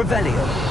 Revelio.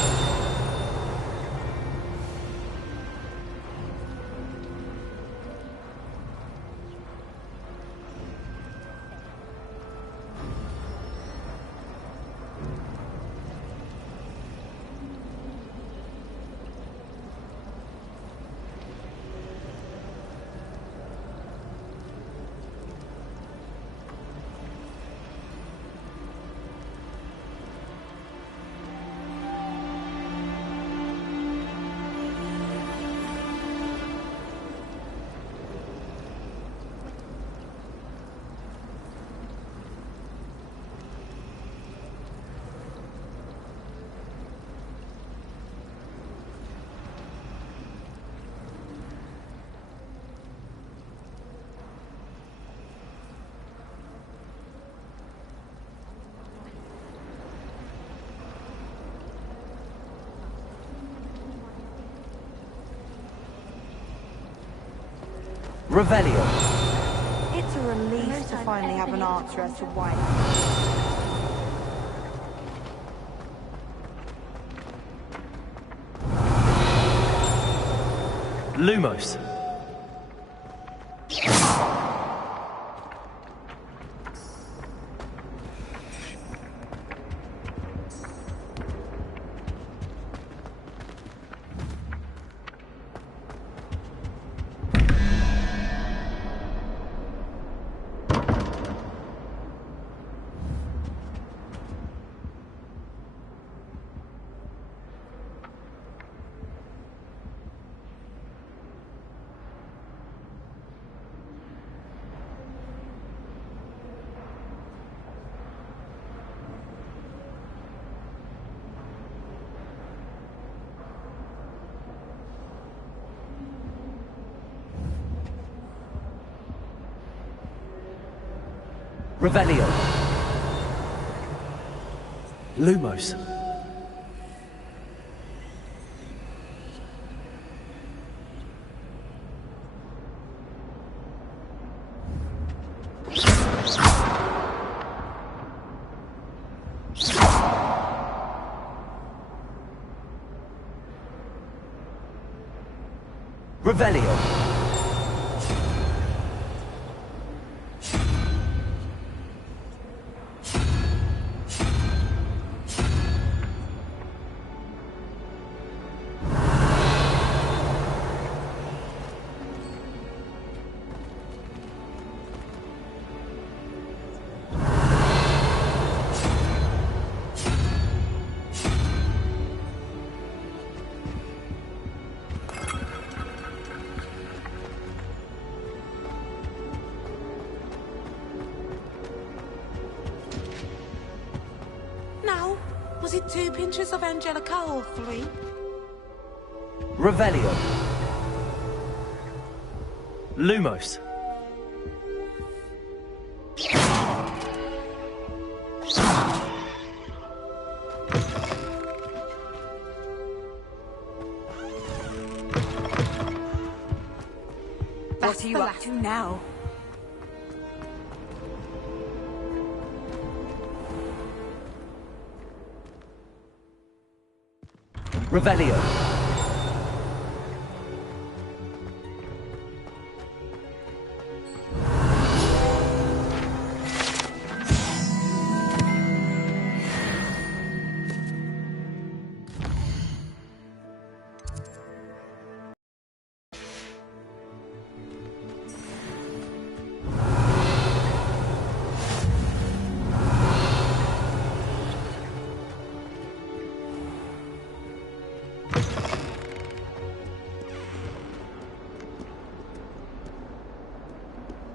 Revelio. It's a relief to finally have an answer as to why. Lumos. Revelio. Lumos. Revelio. Was it 2 pinches of Angelica or 3? Revelio. Lumos. What are you up to now? Revelio.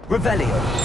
Revelio.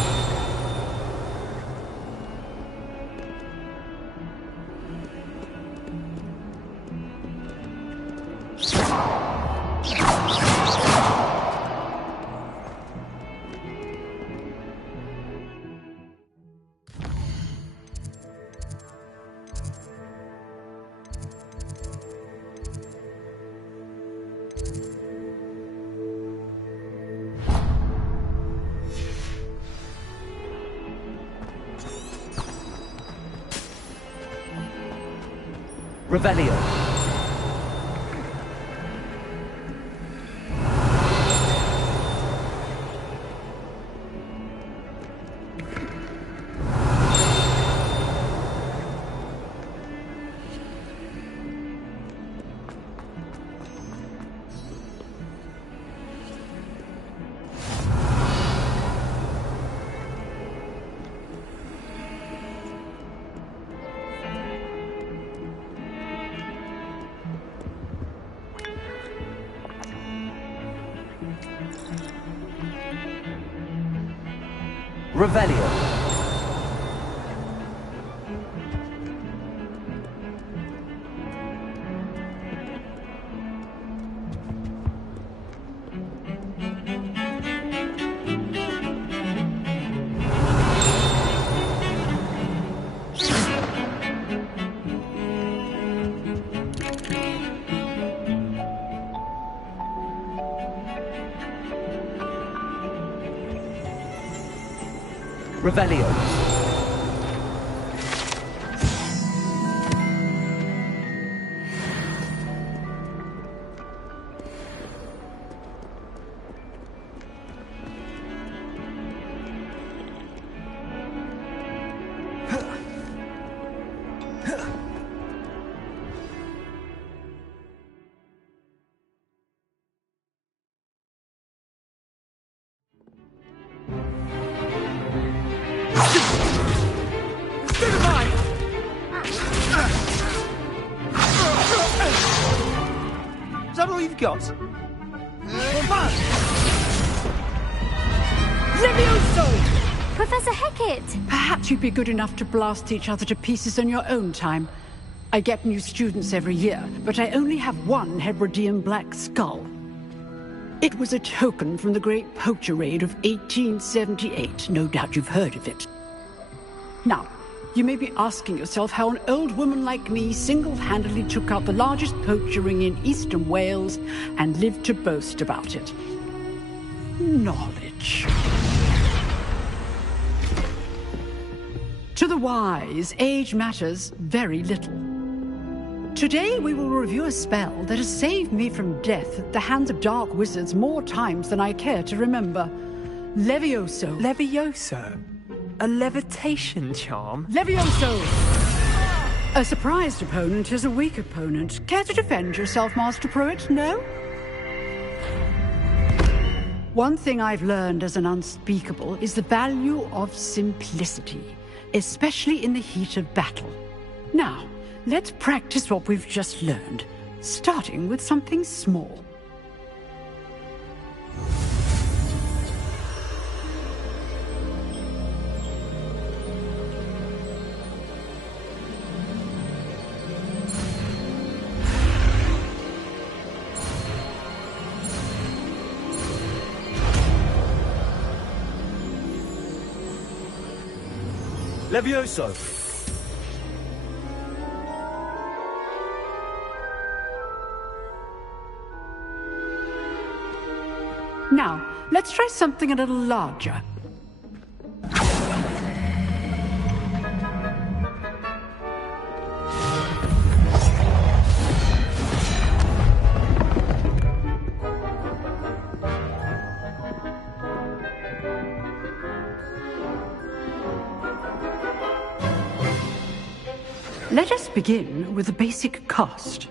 Revelio. Revelio. Revelio. Is that all you've got? Levioso! Professor Hecat! Perhaps you'd be good enough to blast each other to pieces on your own time. I get new students every year, but I only have one Hebridean black skull. It was a token from the Great Poacher Raid of 1878. No doubt you've heard of it. Now, you may be asking yourself how an old woman like me single-handedly took out the largest poacher ring in eastern Wales and lived to boast about it. Knowledge. To the wise, age matters very little. Today we will review a spell that has saved me from death at the hands of dark wizards more times than I care to remember. Levioso. Levioso? A levitation charm? Levioso! A surprised opponent is a weak opponent. Care to defend yourself, Master Pruitt? No? One thing I've learned as an unspeakable is the value of simplicity, especially in the heat of battle. Now, let's practice what we've just learned, starting with something small. Levioso. Now, let's try something a little larger. Let us begin with the basic cast.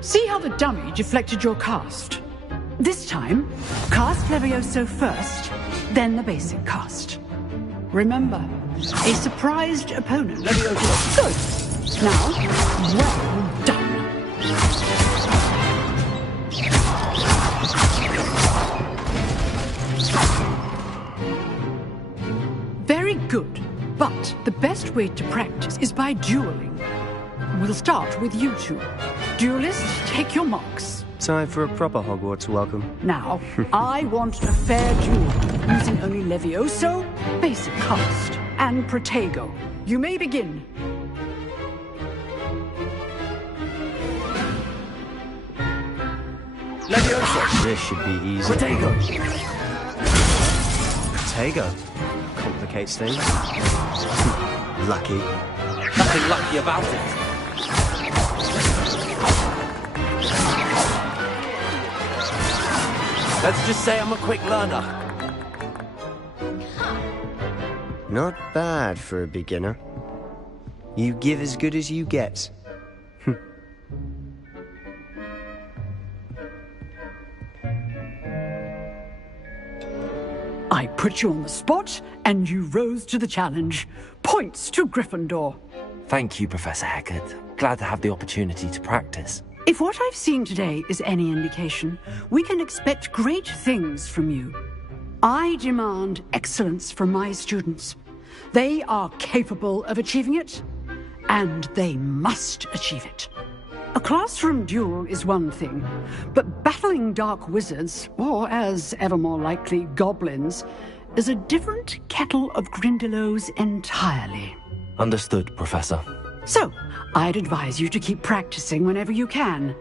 See how the dummy deflected your cast? This time, cast Levioso first, then the basic cast. Remember, a surprised opponent. Levioso. Good. Now, well done. Very good, but the best way to practice is by dueling. We'll start with you two. Duelists, take your marks. Time for a proper Hogwarts welcome. Now, I want a fair duel, using only Levioso, basic cast, and Protego. You may begin. Levioso. This should be easy. Protego. Protego. Complicates things. Lucky. Nothing lucky about it. Let's just say I'm a quick learner. Not bad for a beginner. You give as good as you get. I put you on the spot, and you rose to the challenge. Points to Gryffindor. Thank you, Professor Hecat. Glad to have the opportunity to practice. If what I've seen today is any indication, we can expect great things from you. I demand excellence from my students. They are capable of achieving it, and they must achieve it. A classroom duel is one thing, but battling dark wizards, or as ever more likely, goblins, is a different kettle of Grindylows entirely. Understood, Professor. So, I'd advise you to keep practicing whenever you can.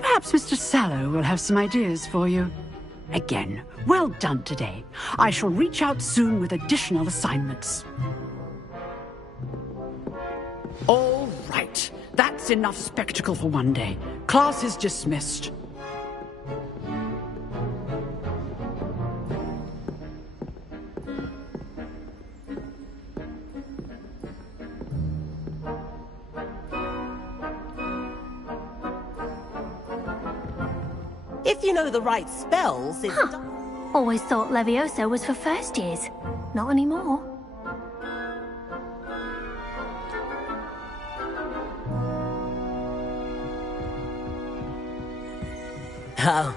Perhaps Mr. Sallow will have some ideas for you. Again, well done today. I shall reach out soon with additional assignments. All right. That's enough spectacle for one day. Class is dismissed. If you know the right spells, it's... Always thought Levioso was for first years. Not anymore. Oh,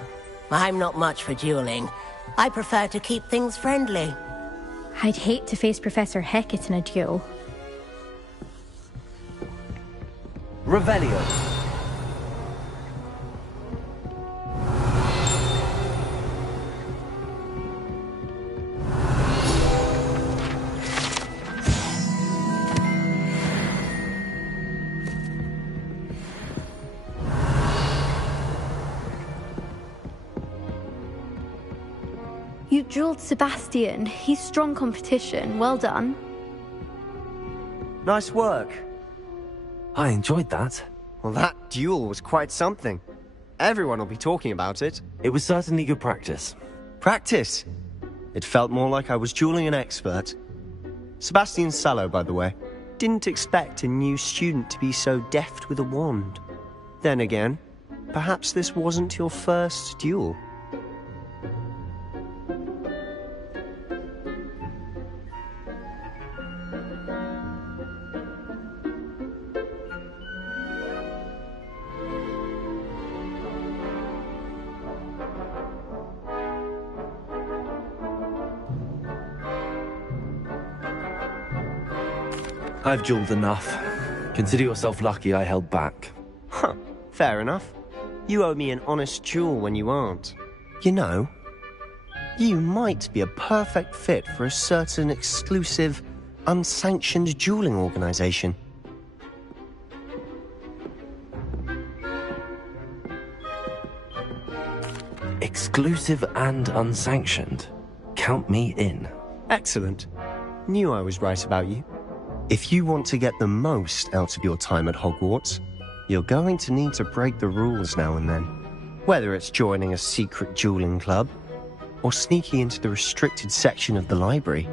I'm not much for dueling. I prefer to keep things friendly. I'd hate to face Professor Hecat in a duel. Revelio. You dueled Sebastian. He's strong competition. Well done. Nice work. I enjoyed that. Well, that duel was quite something. Everyone will be talking about it. It was certainly good practice. Practice? It felt more like I was dueling an expert. Sebastian Sallow, by the way. Didn't expect a new student to be so deft with a wand. Then again, perhaps this wasn't your first duel. I've dueled enough. Consider yourself lucky I held back. Huh, fair enough. You owe me an honest duel when you aren't. You know, you might be a perfect fit for a certain exclusive, unsanctioned dueling organization. Exclusive and unsanctioned. Count me in. Excellent. Knew I was right about you. If you want to get the most out of your time at Hogwarts, you're going to need to break the rules now and then. Whether it's joining a secret dueling club, or sneaking into the restricted section of the library,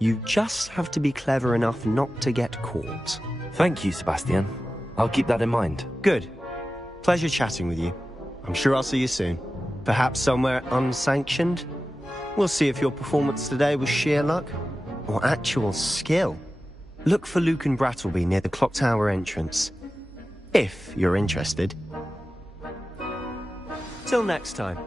you just have to be clever enough not to get caught. Thank you, Sebastian. I'll keep that in mind. Good. Pleasure chatting with you. I'm sure I'll see you soon. Perhaps somewhere unsanctioned? We'll see if your performance today was sheer luck, or actual skill. Look for Luke and Brattleby near the clock tower entrance. If you're interested. Till next time.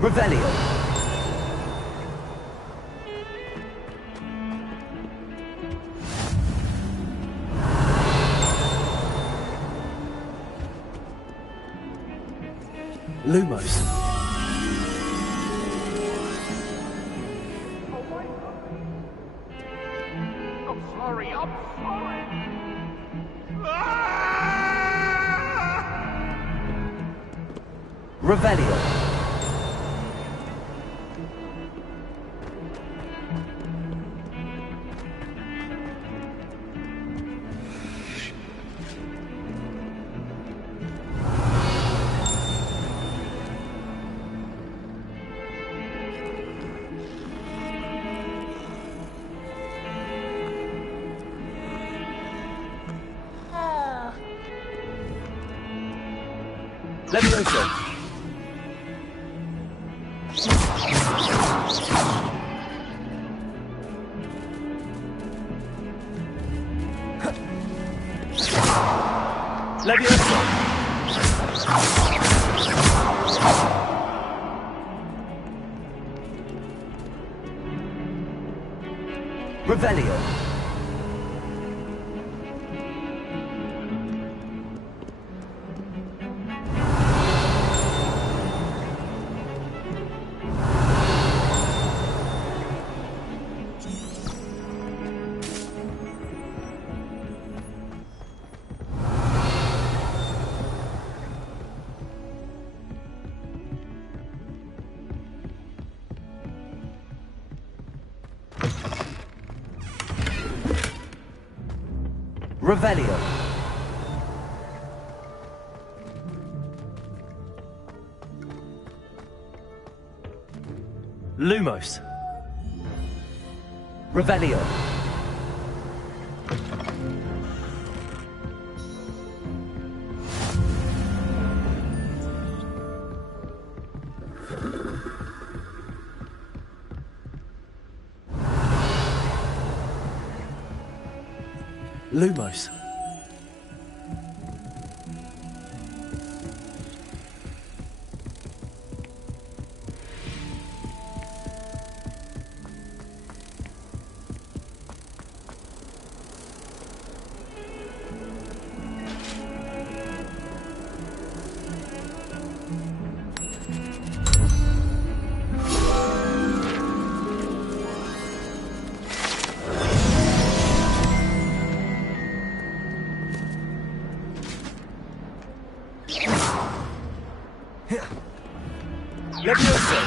Revelio. Lumos. I'm sorry. Revelio. Levioso. Levioso. Revelio. Revelio. Lumos. Revelio. Lumos. Levioso.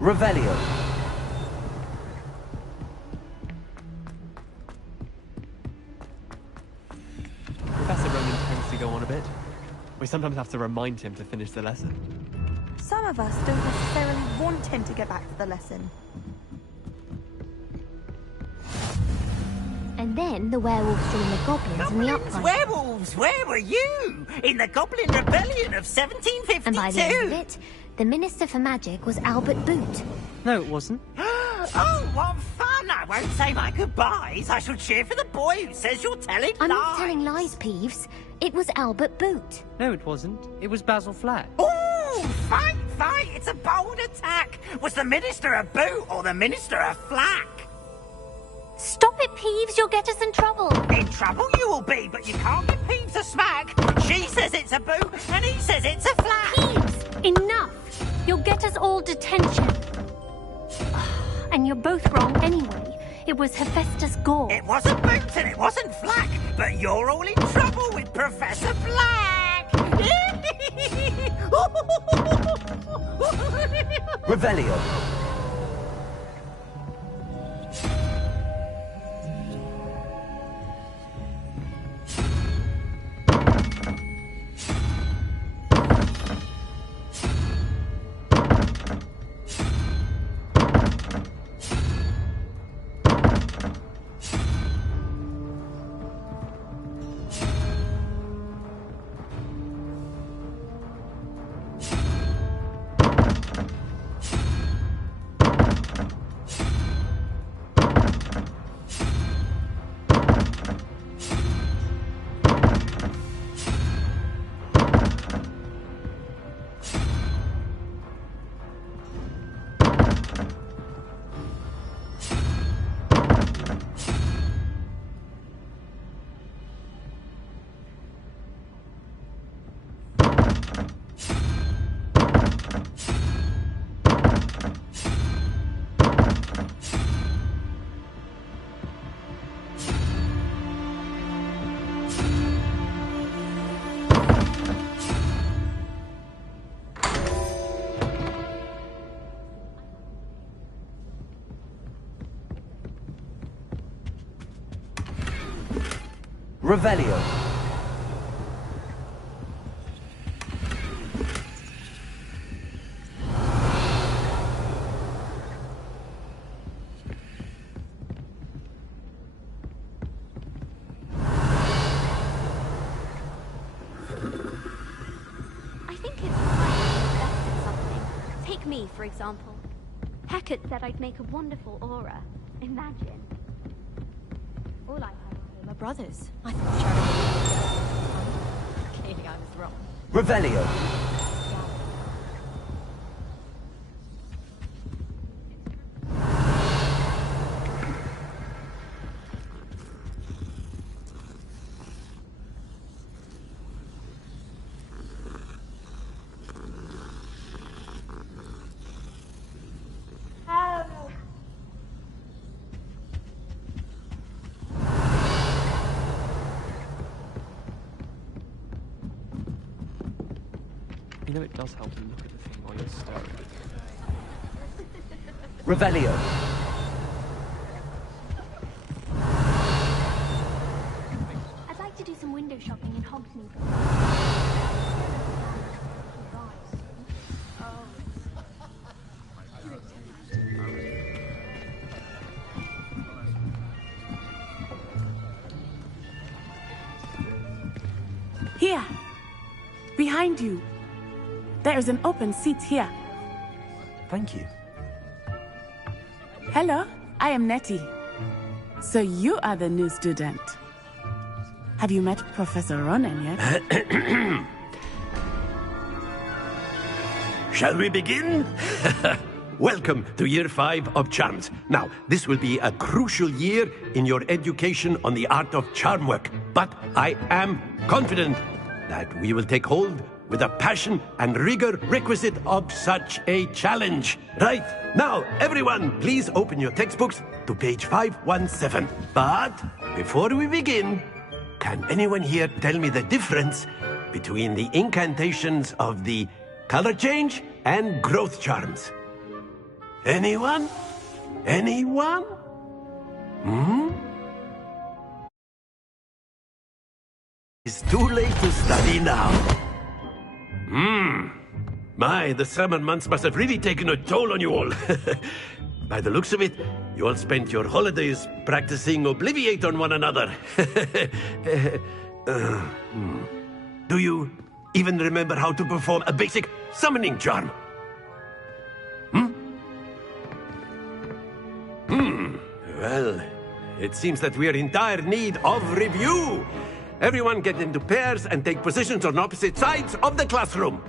Revelio. Professor Roman tends to go on a bit. We sometimes have to remind him to finish the lesson. Some of us don't necessarily want him to get back to the lesson. And then the werewolves joined the goblins in the uprising. Werewolves, where were you? In the Goblin Rebellion of 1752. And by the end of it, the Minister for Magic was Albert Boot. No, it wasn't. Oh, what fun! I won't say my goodbyes. I shall cheer for the boy who says you're telling I'm lies. not telling lies, Peeves. It was Albert Boot. No, it wasn't. It was Basil Flack. Ooh, fight! It's a bold attack. Was the Minister a boot or the Minister a flack? Stop it, Peeves. You'll get us in trouble. In trouble you will be, but you can't give Peeves a smack. She says it's a boot, and he says it's a flack. Peeves, enough. You'll get us all detention. And you're both wrong anyway. It was Hephaestus Gore. It wasn't boot and it wasn't flack, but you're all in trouble with Professor Black. Revelio. Revelio. I think it's time to invest in something. Take me, for example. Hackett said I'd make a wonderful aura. Imagine. All I had were my brothers. I thought Sharon. Clearly I was wrong. Revelio. You know it does help to look at the thing while you're stirring. Revelio. I'd like to do some window shopping in Hogsmeade. Here. Behind you. There is an open seat here. Thank you. Hello, I am Nettie. So you are the new student. Have you met Professor Ronan yet? Shall we begin? Welcome to Year 5 of Charms. Now, this will be a crucial year in your education on the art of charm work. But I am confident that we will take hold with the passion and rigor requisite of such a challenge. Right, now, everyone, please open your textbooks to page 517. But before we begin, can anyone here tell me the difference between the incantations of the color change and growth charms? Anyone? Anyone? It's too late to study now. My, the summer months must have really taken a toll on you all. By the looks of it, you all spent your holidays practicing Obliviate on one another. Do you even remember how to perform a basic summoning charm? Well, it seems that we are in dire need of review. Everyone get into pairs and take positions on opposite sides of the classroom.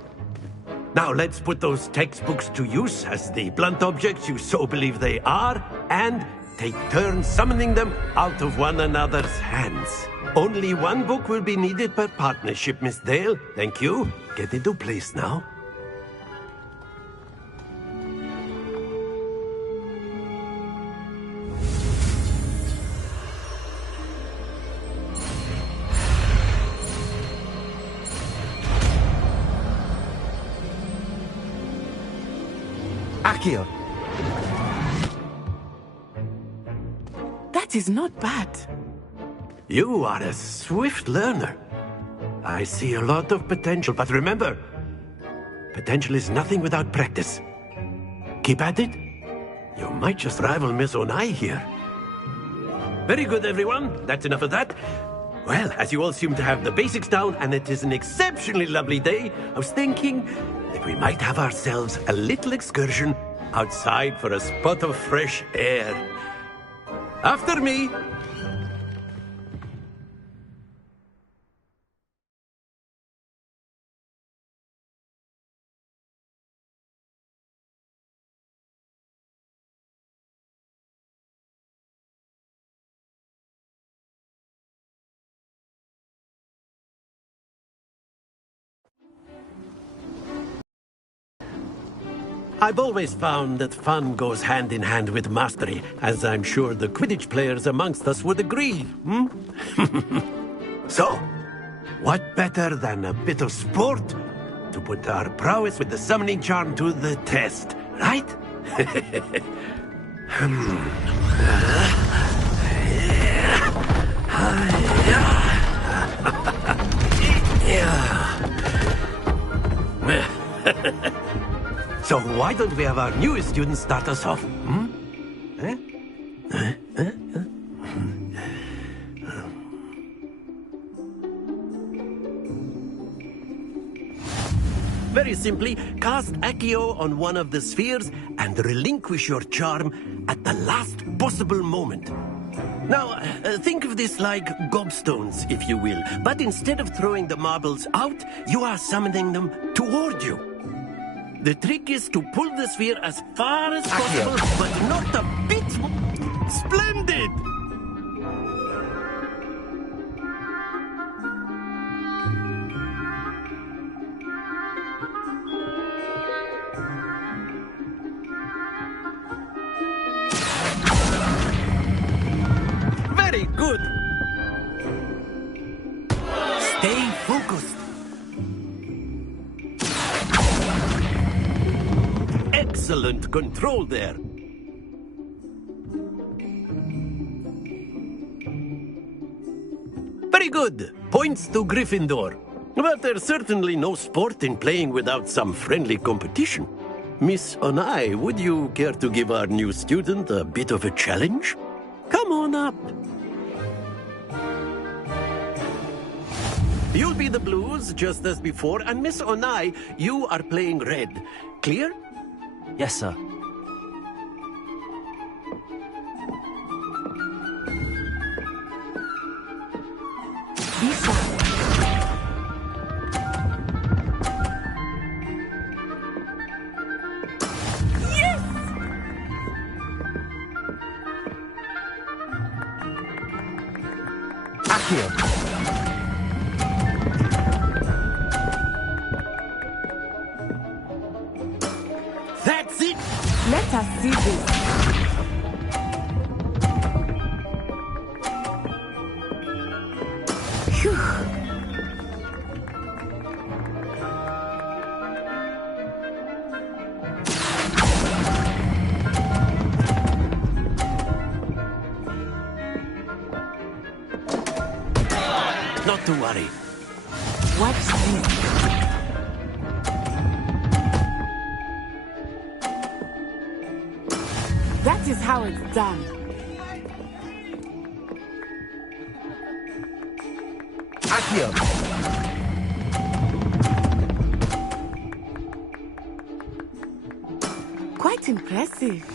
Now let's put those textbooks to use as the blunt objects you so believe they are, and take turns summoning them out of one another's hands. Only one book will be needed per partnership, Miss Dale. Thank you. Get into place now. Accio. That is not bad. You are a swift learner. I see a lot of potential, but remember, potential is nothing without practice. Keep at it. You might just rival Miss Onai here. Very good, everyone. That's enough of that. Well, as you all seem to have the basics down, and it is an exceptionally lovely day, I was thinking that we might have ourselves a little excursion outside for a spot of fresh air. After me. I've always found that fun goes hand in hand with mastery, as I'm sure the Quidditch players amongst us would agree, So, what better than a bit of sport to put our prowess with the summoning charm to the test, right? So why don't we have our newest student start us off? Hmm? Eh? Eh? Eh? Eh? Very simply, cast Accio on one of the spheres and relinquish your charm at the last possible moment. Now, think of this like gobstones, if you will. But instead of throwing the marbles out, you are summoning them toward you. The trick is to pull the sphere as far as possible, but not a bit... Splendid! Very good! Stay focused. Excellent control there. Very good. Points to Gryffindor. But there's certainly no sport in playing without some friendly competition. Miss Onai, would you care to give our new student a bit of a challenge? Come on up. You'll be the blues, just as before, and Miss Onai, you are playing red. Clear? Yes, sir. Bisss. That's it! Let us see this. Phew. Not to worry. Watch this. That is how it's done. Accio. Quite impressive.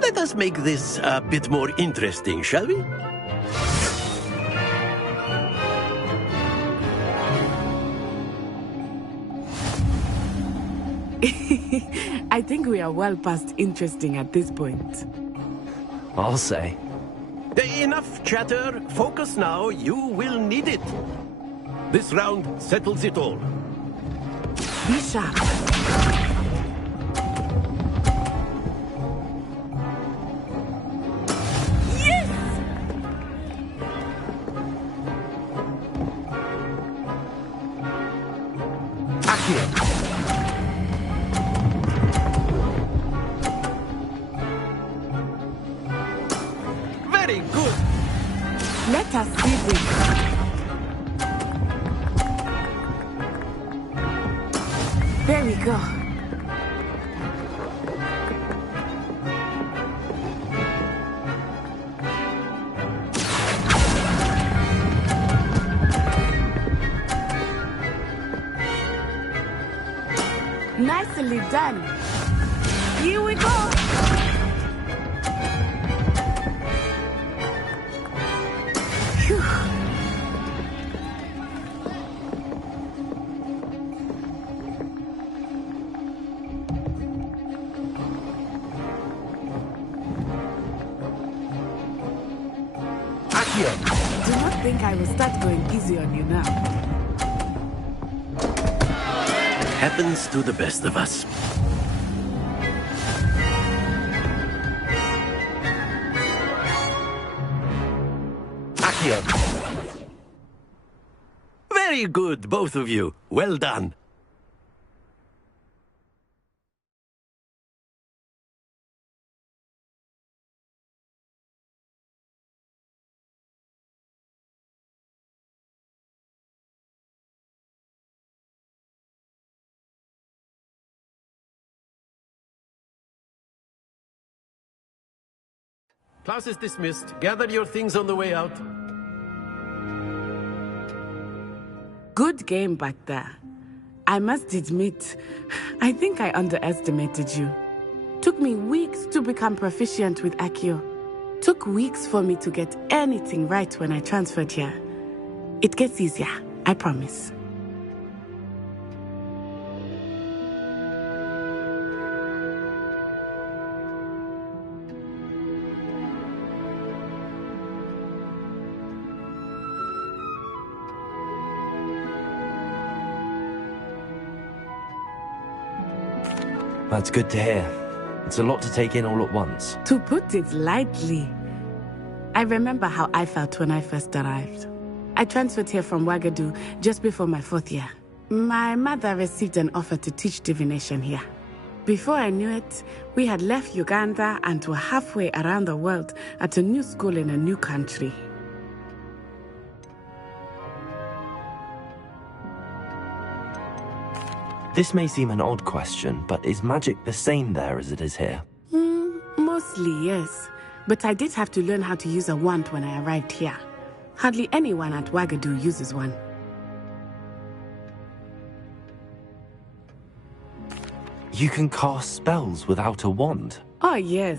Let us make this a bit more interesting, shall we? I think we are well past interesting at this point. I'll say. Enough chatter. Focus now. You will need it. This round settles it all. Be sharp. Yes! Accio. Very good. Let us see this. There we go. Nicely done. Here we go. Phew. Do not think I will start going easy on you now. Happens to the best of us. Accio. Very good, both of you. Well done. Class is dismissed. Gather your things on the way out. Good game back there. I must admit, I think I underestimated you. Took me weeks to become proficient with Accio. Took weeks for me to get anything right when I transferred here. It gets easier, I promise. That's good to hear. It's a lot to take in all at once. To put it lightly, I remember how I felt when I first arrived. I transferred here from Wagadu just before my 4th year. My mother received an offer to teach divination here. Before I knew it, we had left Uganda and were halfway around the world at a new school in a new country. This may seem an odd question, but is magic the same there as it is here? Mostly, yes. But I did have to learn how to use a wand when I arrived here. Hardly anyone at Wagadu uses one. You can cast spells without a wand? Oh, yes.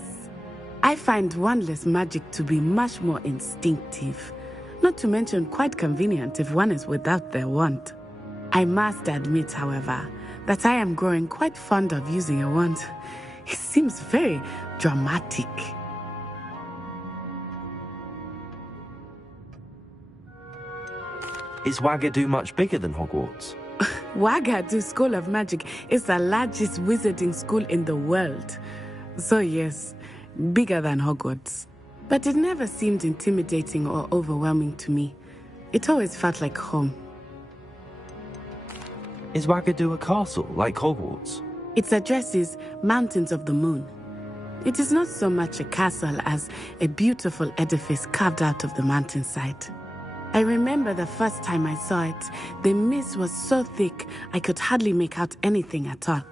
I find wandless magic to be much more instinctive. Not to mention quite convenient if one is without their wand. I must admit, however, that I am growing quite fond of using a wand. It seems very dramatic. Is Wagadu much bigger than Hogwarts? Wagadu School of Magic is the largest wizarding school in the world. So yes, bigger than Hogwarts. But it never seemed intimidating or overwhelming to me. It always felt like home. Is Wagadu a castle, like Hogwarts? Its address is Mountains of the Moon. It is not so much a castle as a beautiful edifice carved out of the mountainside. I remember the first time I saw it, the mist was so thick I could hardly make out anything at all.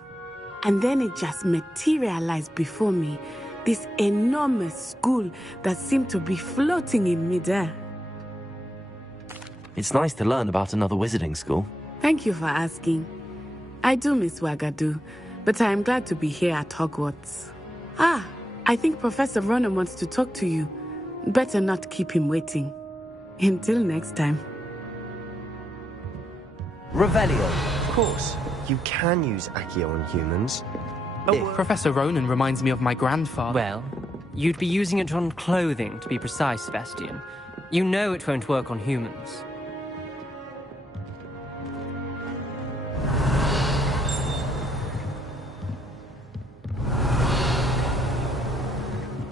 And then it just materialized before me, this enormous school that seemed to be floating in midair. It's nice to learn about another wizarding school. Thank you for asking. I do miss Wagadu, but I am glad to be here at Hogwarts. Ah, I think Professor Ronan wants to talk to you. Better not keep him waiting. Until next time. Revelio. Of course, you can use Accio on humans. Professor Ronan reminds me of my grandfather. Well, you'd be using it on clothing, to be precise, Sebastian. You know it won't work on humans.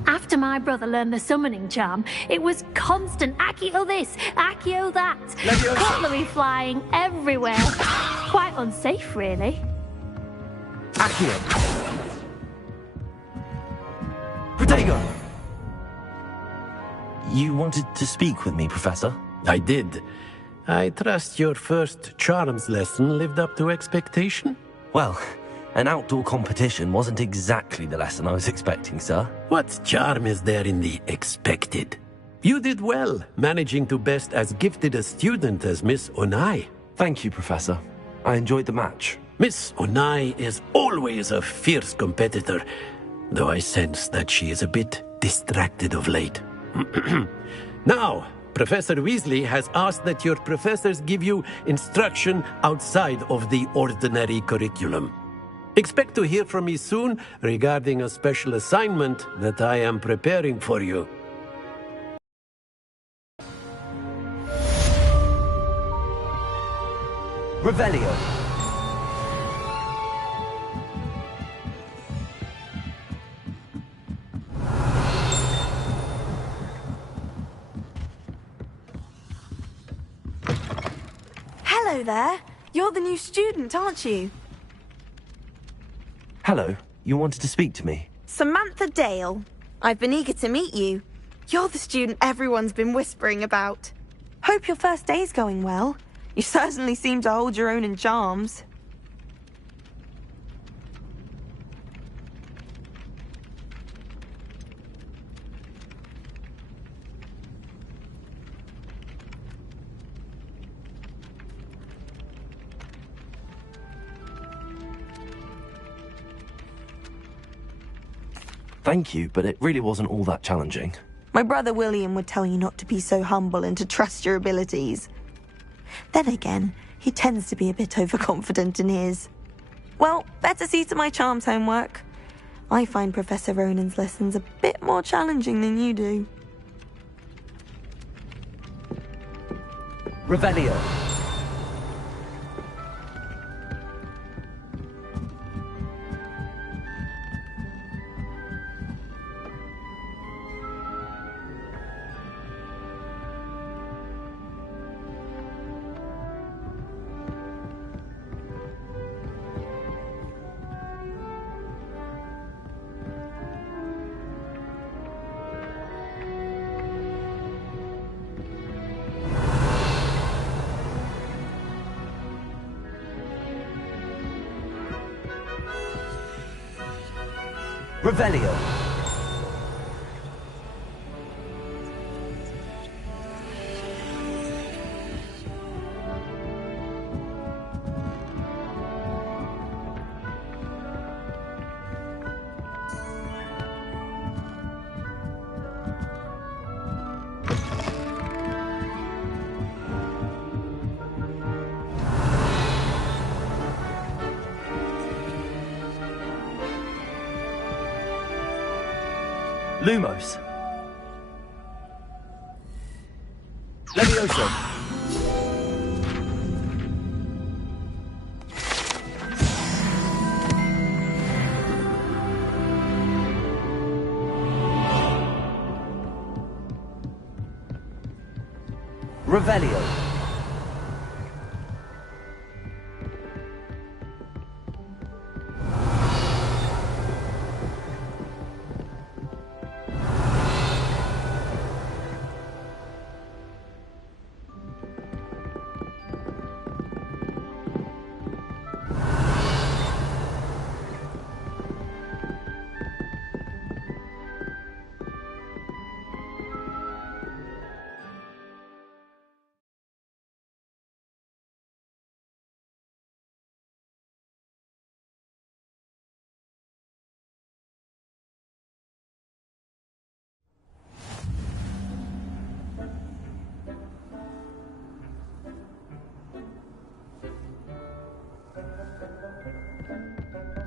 After my brother learned the summoning charm, it was constant Accio this, Accio that. Cutlery flying everywhere. Quite unsafe, really. Accio! Protego! You wanted to speak with me, Professor? I did. I trust your first charms lesson lived up to expectation? Well, an outdoor competition wasn't exactly the lesson I was expecting, sir. What charm is there in the expected? You did well, managing to best as gifted a student as Miss Onai. Thank you, Professor. I enjoyed the match. Miss Onai is always a fierce competitor, though I sense that she is a bit distracted of late. Now, Professor Weasley has asked that your professors give you instruction outside of the ordinary curriculum. Expect to hear from me soon regarding a special assignment that I am preparing for you. Revelio. Hello there. You're the new student, aren't you? Hello. You wanted to speak to me? Samantha Dale. I've been eager to meet you. You're the student everyone's been whispering about. Hope your first day's going well. You certainly seem to hold your own in charms. Thank you, but it really wasn't all that challenging. My brother William would tell you not to be so humble and to trust your abilities. Then again, he tends to be a bit overconfident in his. Well, better see to my charms homework. I find Professor Ronan's lessons a bit more challenging than you do. Revelio. Revelio. Lumos. Levioso. Revelio.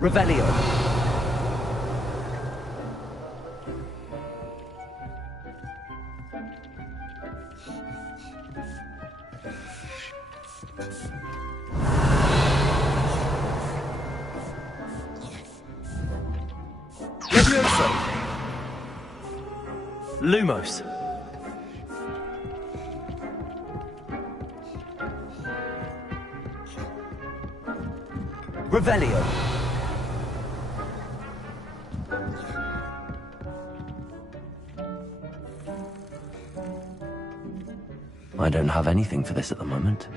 Revelio. Levioso! Lumos. Revelio. I don't have anything for this at the moment.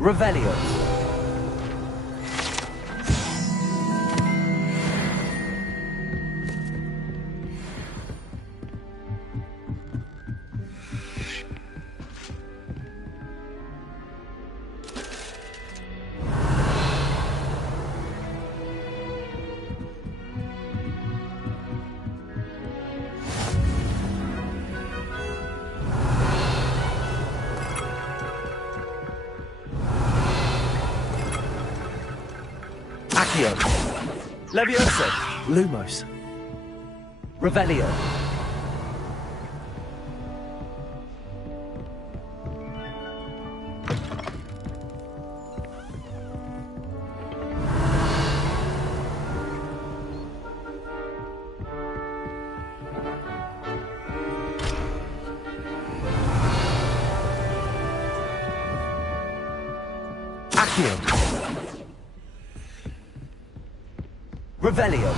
Revelio. Accio. Levioso. Lumos. Revelio. Accio. Revelio.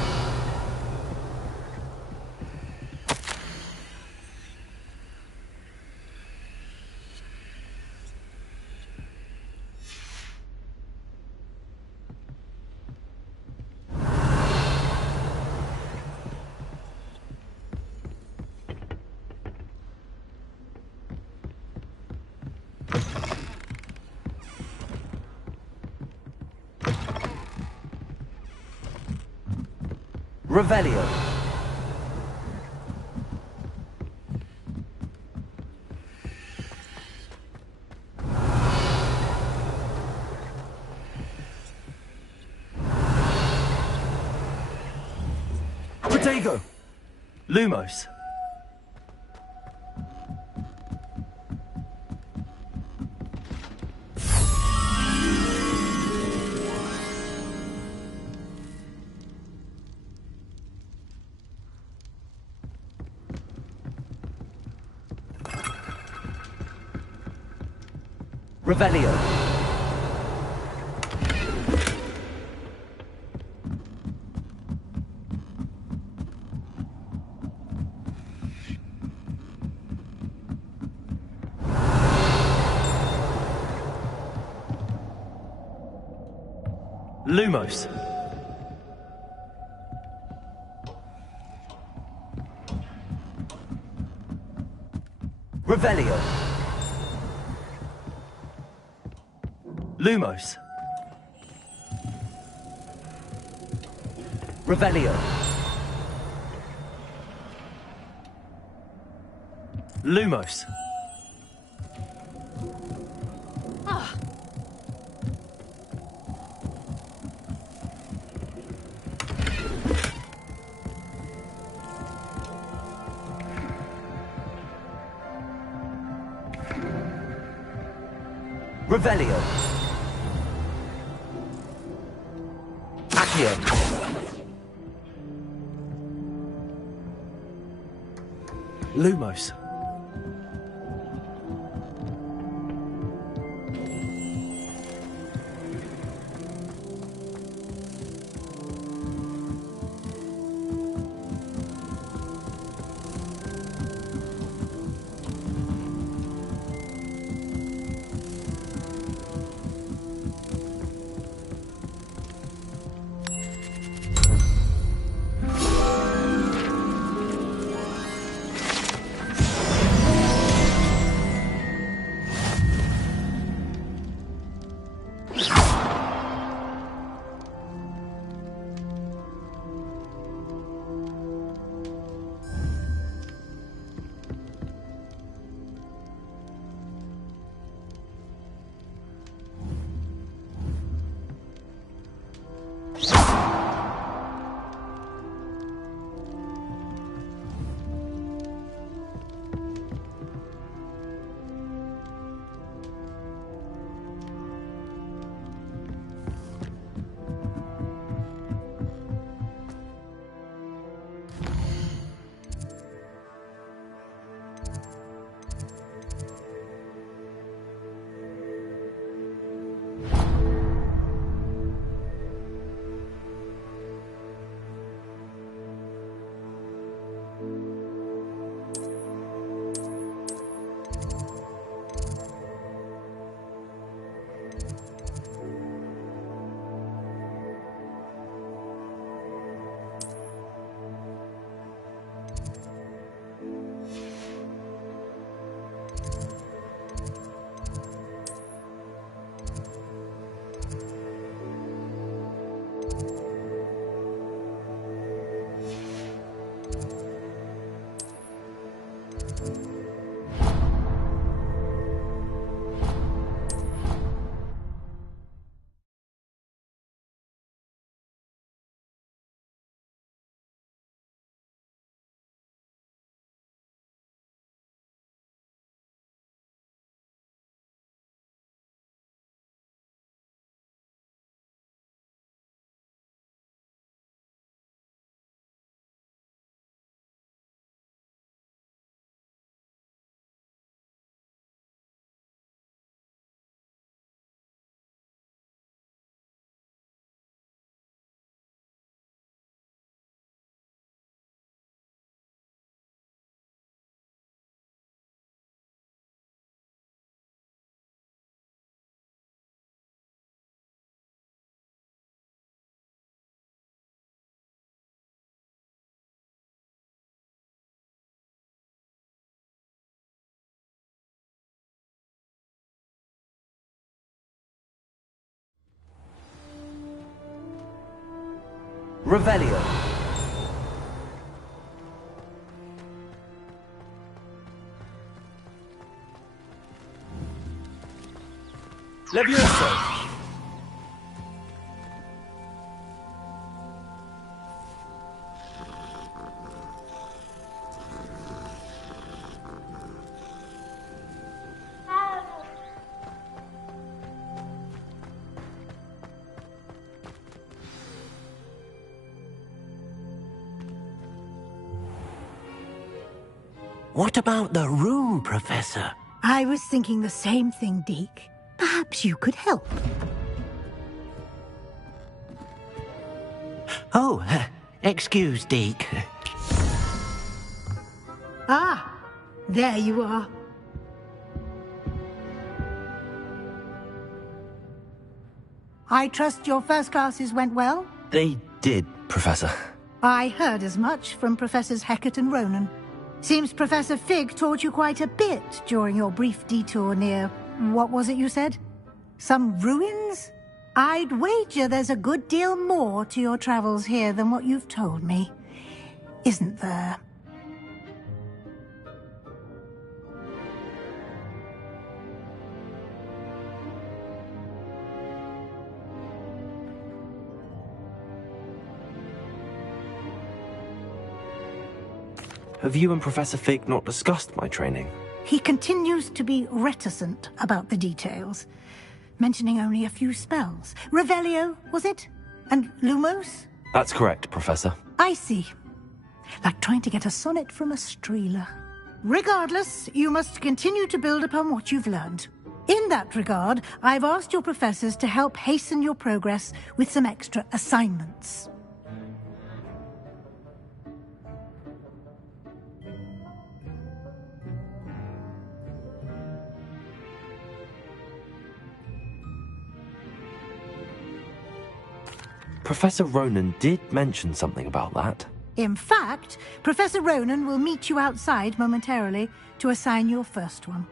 Revelio. Protego. Lumos. Revelio. Lumos. Revelio. Lumos. Revelio. Lumos. Revelio. Accio. Lumos. Revelio. Levioso! What about the room, Professor? I was thinking the same thing, Deke. Perhaps you could help. Oh, excuse, Deke. Ah, there you are. I trust your first classes went well? They did, Professor. I heard as much from Professors Hecat and Ronan. Seems Professor Fig taught you quite a bit during your brief detour near... what was it you said? Some ruins? I'd wager there's a good deal more to your travels here than what you've told me. Isn't there? Have you and Professor Fig not discussed my training? He continues to be reticent about the details, mentioning only a few spells. Revelio, was it? And Lumos? That's correct, Professor. I see. Like trying to get a sonnet from a streeler. Regardless, you must continue to build upon what you've learned. In that regard, I've asked your professors to help hasten your progress with some extra assignments. Professor Ronan did mention something about that. In fact, Professor Ronan will meet you outside momentarily to assign your first one.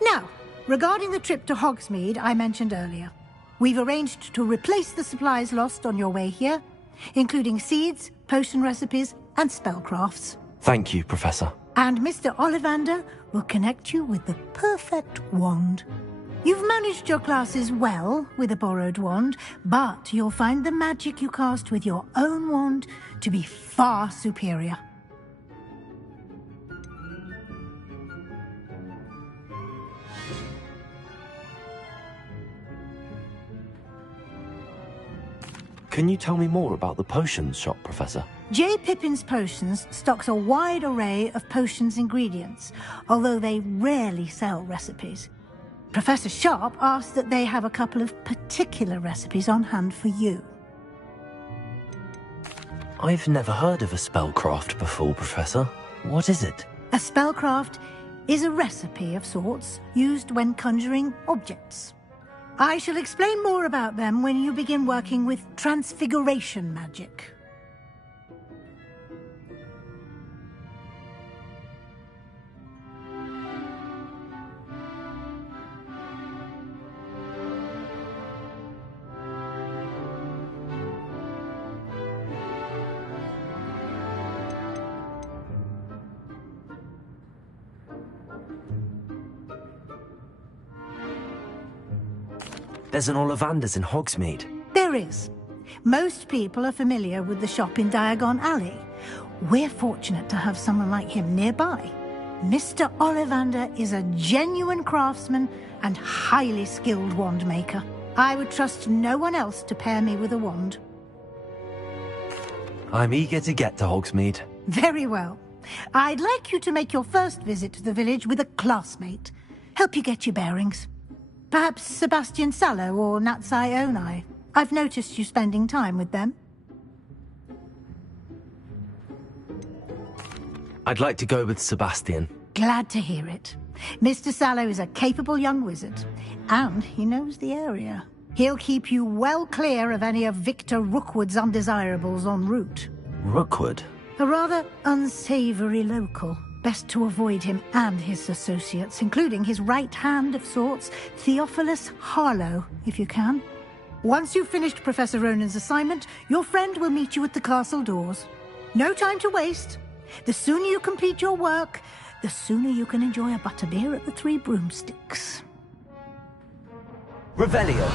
Now, regarding the trip to Hogsmeade I mentioned earlier, we've arranged to replace the supplies lost on your way here, including seeds, potion recipes, and spellcrafts. Thank you, Professor. And Mr. Ollivander will connect you with the perfect wand. You've managed your classes well with a borrowed wand, but you'll find the magic you cast with your own wand to be far superior. Can you tell me more about the potions shop, Professor? J. Pippin's Potions stocks a wide array of potions ingredients, although they rarely sell recipes. Professor Sharp asked that they have a couple of particular recipes on hand for you. I've never heard of a spellcraft before, Professor. What is it? A spellcraft is a recipe of sorts used when conjuring objects. I shall explain more about them when you begin working with transfiguration magic. There's an Ollivander's in Hogsmeade. There is. Most people are familiar with the shop in Diagon Alley. We're fortunate to have someone like him nearby. Mr. Ollivander is a genuine craftsman and highly skilled wand maker. I would trust no one else to pair me with a wand. I'm eager to get to Hogsmeade. Very well. I'd like you to make your first visit to the village with a classmate. Help you get your bearings. Perhaps Sebastian Sallow or Natsai Onai. I've noticed you spending time with them. I'd like to go with Sebastian. Glad to hear it. Mr. Sallow is a capable young wizard, and he knows the area. He'll keep you well clear of any of Victor Rookwood's undesirables en route. Rookwood? A rather unsavory local. Best to avoid him and his associates, including his right hand of sorts, Theophilus Harlow, if you can. Once you've finished Professor Ronan's assignment, your friend will meet you at the castle doors. No time to waste. The sooner you complete your work, the sooner you can enjoy a butterbeer at the Three Broomsticks. Revelio.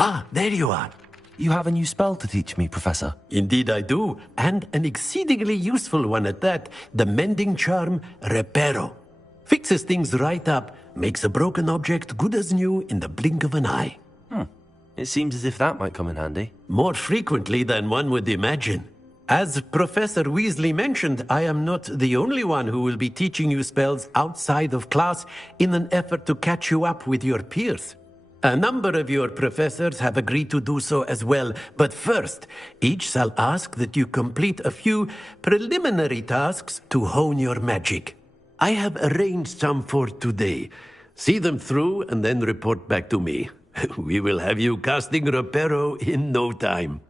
Ah, there you are. You have a new spell to teach me, Professor. Indeed I do, and an exceedingly useful one at that. The mending charm, Reparo. Fixes things right up, makes a broken object good as new in the blink of an eye. It seems as if that might come in handy. More frequently than one would imagine. As Professor Weasley mentioned, I am not the only one who will be teaching you spells outside of class in an effort to catch you up with your peers. A number of your professors have agreed to do so as well, but first, each shall ask that you complete a few preliminary tasks to hone your magic. I have arranged some for today. See them through and then report back to me. We will have you casting Reparo in no time.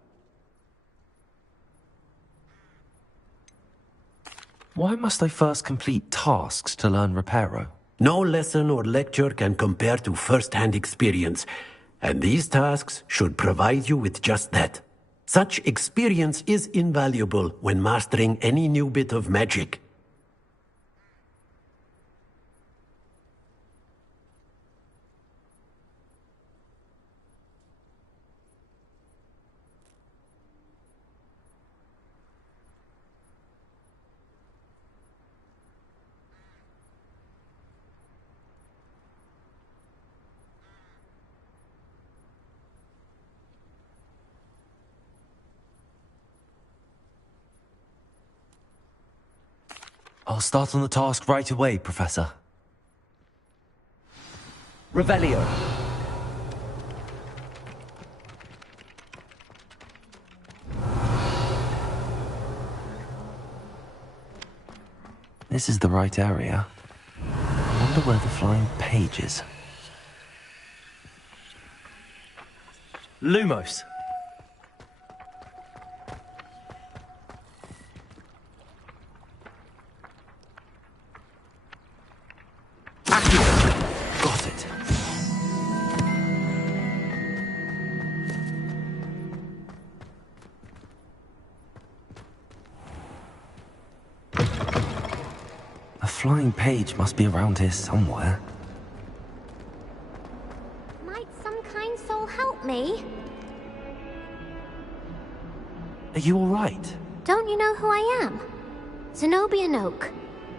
Why must I first complete tasks to learn Reparo? No lesson or lecture can compare to first-hand experience, and these tasks should provide you with just that. Such experience is invaluable when mastering any new bit of magic. I'll start on the task right away, Professor. Revelio. This is the right area. I wonder where the flying page is. Lumos. Got it. A flying page must be around here somewhere. Might some kind soul help me? Are you all right? Don't you know who I am? Zenobia Noak.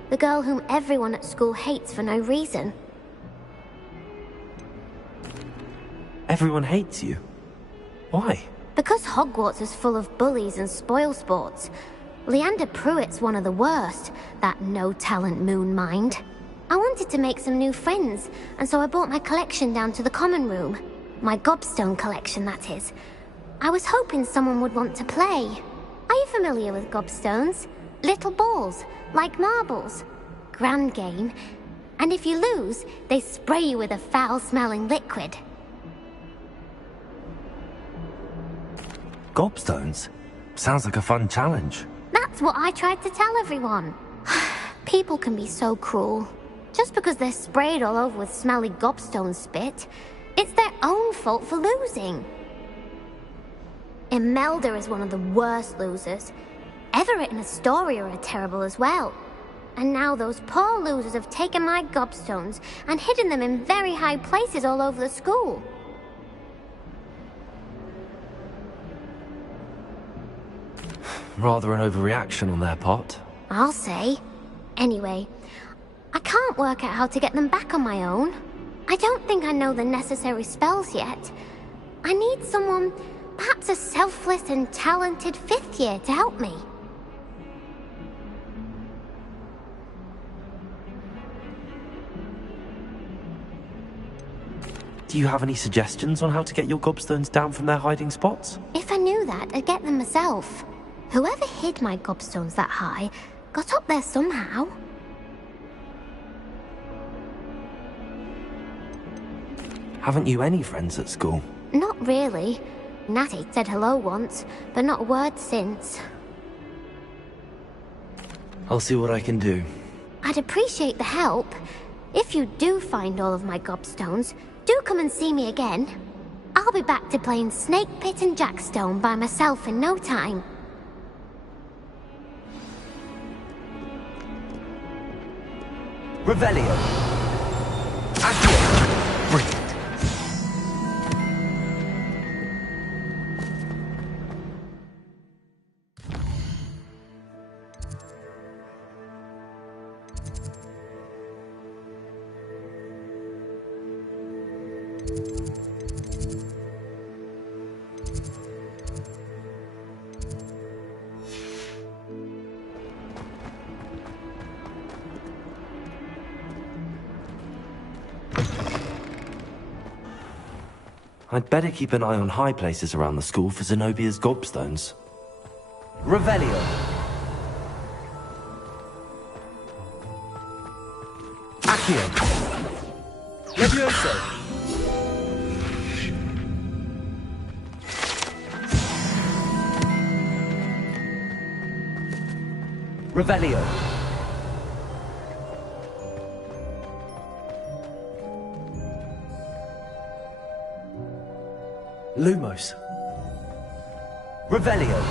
The girl whom everyone at school hates for no reason. Everyone hates you. Why? Because Hogwarts is full of bullies and spoilsports. Leander Pruitt's one of the worst, that no-talent moon mind. I wanted to make some new friends, and so I brought my collection down to the common room. My gobstone collection, that is. I was hoping someone would want to play. Are you familiar with gobstones? Little balls, like marbles. Grand game. And if you lose, they spray you with a foul-smelling liquid. Gobstones? Sounds like a fun challenge. That's what I tried to tell everyone. People can be so cruel. Just because they're sprayed all over with smelly gobstone spit, it's their own fault for losing. Imelda is one of the worst losers. Everett and Astoria are terrible as well. And now those poor losers have taken my gobstones and hidden them in very high places all over the school. Rather an overreaction on their part. I'll say. Anyway, I can't work out how to get them back on my own. I don't think I know the necessary spells yet. I need someone, perhaps a selfless and talented 5th year to help me. Do you have any suggestions on how to get your gobstones down from their hiding spots? If I knew that, I'd get them myself. Whoever hid my gobstones that high got up there somehow. Haven't you any friends at school? Not really. Natty said hello once, but not a word since. I'll see what I can do. I'd appreciate the help. If you do find all of my gobstones, do come and see me again. I'll be back to playing Snake Pit and Jackstone by myself in no time. Revelio. Accio. Brilliant. I'd better keep an eye on high places around the school for Zenobia's gobstones. Revelio. Accio. Levioso. Revelio. Lumos. Revelio.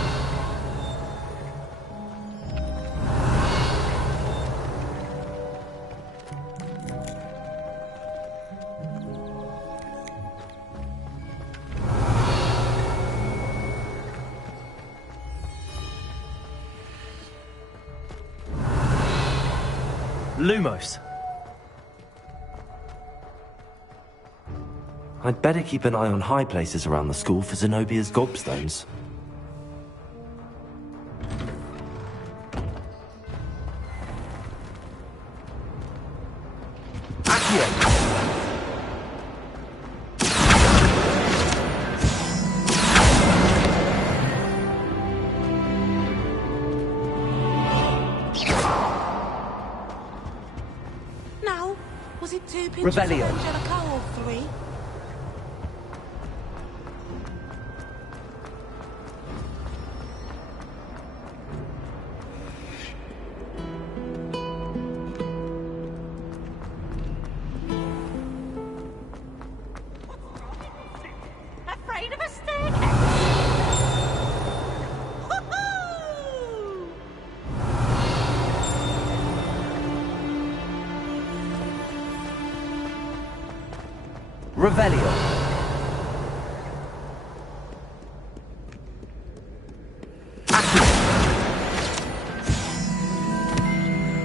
Lumos. I'd better keep an eye on high places around the school for Zenobia's gobstones. Accio. Now, was it 2 pinches Revelio. of Angelica or 3? Afraid of a staircase? Revelio. Accio.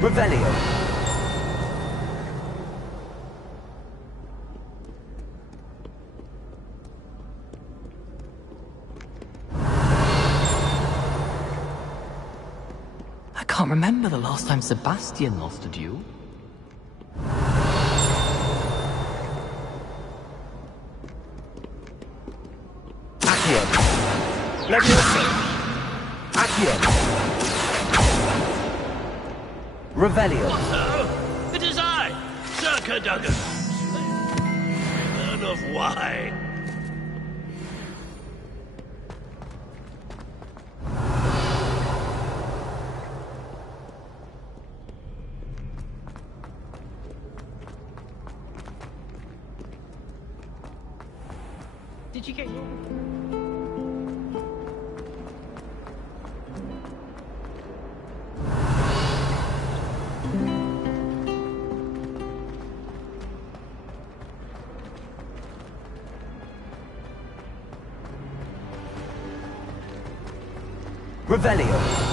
Revelio. I can't remember the last time Sebastian lost a duel. Accio. Levioso. Accio. Revelio. It is I, Sir Kedavra. Man of wine. Did you get your... Revelio.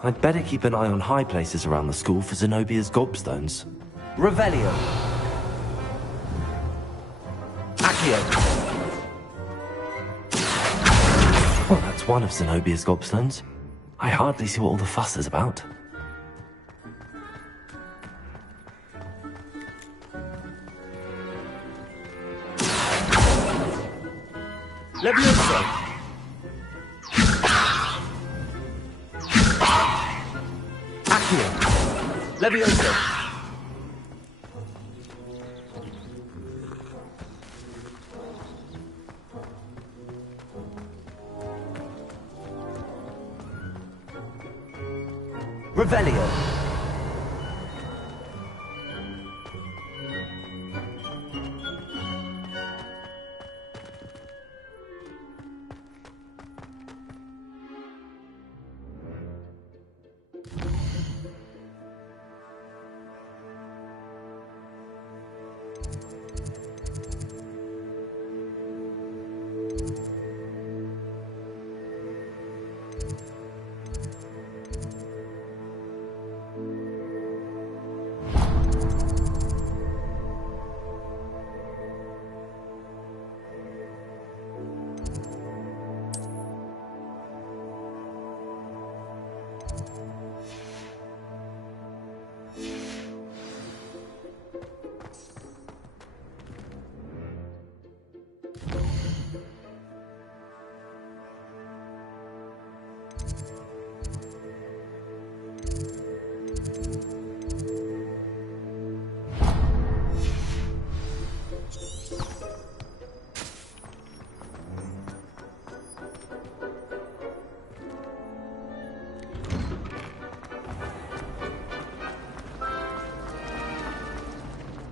I'd better keep an eye on high places around the school for Zenobia's gobstones. Revelio. Accio. Well, that's one of Zenobia's gobstones. I hardly see what all the fuss is about. Levioso. Levioso. Revelio.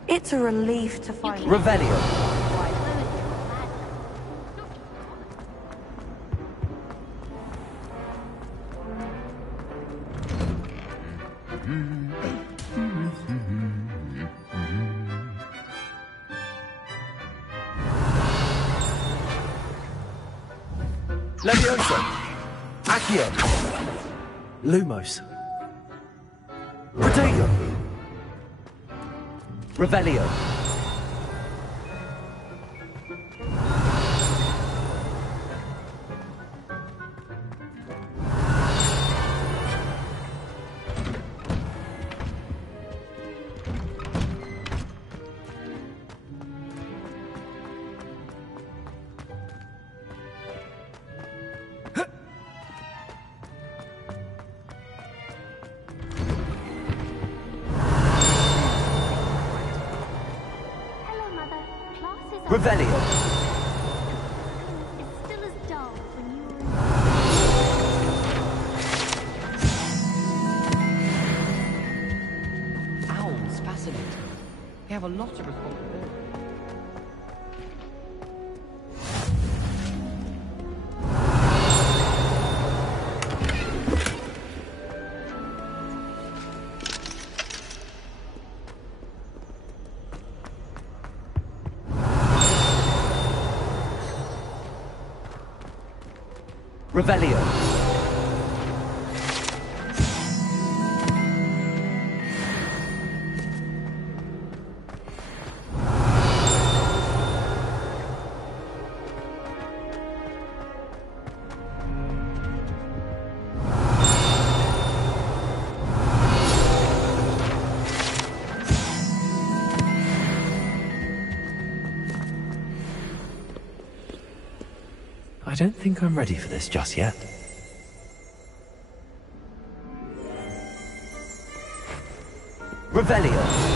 It's a relief to find... Revelio. Levioso. Accio. Lumos. Protego. Revelio. Revelio. It's still as dull as when you were in... Owls, fascinating. They have a lot of responsibility. Revelio. I don't think I'm ready for this just yet. Revelio.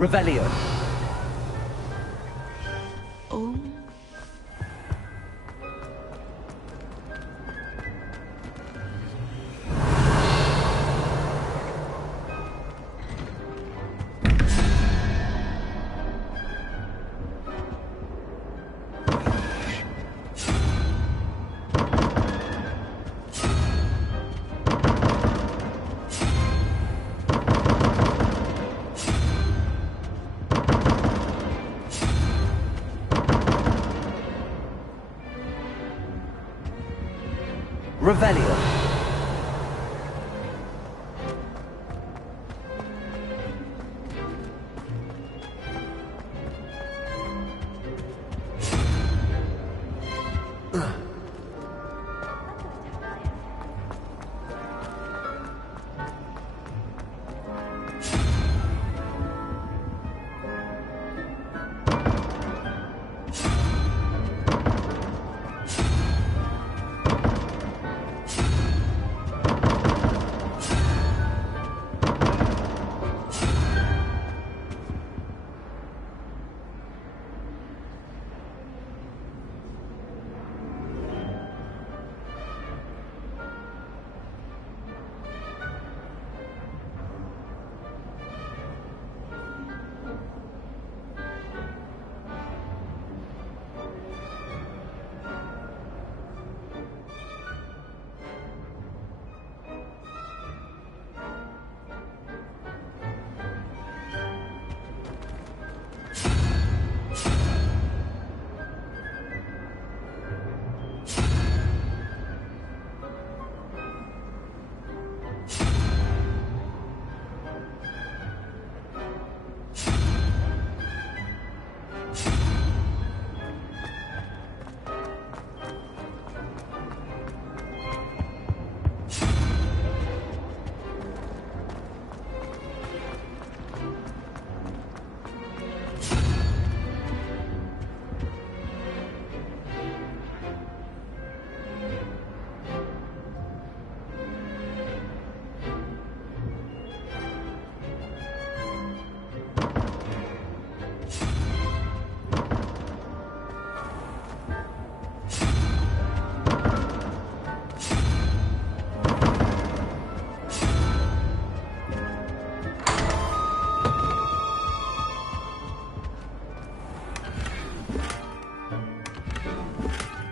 Revelio. Oh. Revelio.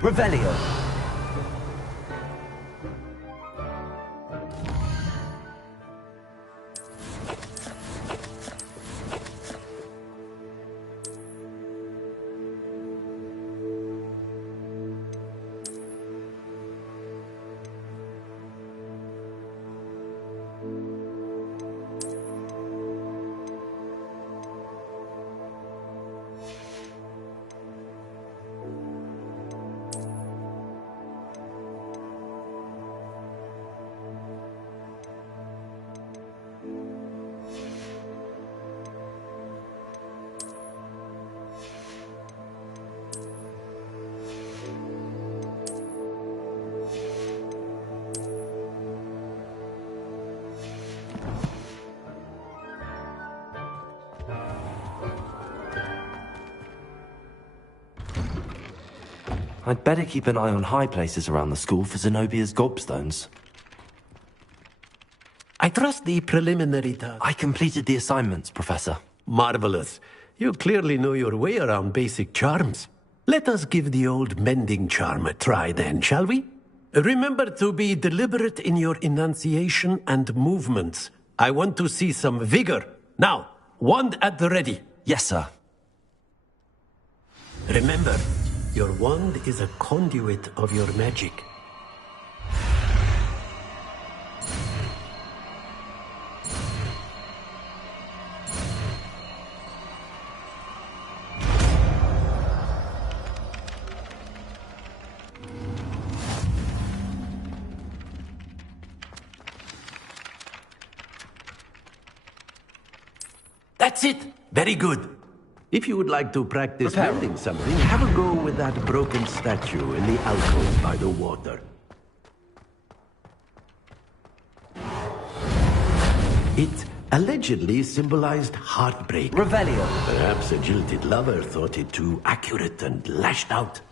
Revelio. I'd better keep an eye on high places around the school for Zenobia's gobstones. I trust the preliminary task. I completed the assignments, Professor. Marvelous. You clearly know your way around basic charms. Let us give the old mending charm a try then, shall we? Remember to be deliberate in your enunciation and movements. I want to see some vigor. Now, wand at the ready. Yes, sir. Remember, your wand is a conduit of your magic. That's it! Very good. If you would like to practice building something, have a go with that broken statue in the alcove by the water. It allegedly symbolized heartbreak. Revelio. Perhaps a jilted lover thought it too accurate and lashed out.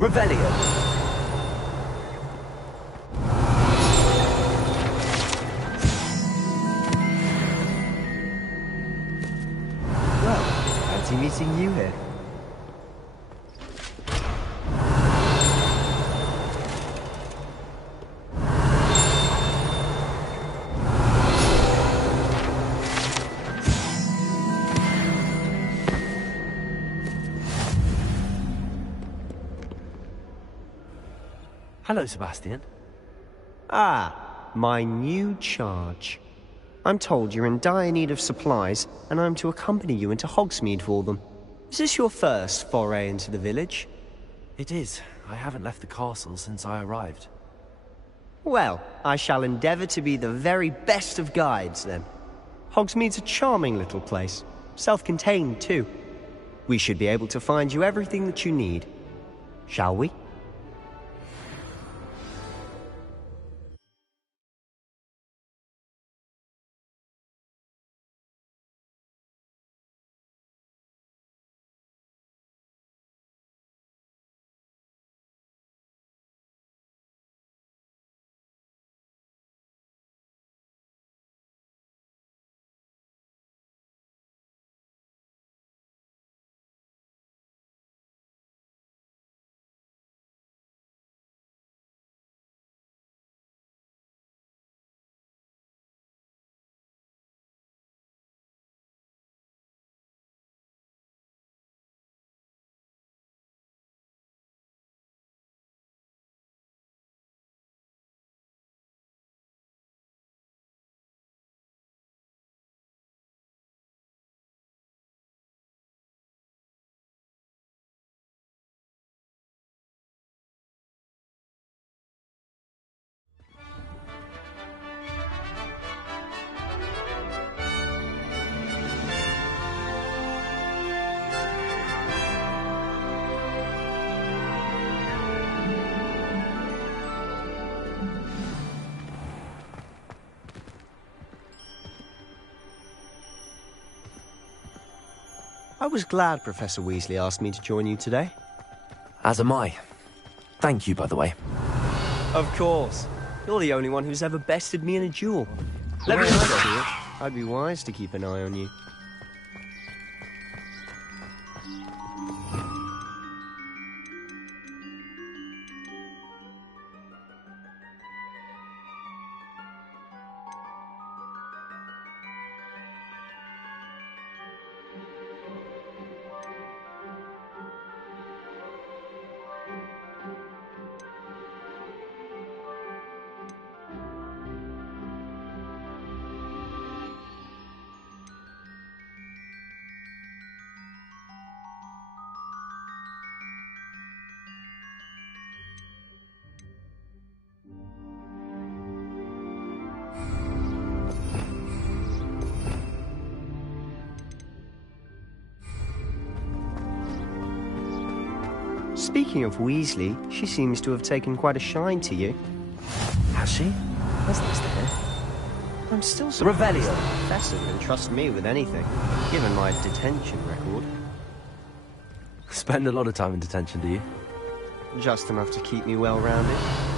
Revelio. Well, fancy meeting you here. Hello, Sebastian. Ah, my new charge. I'm told you're in dire need of supplies, and I'm to accompany you into Hogsmeade for them. Is this your first foray into the village? It is. I haven't left the castle since I arrived. Well, I shall endeavour to be the very best of guides, then. Hogsmeade's a charming little place. Self-contained, too. We should be able to find you everything that you need. Shall we? I was glad Professor Weasley asked me to join you today. As am I. Thank you, by the way. Of course. You're the only one who's ever bested me in a duel. I'd be wise to keep an eye on you. Speaking of Weasley, she seems to have taken quite a shine to you. Has she? That's nice to hear. I'm still surprised Revelio. the Professor would trust me with anything, given my detention record. Spend a lot of time in detention, do you? Just enough to keep me well-rounded.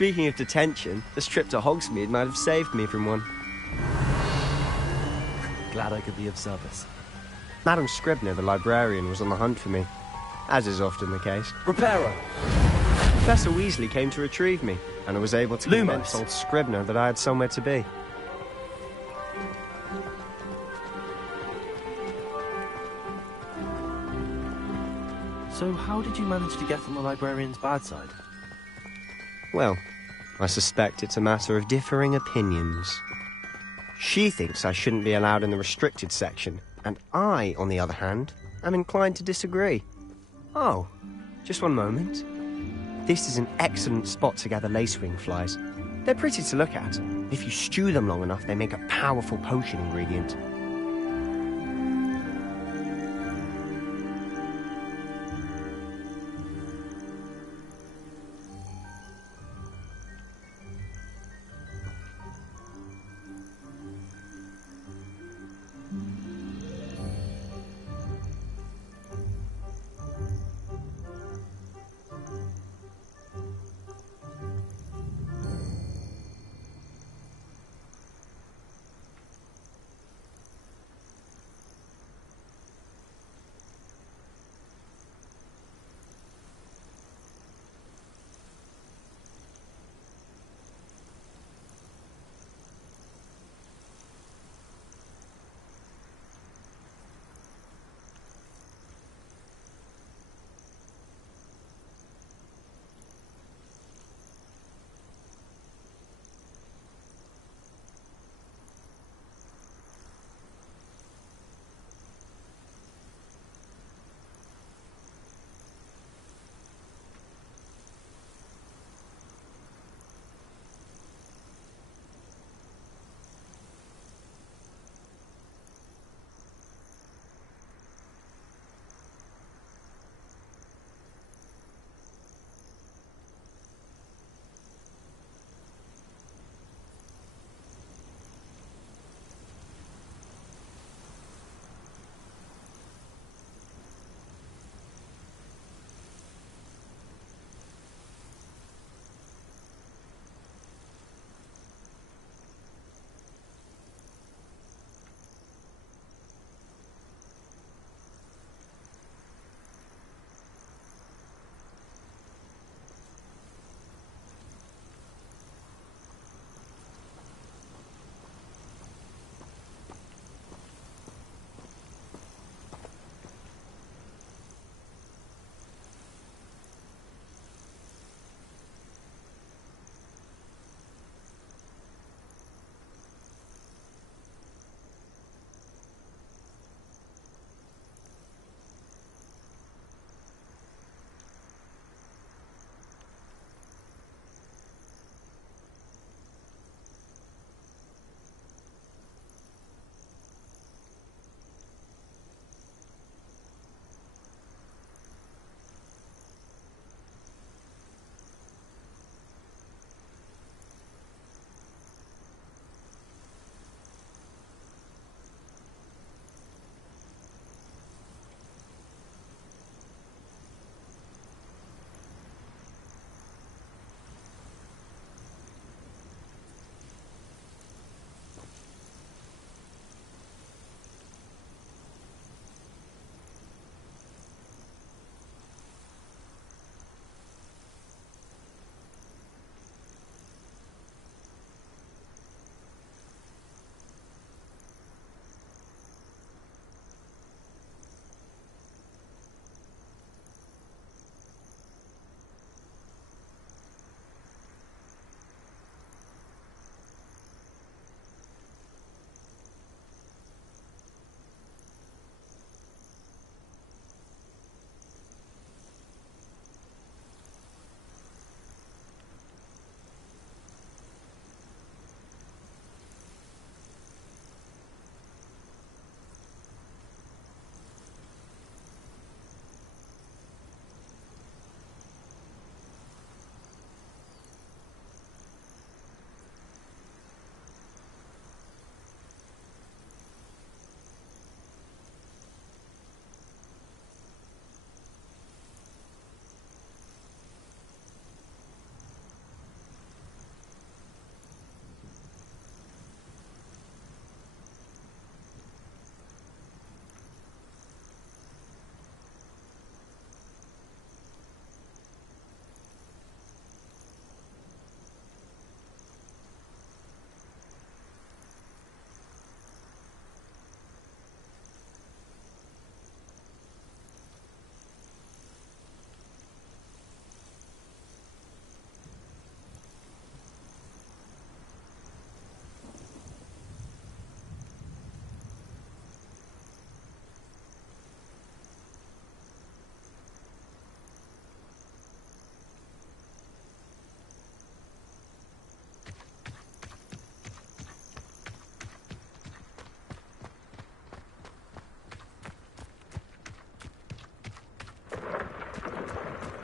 Speaking of detention, this trip to Hogsmeade might have saved me from one. Glad I could be of service. Madam Scribner, the librarian, was on the hunt for me, as is often the case. Reparo! Professor Weasley came to retrieve me, and I was able to convince old Scribner that I had somewhere to be. So how did you manage to get on the librarian's bad side? Well, I suspect it's a matter of differing opinions. She thinks I shouldn't be allowed in the restricted section, and I, on the other hand, am inclined to disagree. Oh, just one moment. This is an excellent spot to gather lacewing flies. They're pretty to look at. If you stew them long enough, they make a powerful potion ingredient.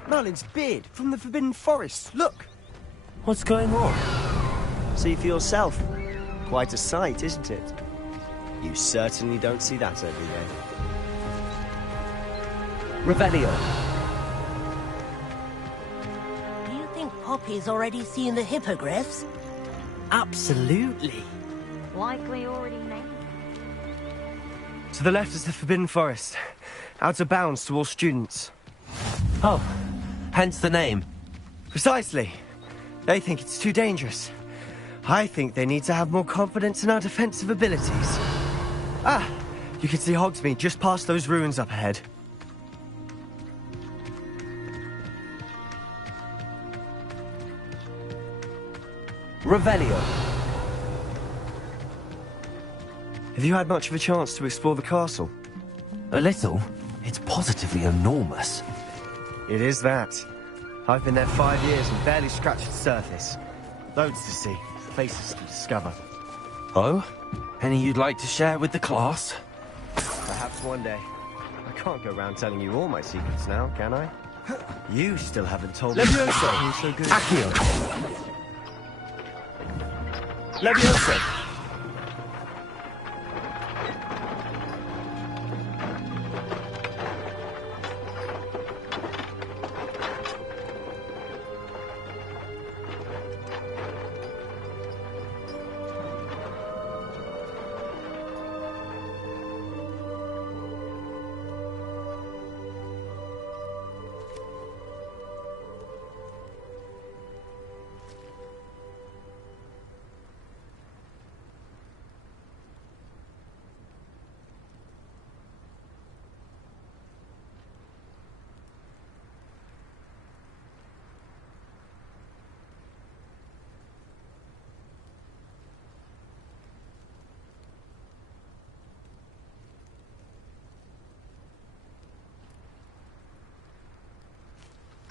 Merlin's beard from the Forbidden Forest. Look! What's going on? See for yourself. Quite a sight, isn't it? You certainly don't see that every day. Revelio. Do you think Poppy's already seen the hippogriffs? Absolutely. Likely already named. To the left is the Forbidden Forest. Out of bounds to all students. Oh, hence the name. Precisely. They think it's too dangerous. I think they need to have more confidence in our defensive abilities. Ah, you can see Hogsmeade just past those ruins up ahead. Revelio. Have you had much of a chance to explore the castle? A little. It's positively enormous. It is that. I've been there 5 years and barely scratched the surface. Loads to see, places to discover. Oh? Any you'd like to share with the class? Perhaps one day. I can't go around telling you all my secrets now, can I? You still haven't told me. Levioso! So good. Accio! Levioso!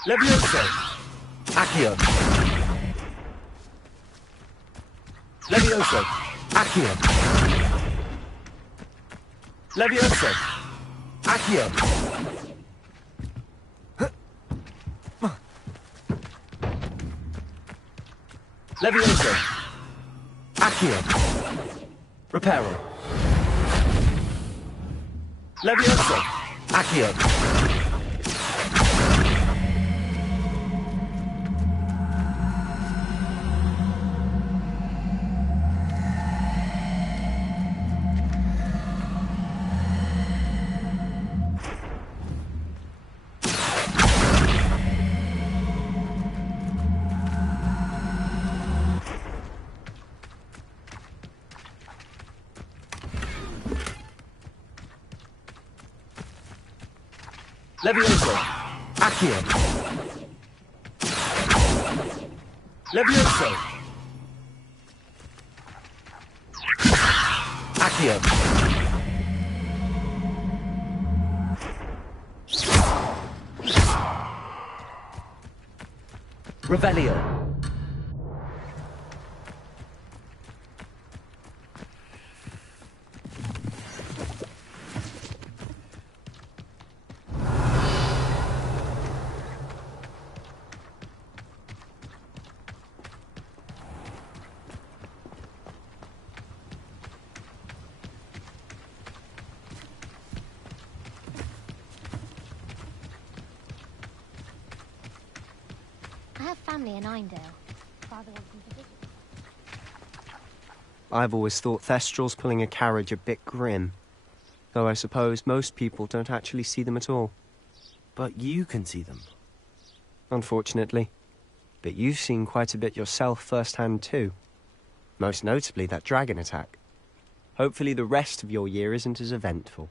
Levioso! Accio! Levioso! Accio! Levioso! Accio! Levioso! Accio! Reparo! Levioso! Accio! Levioso! Accio! Levioso! Accio! Revelio! I have family in Eindale. Father wants me to visit. I've always thought Thestrals pulling a carriage a bit grim. Though I suppose most people don't actually see them at all. But you can see them. Unfortunately. But you've seen quite a bit yourself firsthand too. Most notably that dragon attack. Hopefully the rest of your year isn't as eventful.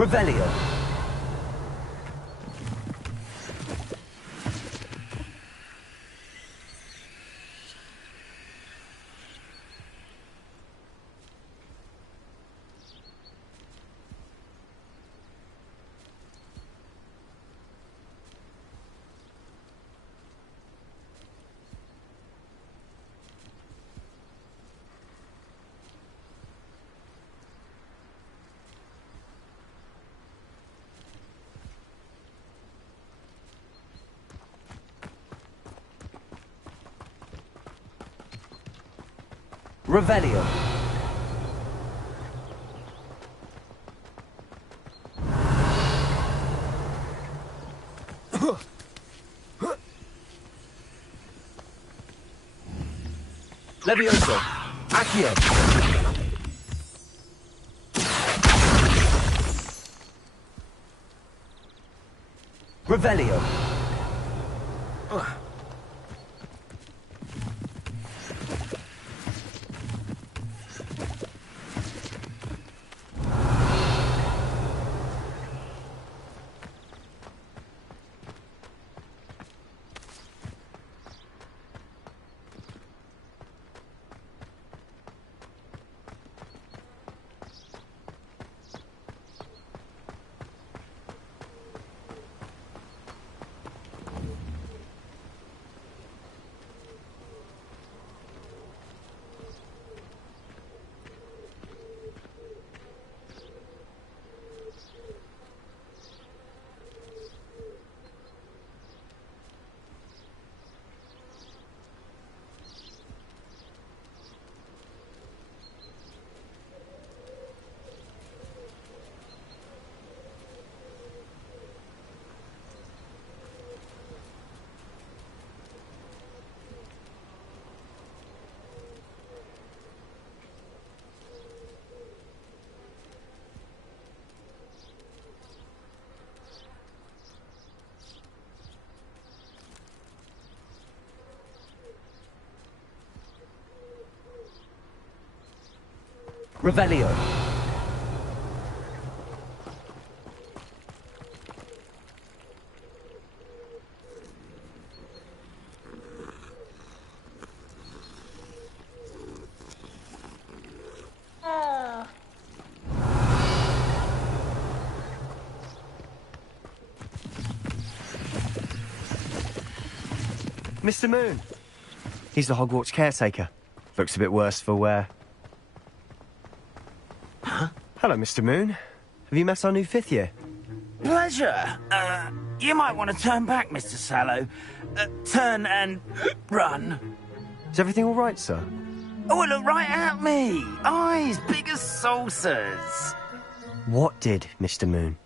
Revelio. Revelio. Levioso. Accio. Revelio. Revelio. Mr. Moon. He's the Hogwarts caretaker. Looks a bit worse for wear. Huh? Hello, Mr. Moon. Have you met our new fifth year? Pleasure. You might want to turn back, Mr. Sallow. Turn and run. Is everything all right, sir? Oh, look right at me. Eyes big as saucers. What did, Mr. Moon?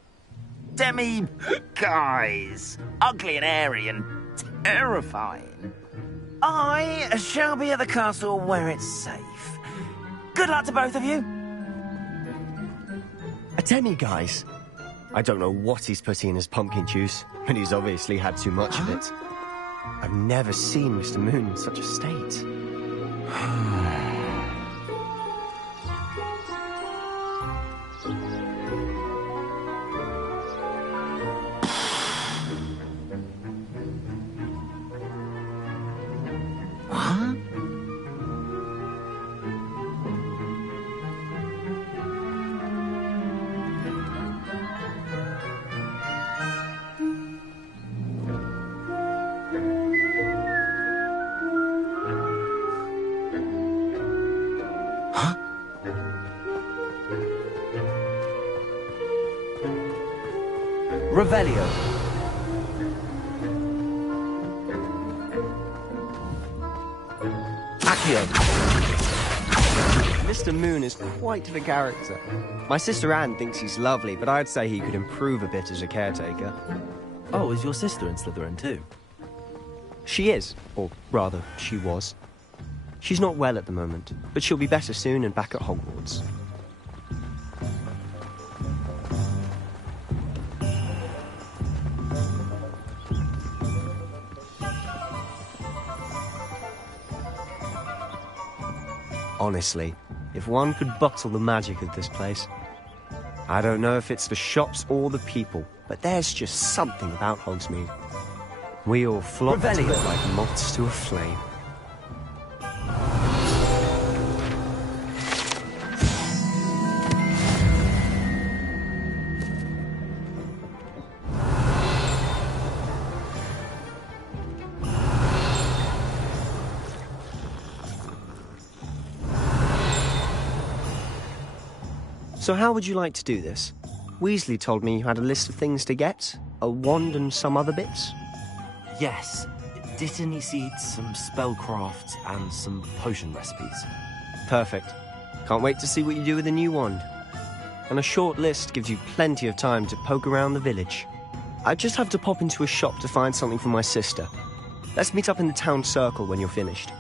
Guys. Ugly and hairy and terrifying. I shall be at the castle where it's safe. Good luck to both of you. A demi-guise? I don't know what he's putting in his pumpkin juice, but he's obviously had too much of it. I've never seen Mr. Moon in such a state. Revelio. Accio. Mr. Moon is quite the character. My sister Anne thinks he's lovely, but I'd say he could improve a bit as a caretaker. Oh, is your sister in Slytherin too? She is, or rather, she was. She's not well at the moment, but she'll be better soon and back at Hogwarts. Honestly, if one could bottle the magic of this place. I don't know if it's the shops or the people, but there's just something about Hogsmeade. We all flock to it like moths to a flame. So how would you like to do this? Weasley told me you had a list of things to get, a wand and some other bits. Yes. Dittany seeds, some spellcrafts, and some potion recipes. Perfect. Can't wait to see what you do with the new wand. And a short list gives you plenty of time to poke around the village. I just have to pop into a shop to find something for my sister. Let's meet up in the town circle when you're finished.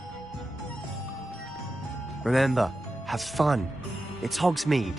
Remember, have fun. It's Hogsmeade.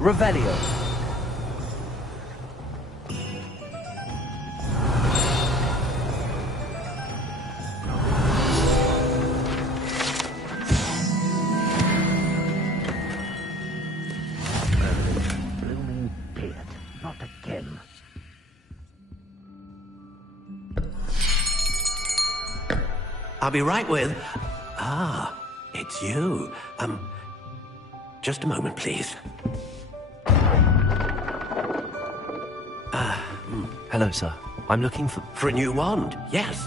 Revelio. Blooming beard. Not again. I'll be right with... Ah, it's you. Just a moment, please. Hello, sir. I'm looking for... For a new wand, yes.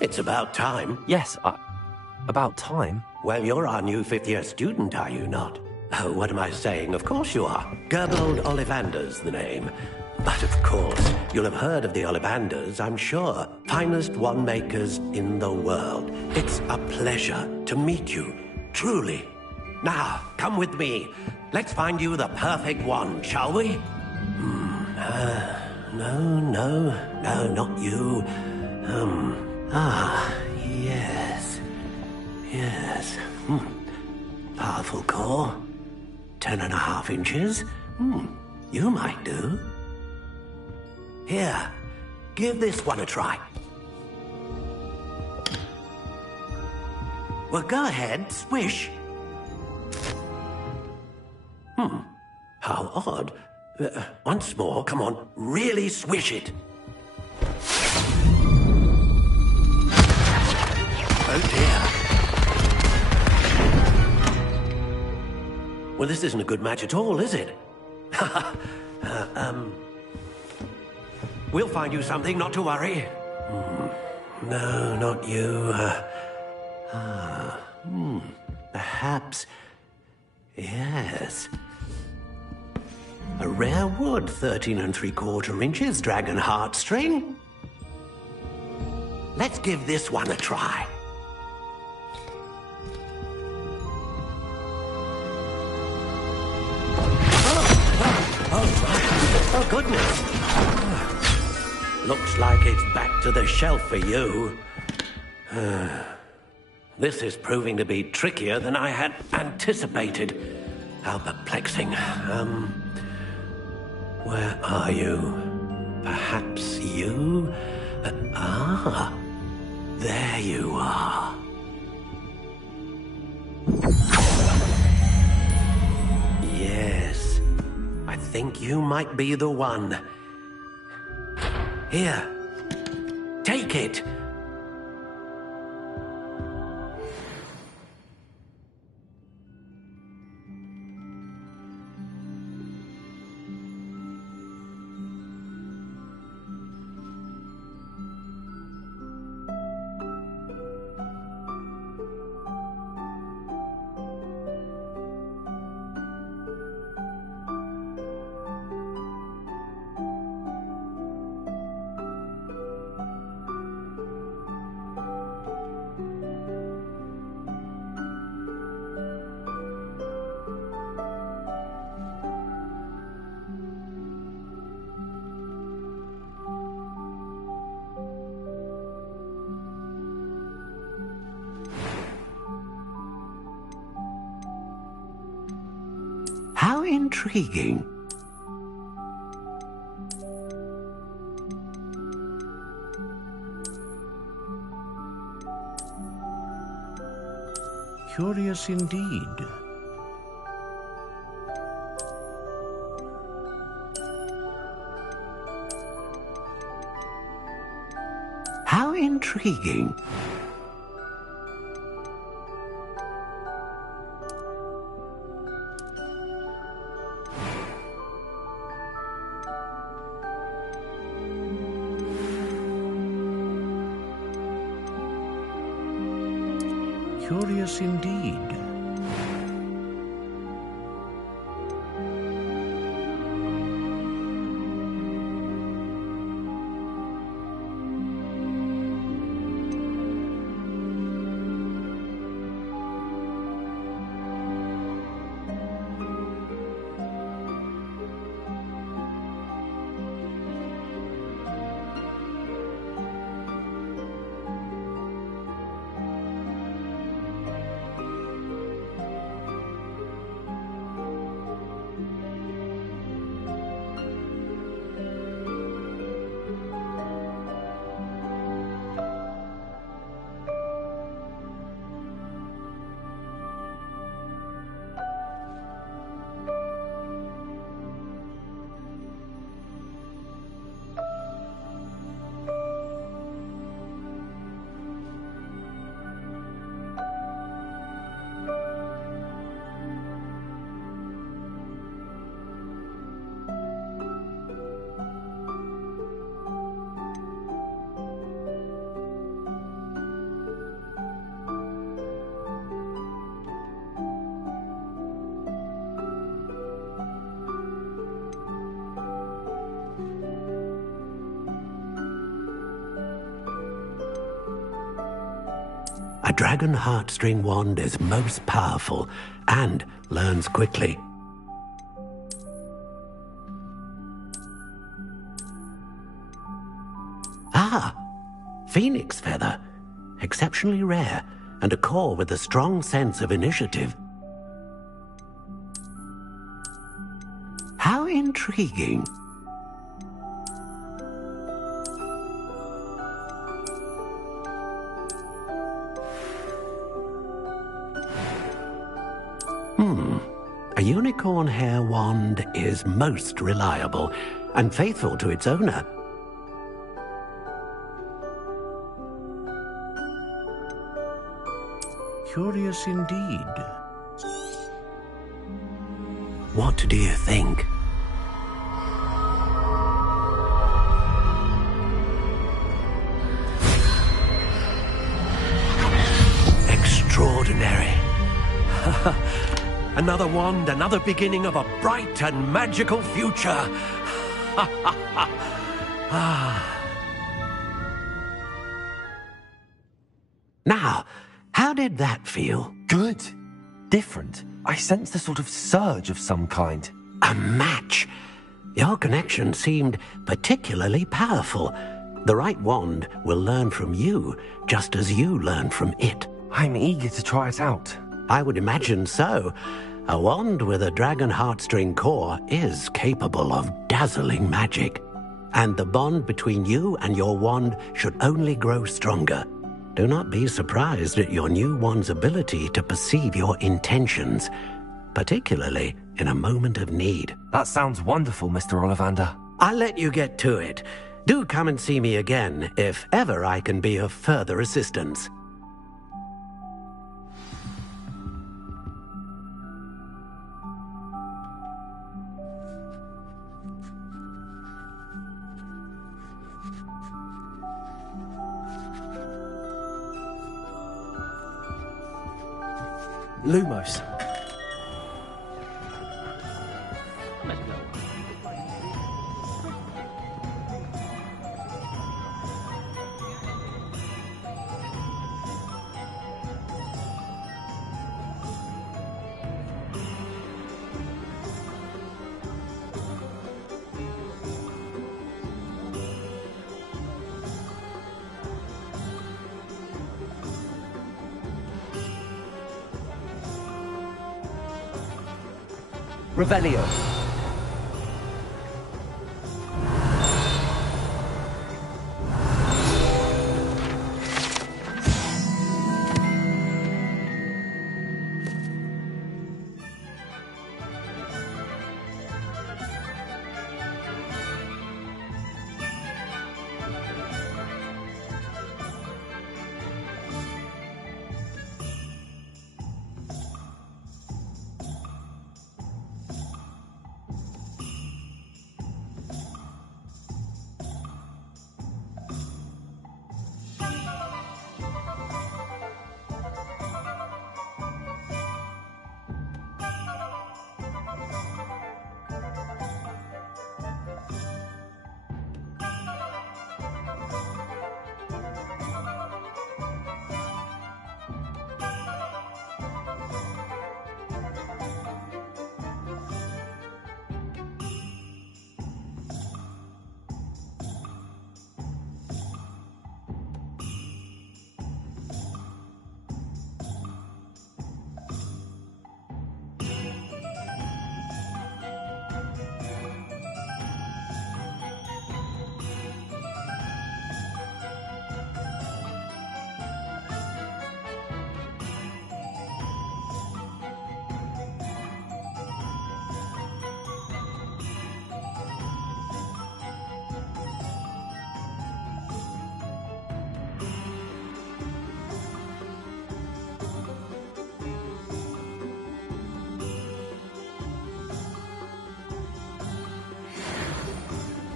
It's about time. Yes, about time? Well, you're our new fifth-year student, are you not? Oh, what am I saying? Of course you are. Gerbold Ollivander's the name. But of course, you'll have heard of the Ollivanders, I'm sure. Finest wand makers in the world. It's a pleasure to meet you, truly. Now, come with me. Let's find you the perfect wand, shall we? No, not you. Yes. Powerful core. 10.5 inches. You might do. Here, give this one a try. Well, go ahead, swish. How odd. Once more, come on, really swish it. Oh dear. Well, this isn't a good match at all, is it? We'll find you something, not to worry. No, not you. Perhaps Yes. A rare wood, 13 3/4 inches, dragon heartstring. Let's give this one a try. Oh, goodness. Looks like it's back to the shelf for you. This is proving to be trickier than I had anticipated. How perplexing. Where are you? Perhaps you? There you are. Yes, I think you might be the one. Here, take it. How intriguing. Curious indeed. How intriguing. Curious indeed. A dragon heartstring wand is most powerful and learns quickly. Ah, phoenix feather. Exceptionally rare, and a core with a strong sense of initiative. How intriguing. A unicorn hair wand is most reliable and faithful to its owner. Curious indeed. What do you think? Extraordinary. Another wand, another beginning of a bright and magical future. Now, how did that feel? Good. Different. I sensed a sort of surge of some kind. A match. Your connection seemed particularly powerful. The right wand will learn from you, just as you learn from it. I'm eager to try it out. I would imagine so. A wand with a dragon heartstring core is capable of dazzling magic. And the bond between you and your wand should only grow stronger. Do not be surprised at your new wand's ability to perceive your intentions, particularly in a moment of need. That sounds wonderful, Mr. Ollivander. I'll let you get to it. Do come and see me again if ever I can be of further assistance. Lumos. Revelio.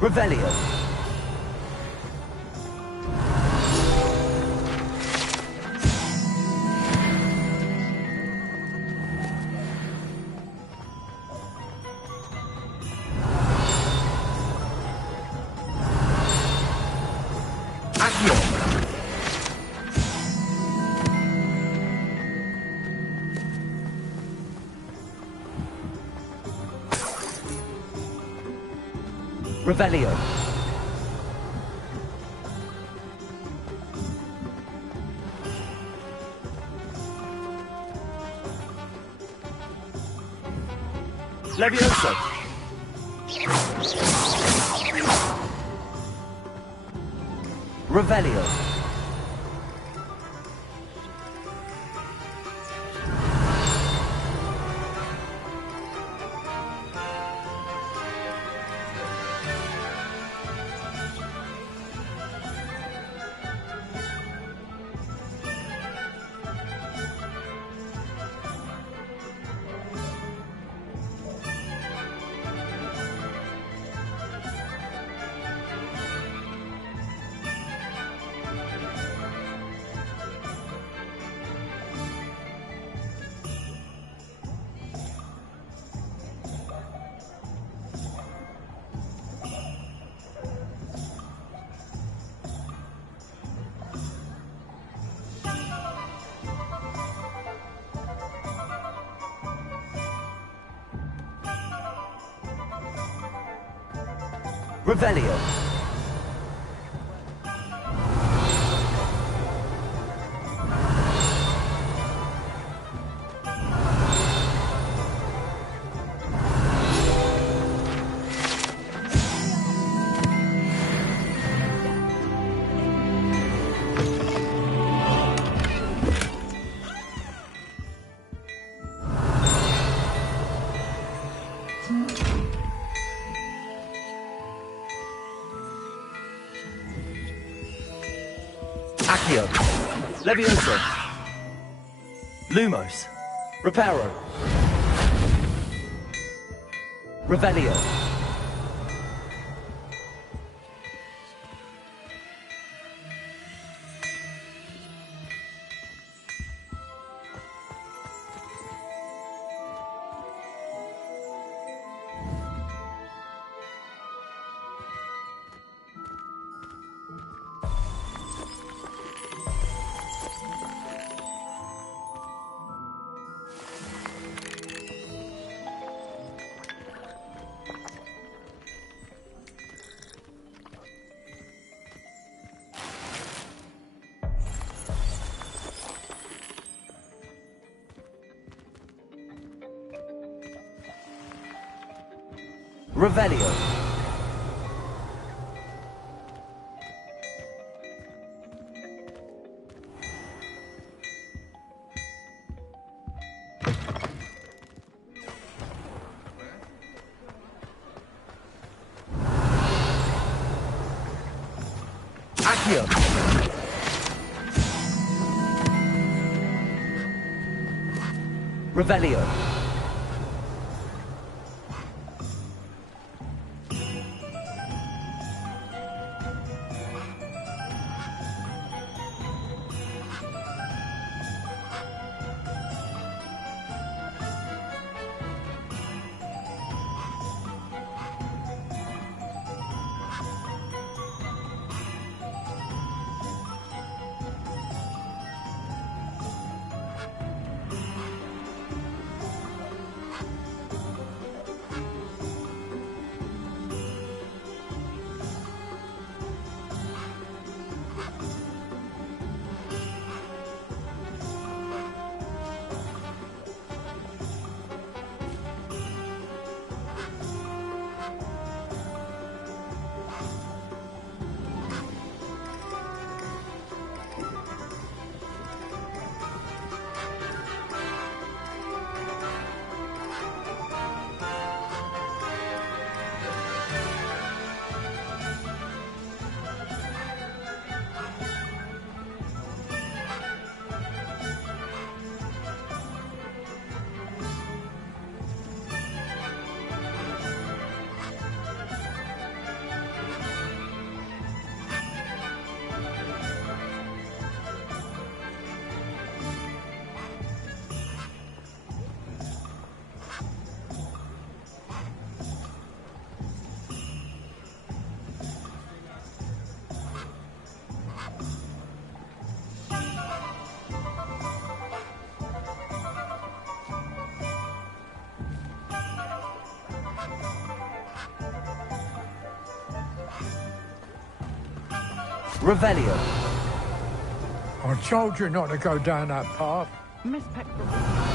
Revelio. Revelio. Levioso. Revelio. Revelio. Accio. Levioso. Lumos. Reparo. Revelio. Revelio. Accio. Revelio. Revelio. I told you not to go down that path. Miss Peckman.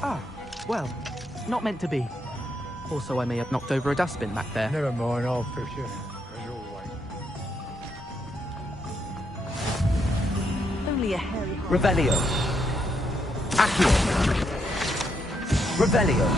Ah, well, not meant to be. Also, I may have knocked over a dustbin back there. Never mind, I'll fix it. As always. Only a hairy heart. Revelio. Accio. Revelio.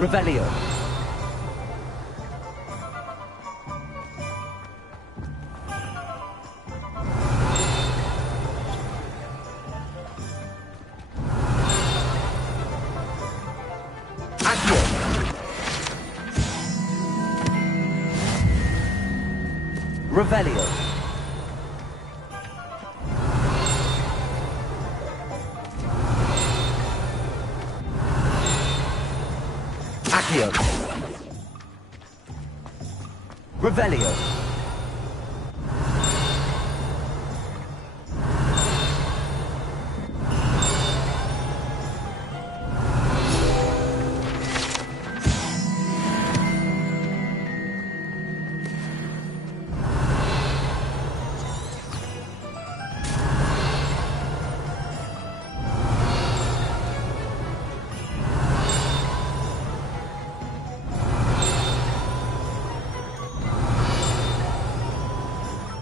Revelio. Accio. Revelio. Accio. Revelio.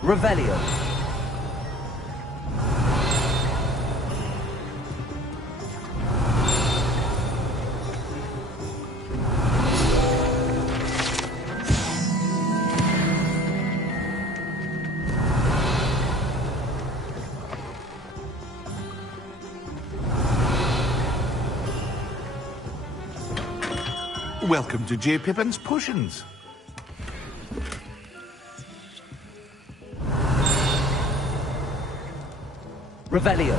Revelio. Welcome to J. Pippin's Potions. Revelio.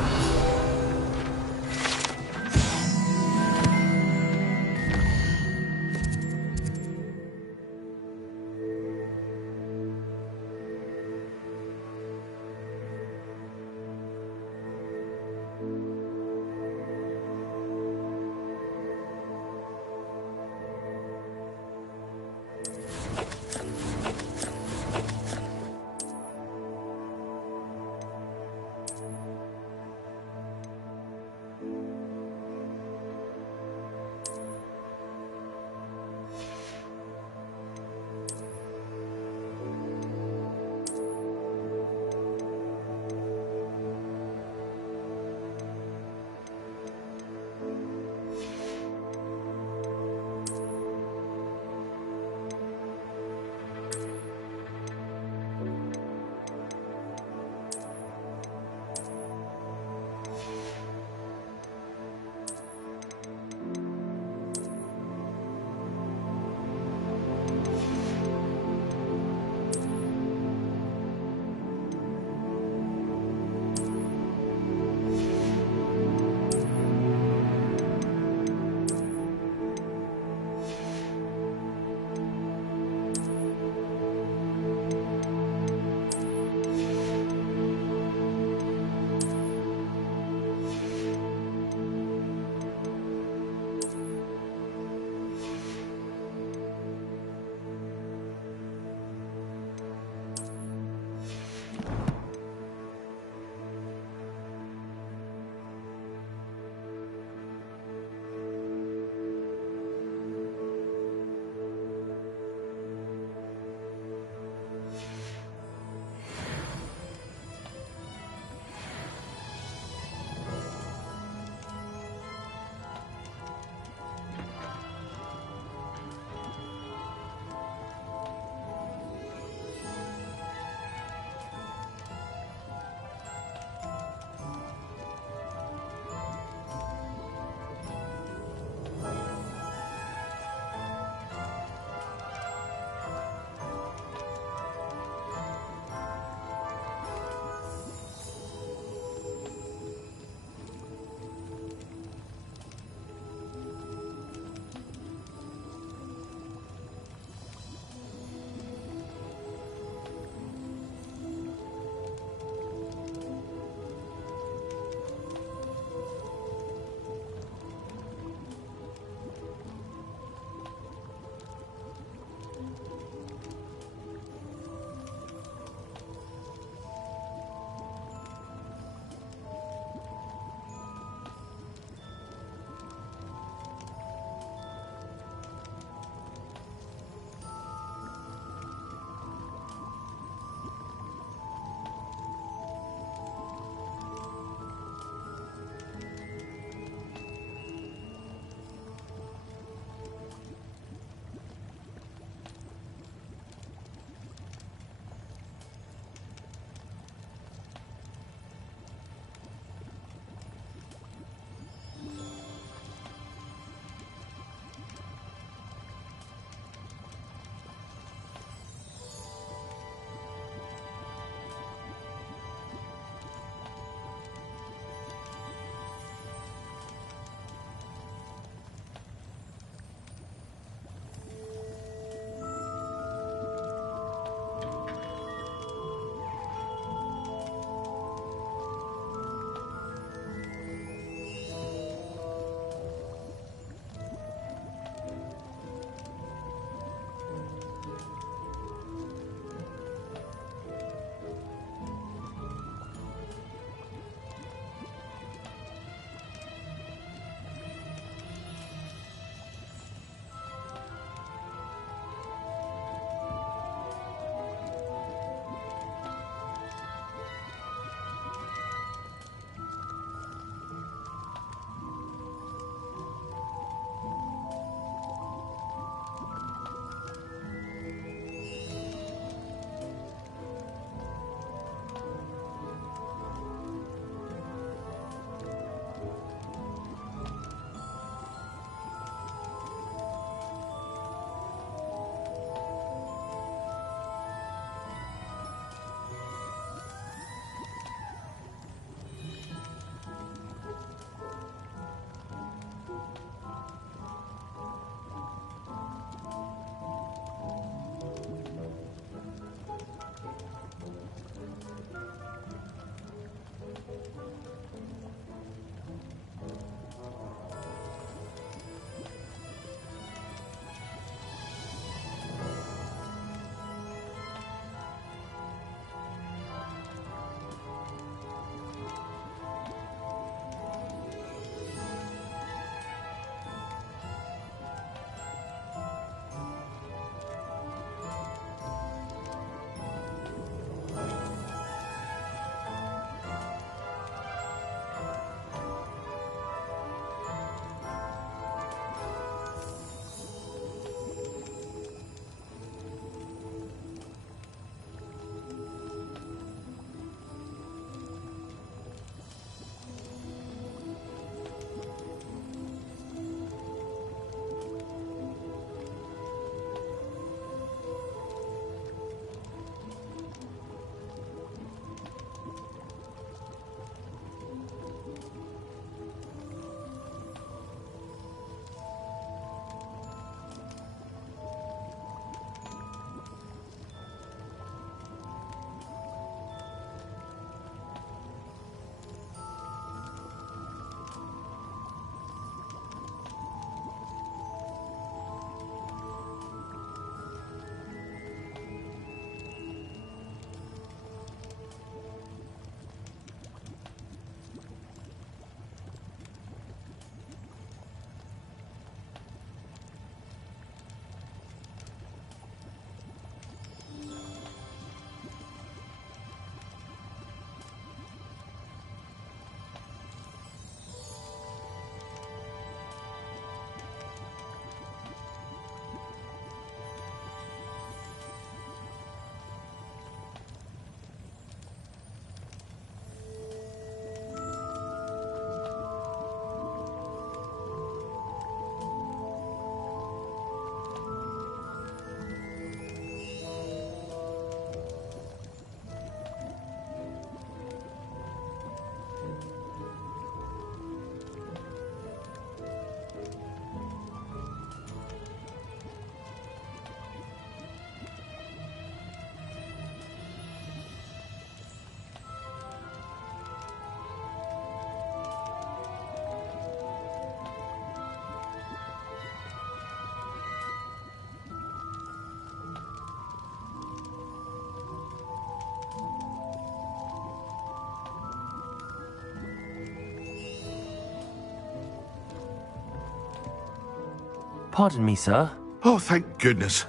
Pardon me, sir. Oh, thank goodness.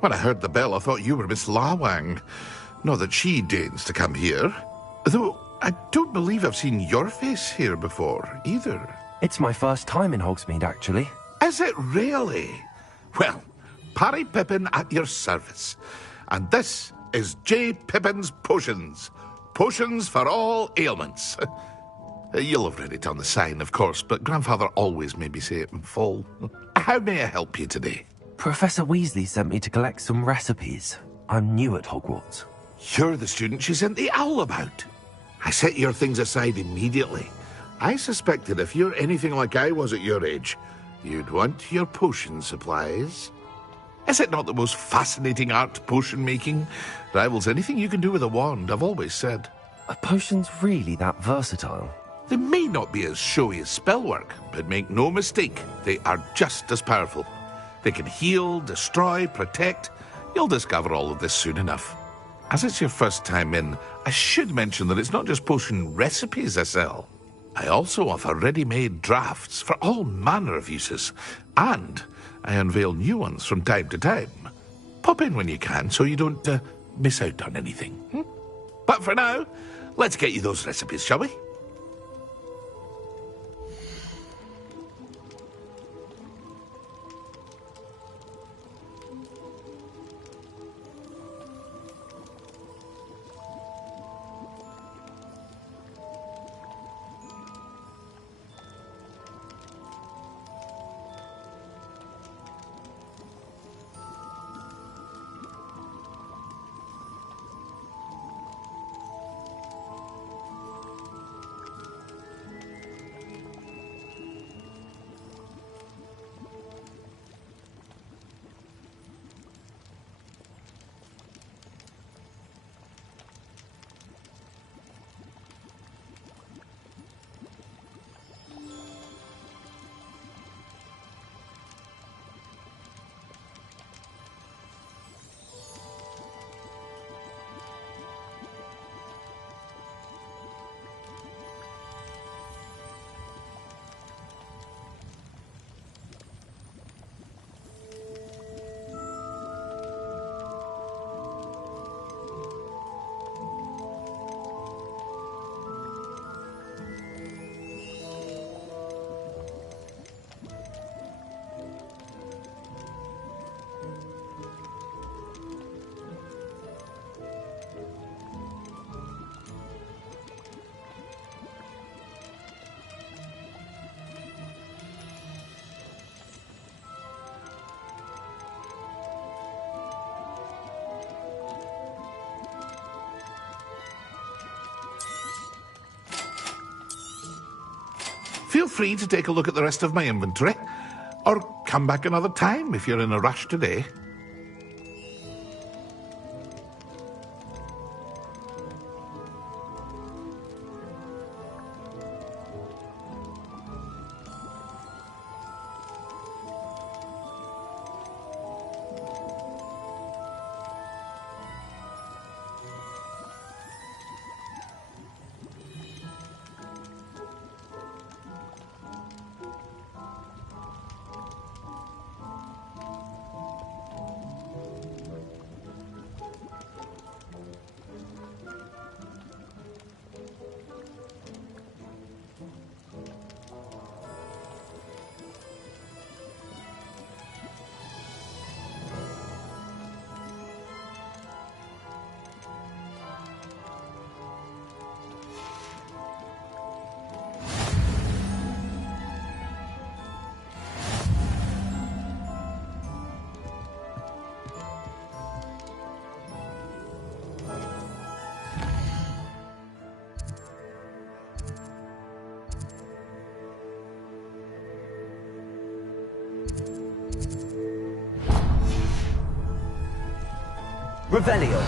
When I heard the bell, I thought you were Miss Lawang. Not that she deigns to come here. Though I don't believe I've seen your face here before, either. It's my first time in Hogsmeade, actually. Is it really? Well, Parry Pippin at your service. And this is J. Pippin's Potions. Potions for all ailments. You'll have read it on the sign, of course, but Grandfather always made me say it in full. How may I help you today? Professor Weasley sent me to collect some recipes. I'm new at Hogwarts. You're the student she sent the owl about. I set your things aside immediately. I suspected if you're anything like I was at your age, you'd want your potion supplies. Is it not the most fascinating art, potion making? Rivals anything you can do with a wand, I've always said. Are potions really that versatile? They may not be as showy as spellwork, but make no mistake, they are just as powerful. They can heal, destroy, protect. You'll discover all of this soon enough. As it's your first time in, I should mention that it's not just potion recipes I sell. I also offer ready-made drafts for all manner of uses, and I unveil new ones from time to time. Pop in when you can so you don't miss out on anything. But for now, let's get you those recipes, shall we? Feel free to take a look at the rest of my inventory, or come back another time if you're in a rush today. Revelio.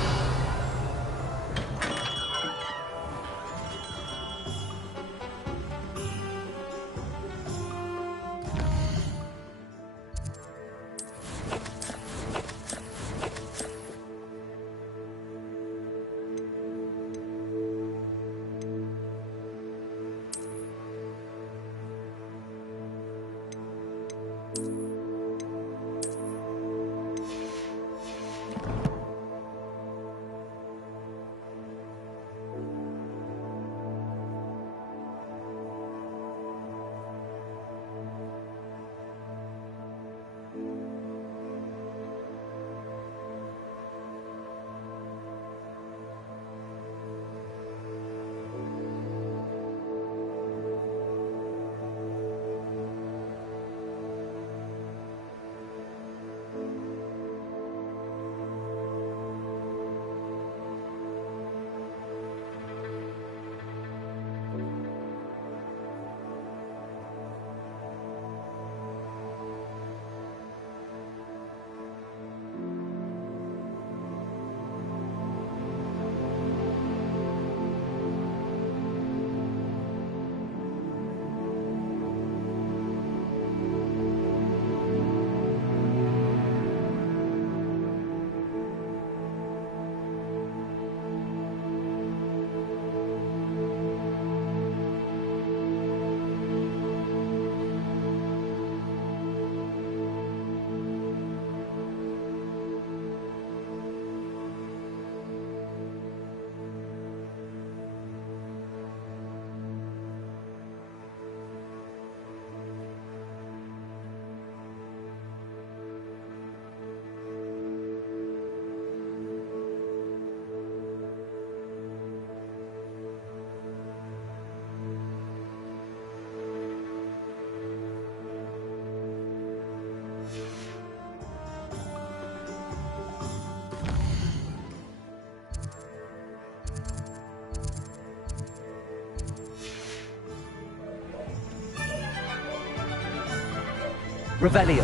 Revelio.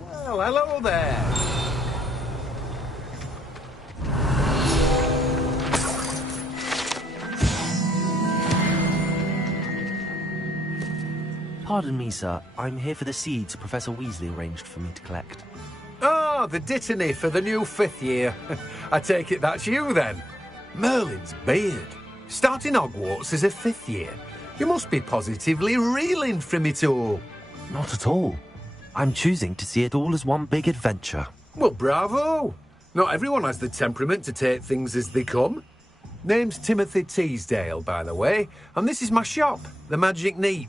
Well, hello there. Pardon me, sir. I'm here for the seeds Professor Weasley arranged for me to collect. Oh, the dittany for the new 5th year. I take it that's you, then. Merlin's beard. Starting Hogwarts as a 5th year. You must be positively reeling from it all. Not at all. I'm choosing to see it all as one big adventure. Well, bravo. Not everyone has the temperament to take things as they come. Name's Timothy Teasdale, by the way, and this is my shop, the Magic Neep.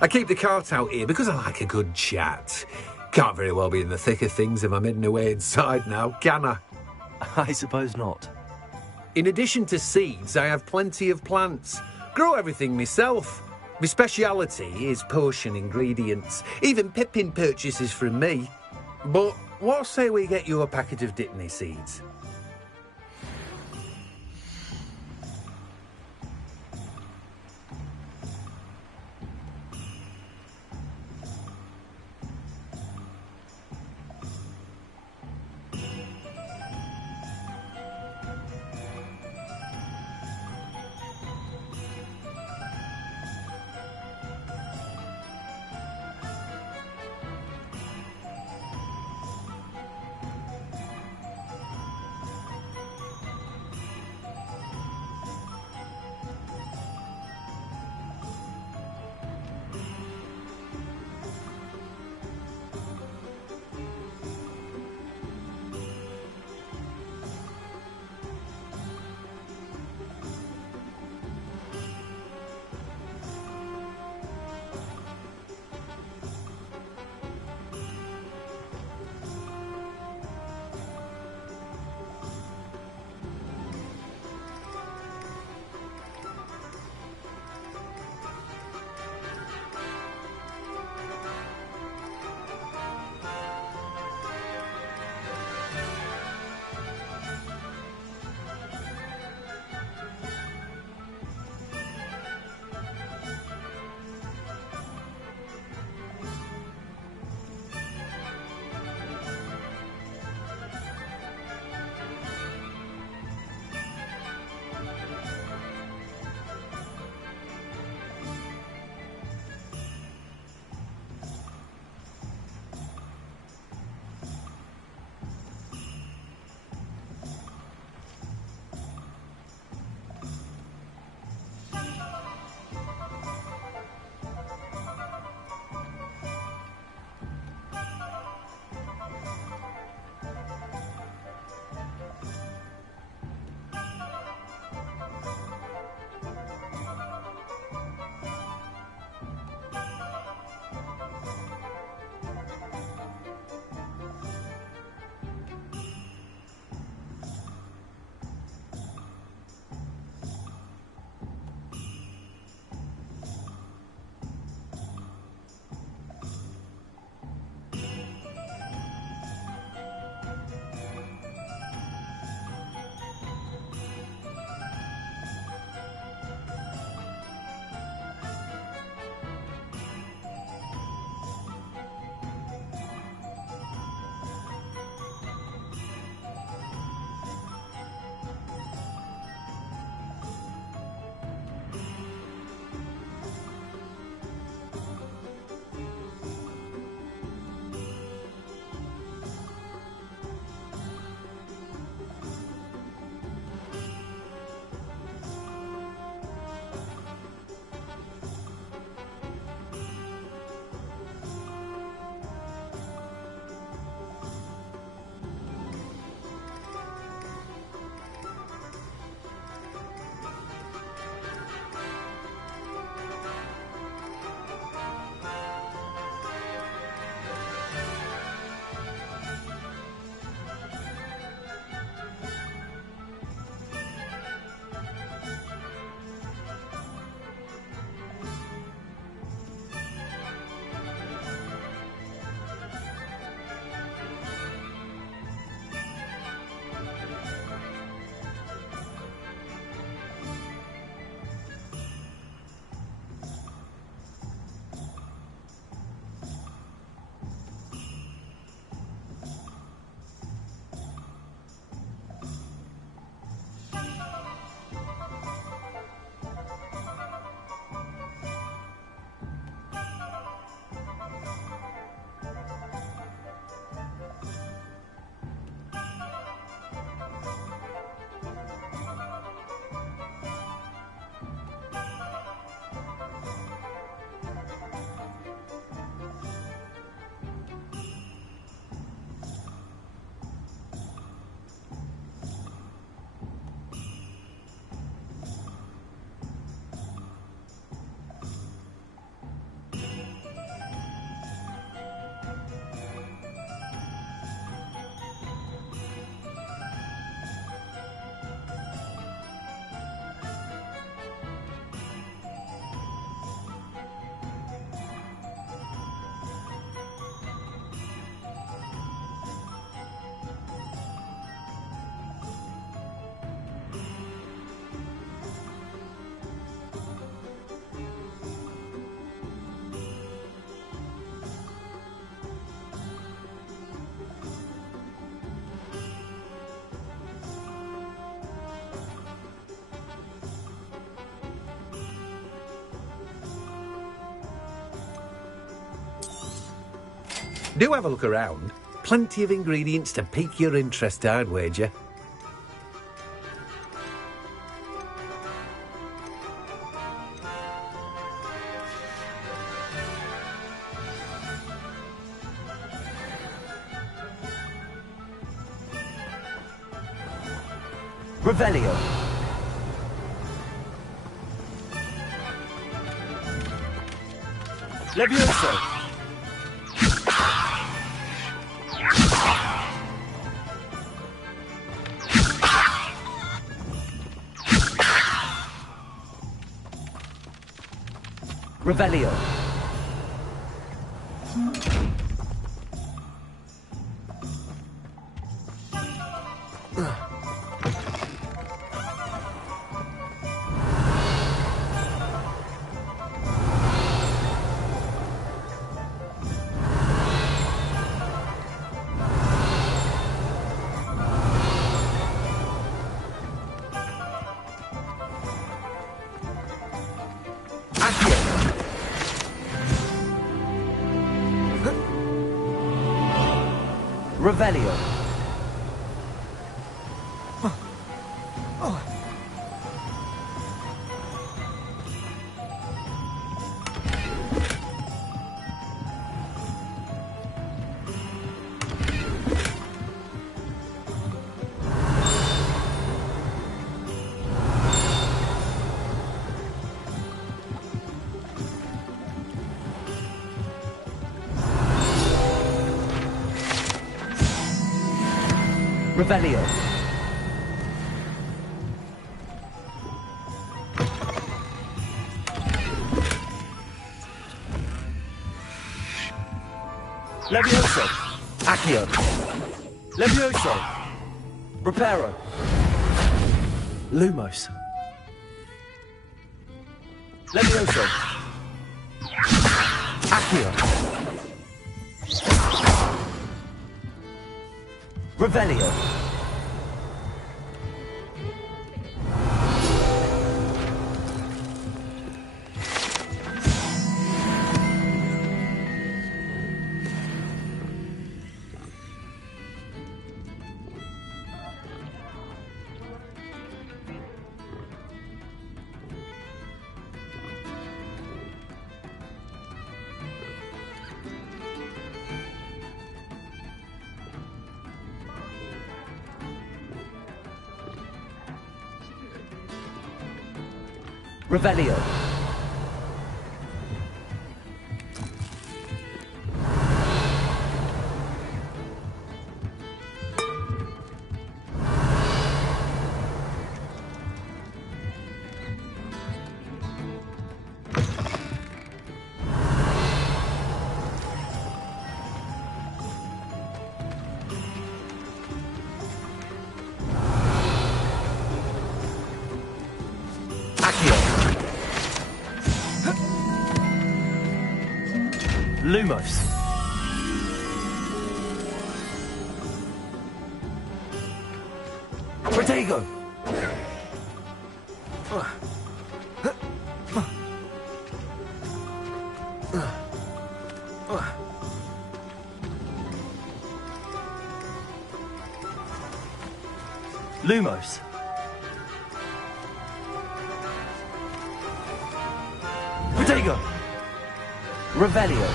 I keep the cart out here because I like a good chat. Can't very well be in the thick of things if I'm hidden away inside now, can I? I suppose not. In addition to seeds, I have plenty of plants. Grow everything myself. My speciality is potion ingredients. Even Pippin purchases from me. But what say we get you a packet of Dittany seeds? Do have a look around. Plenty of ingredients to pique your interest, I'd wager. Revelio. Levioso. Revelio. Revelio. Revelio. Levioso. Accio. Levioso. Reparo. Lumos. Levioso. Accio. Revelio. Revelio. Lumos. Protego. Lumos. Protego. Revelio.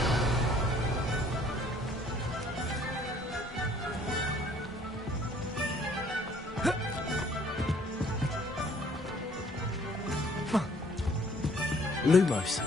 Lumos.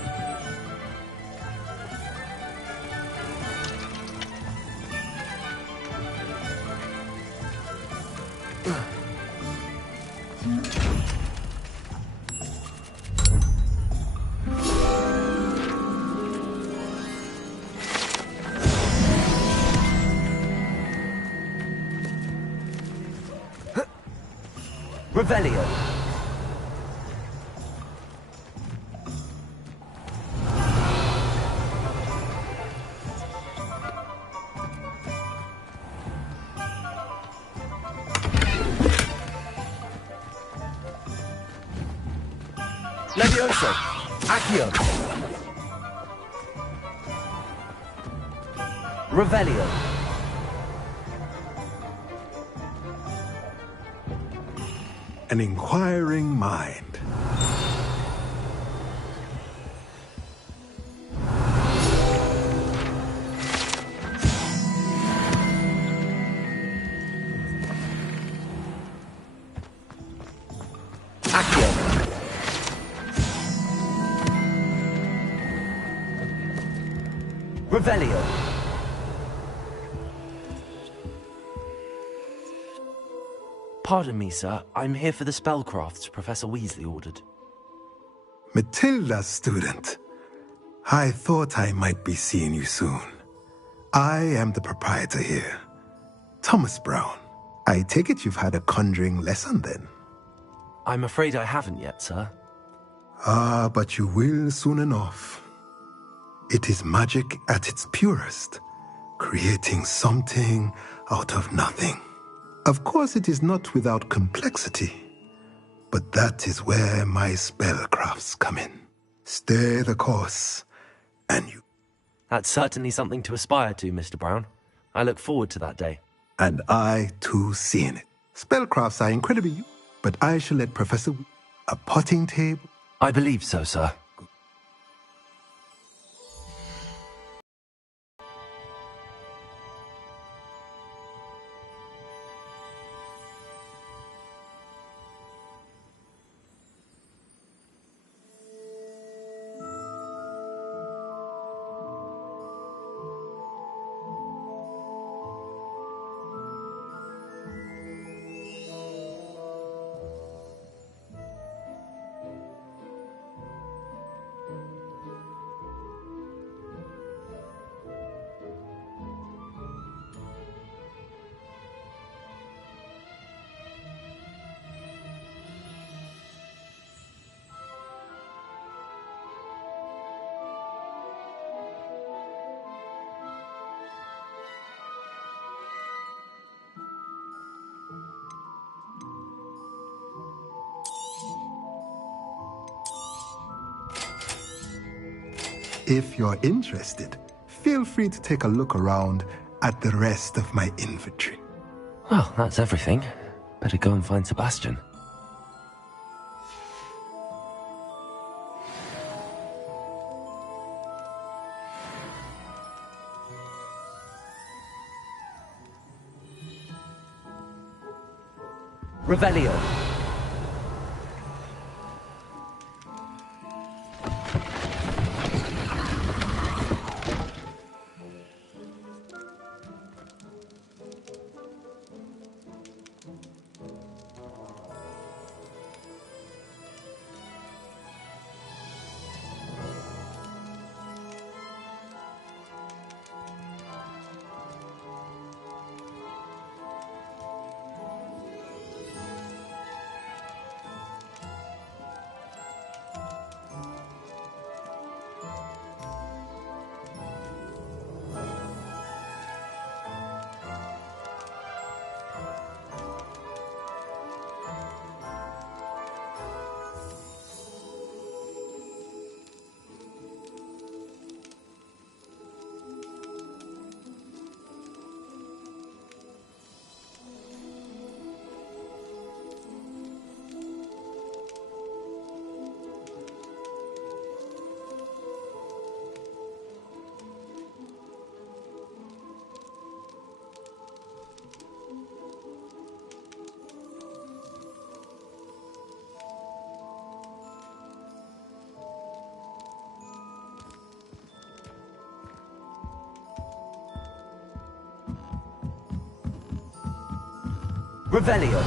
Revelio. Levioso. Accio. Revelio. An inquiring mind. Revelio. Pardon me, sir. I'm here for the spellcrafts Professor Weasley ordered. Matilda's student. I thought I might be seeing you soon. I am the proprietor here, Thomas Brown. I take it you've had a conjuring lesson then? I'm afraid I haven't yet, sir. Ah, but you will soon enough. It is magic at its purest, creating something out of nothing. Of course, it is not without complexity, but that is where my spellcrafts come in. Stay the course, and you... That's certainly something to aspire to, Mr. Brown. I look forward to that day. And I, too, seeing it. Spellcrafts are incredibly... But I shall let Professor... A potting table? I believe so, sir. If you're interested, feel free to take a look around at the rest of my inventory. Well, that's everything. Better go and find Sebastian. Revelio. Revelio.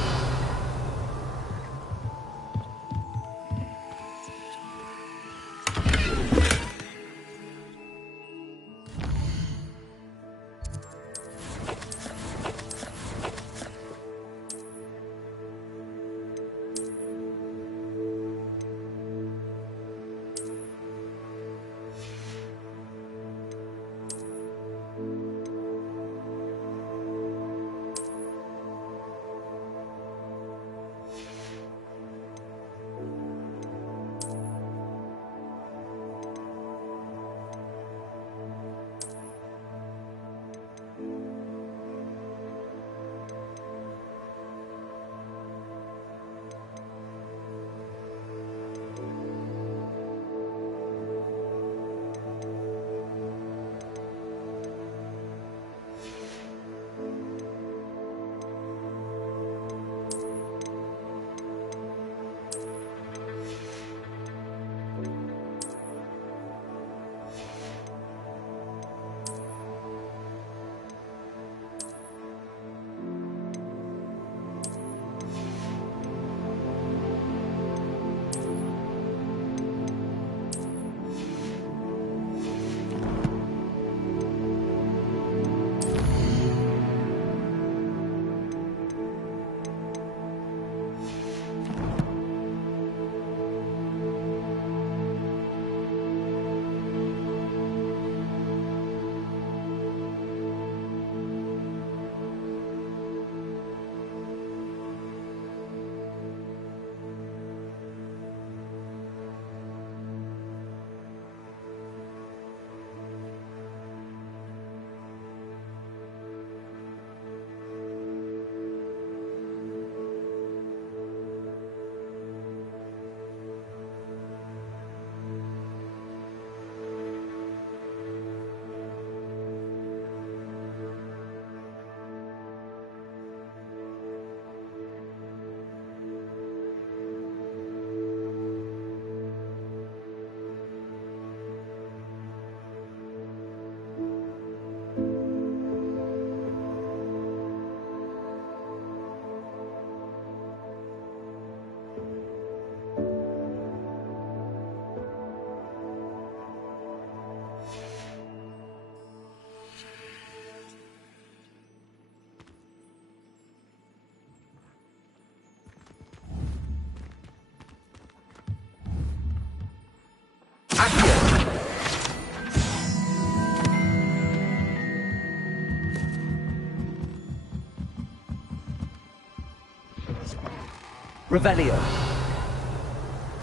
Revelio.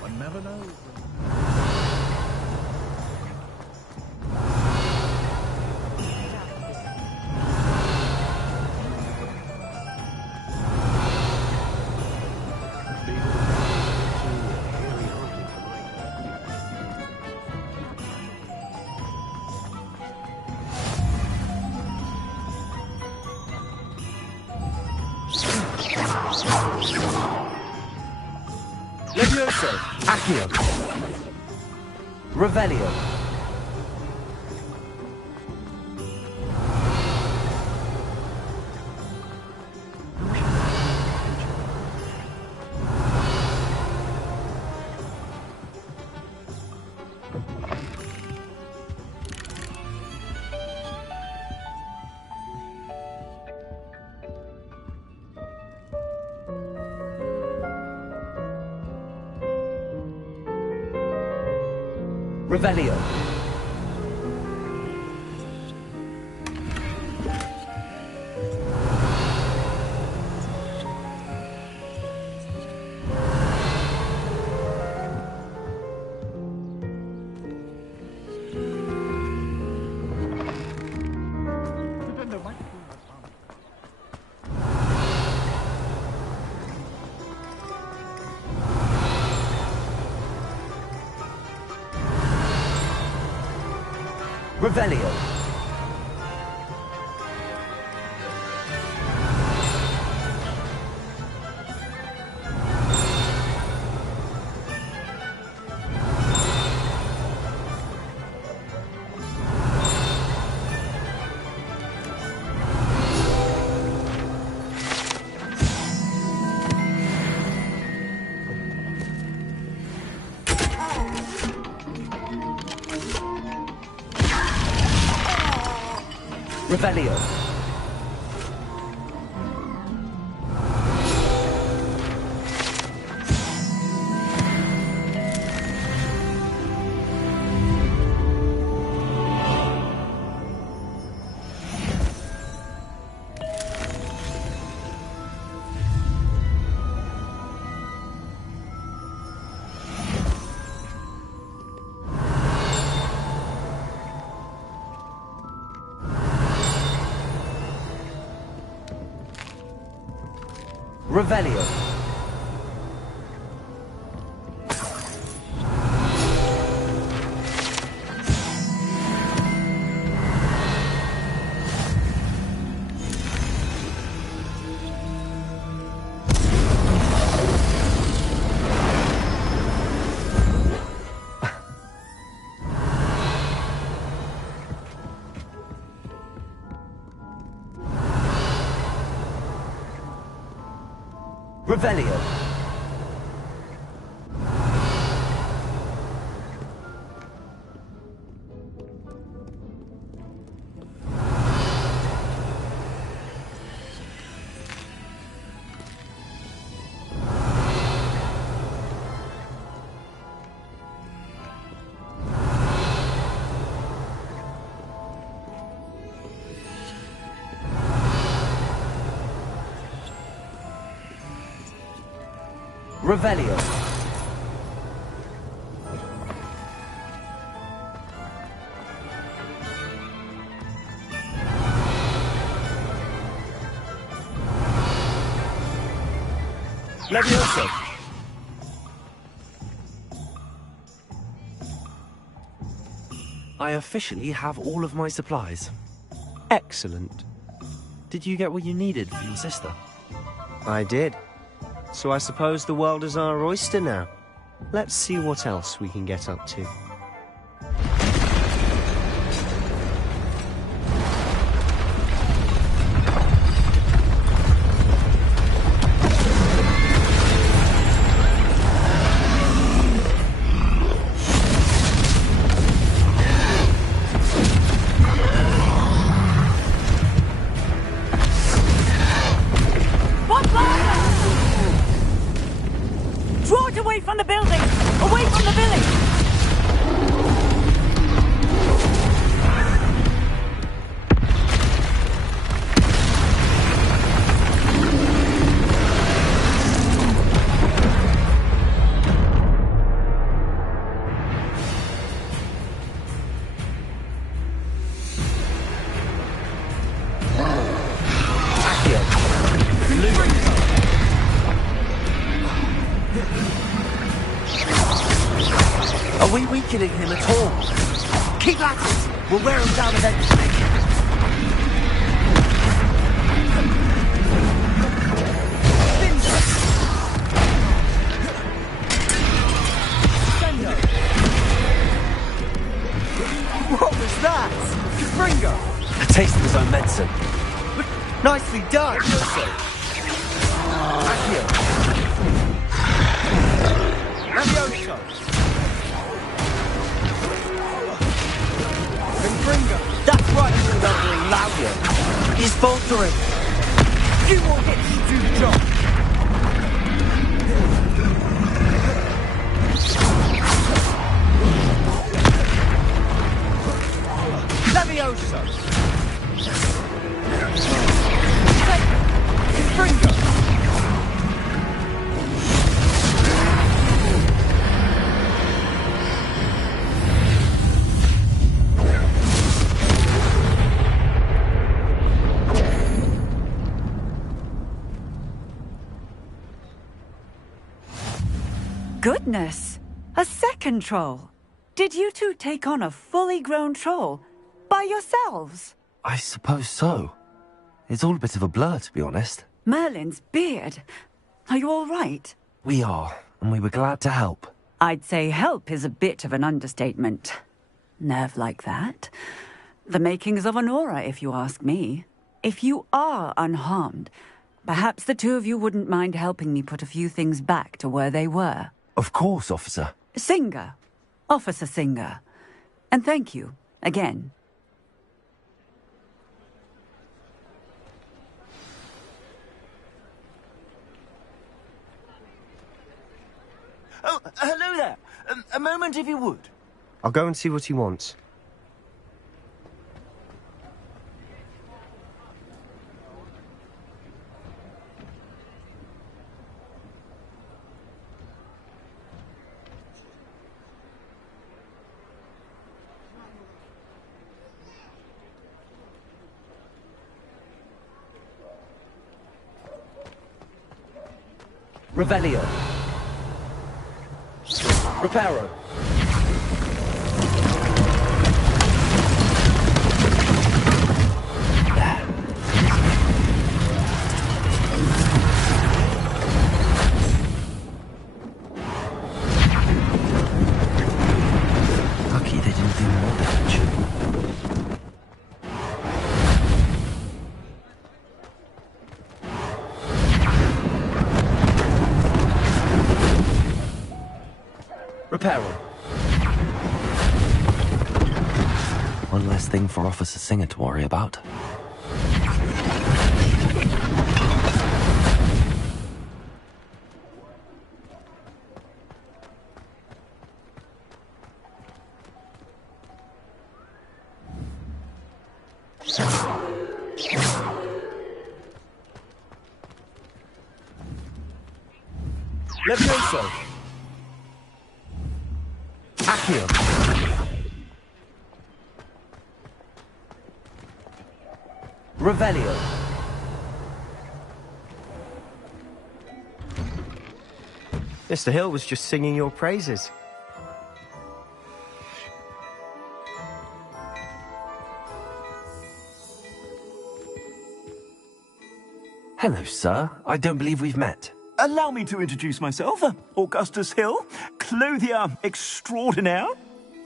One never knows. Levioso. Accio. Revelio. Revelio. Revelio. Revelio. Revelio. Revelio. Revelio. Levioso. I officially have all of my supplies. Excellent. Did you get what you needed for your sister? I did. So I suppose the world is our oyster now. Let's see what else we can get up to. Draw it away from the building! Away from the village! we weakening him at all? Keep at it! We'll wear him down eventually. What was that? Ringo! A taste of his own medicine. Nicely done! Accio! Levioso! Ringo! That's right, you lumbering louder. He's faltering. You will get to do the job! Levioso! Ringo! Goodness! A second troll! Did you two take on a fully grown troll? By yourselves? I suppose so. It's all a bit of a blur, to be honest. Merlin's beard. Are you all right? We are, and we were glad to help. I'd say help is a bit of an understatement. Nerve like that. The makings of an aura, if you ask me. If you are unharmed, perhaps the two of you wouldn't mind helping me put a few things back to where they were. Of course, officer. Singer. Officer Singer. And thank you, again. Oh, hello there. A moment, if you would. I'll go and see what he wants. Revelio. Reparo. Lucky they didn't do more damage. Reparo. One less thing for Officer Singer to worry about. Levioso! Accio. Revelio. Mr. Hill was just singing your praises. Hello, sir. I don't believe we've met. Allow me to introduce myself, Augustus Hill, clothier extraordinaire.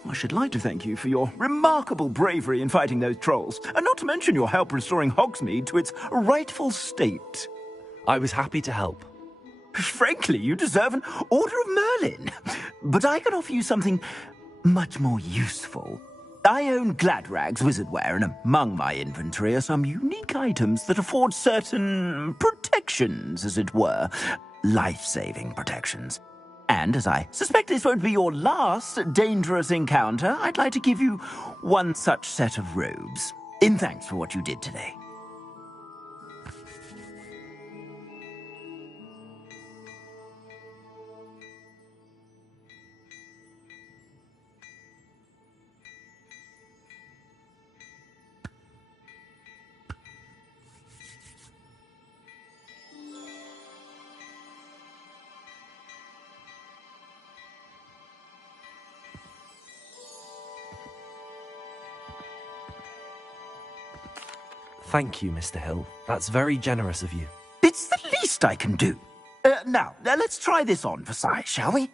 I should like to thank you for your remarkable bravery in fighting those trolls, and not to mention your help restoring Hogsmeade to its rightful state. I was happy to help. Frankly, you deserve an Order of Merlin. But I can offer you something much more useful. I own Gladrag's wizardware, and among my inventory are some unique items that afford certain protections, as it were. Life-saving protections. And as I suspect this won't be your last dangerous encounter, I'd like to give you one such set of robes, in thanks for what you did today. Thank you, Mr. Hill. That's very generous of you. It's the least I can do. Now, let's try this on for size, shall we?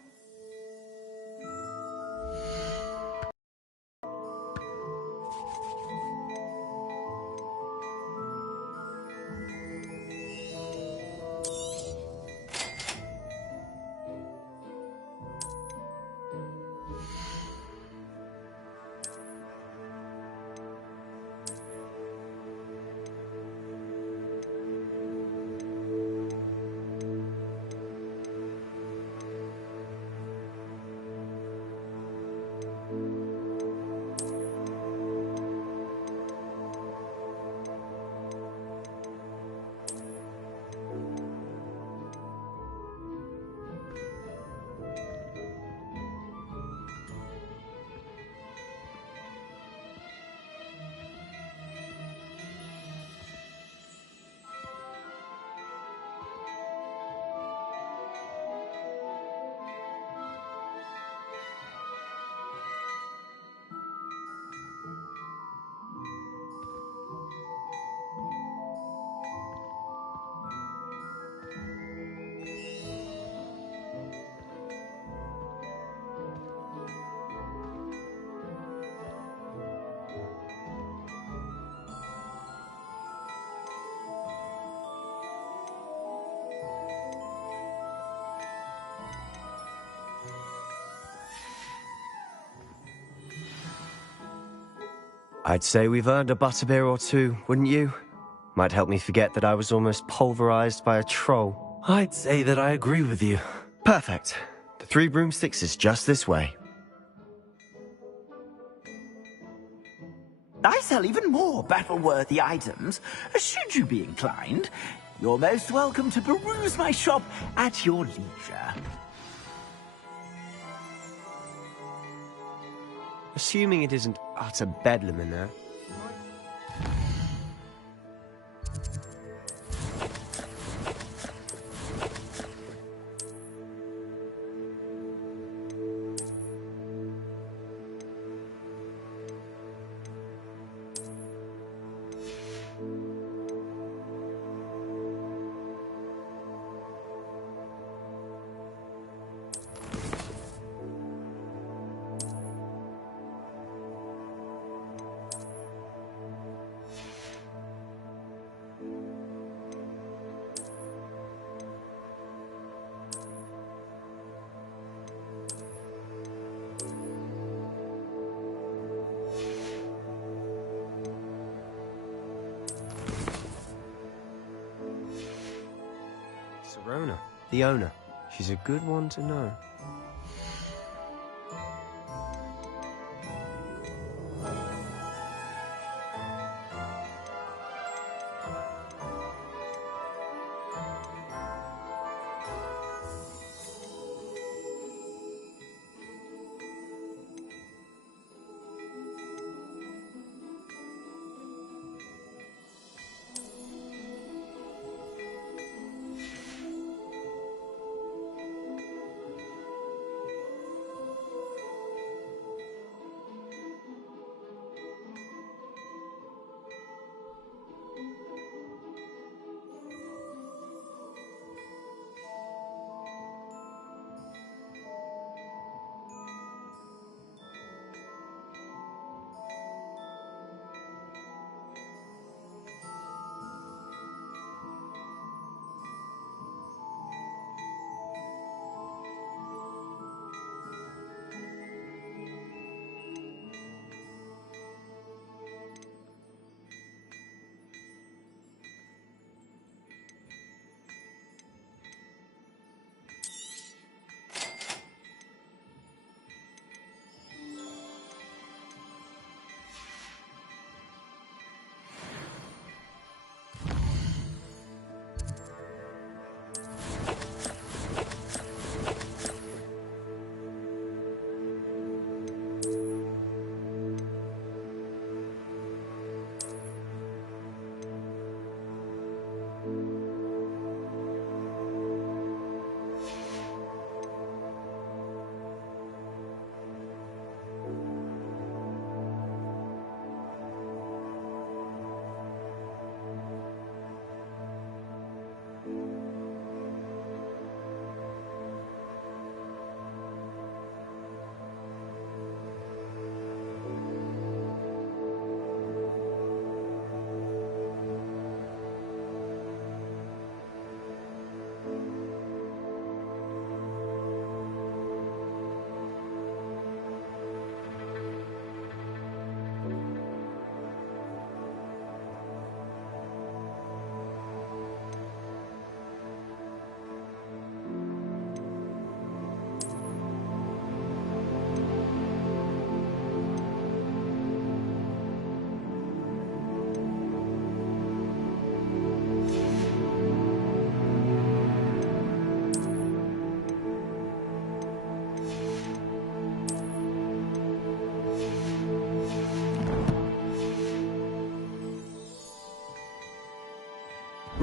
I'd say we've earned a butterbeer or two, wouldn't you? Might help me forget that I was almost pulverized by a troll. I'd say that I agree with you. Perfect. The 3 broomsticks is just this way. I sell even more battle-worthy items. Should you be inclined, you're most welcome to peruse my shop at your leisure. Assuming it isn't utter bedlam in there. Rona, the owner. She's a good one to know.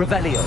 Revelio.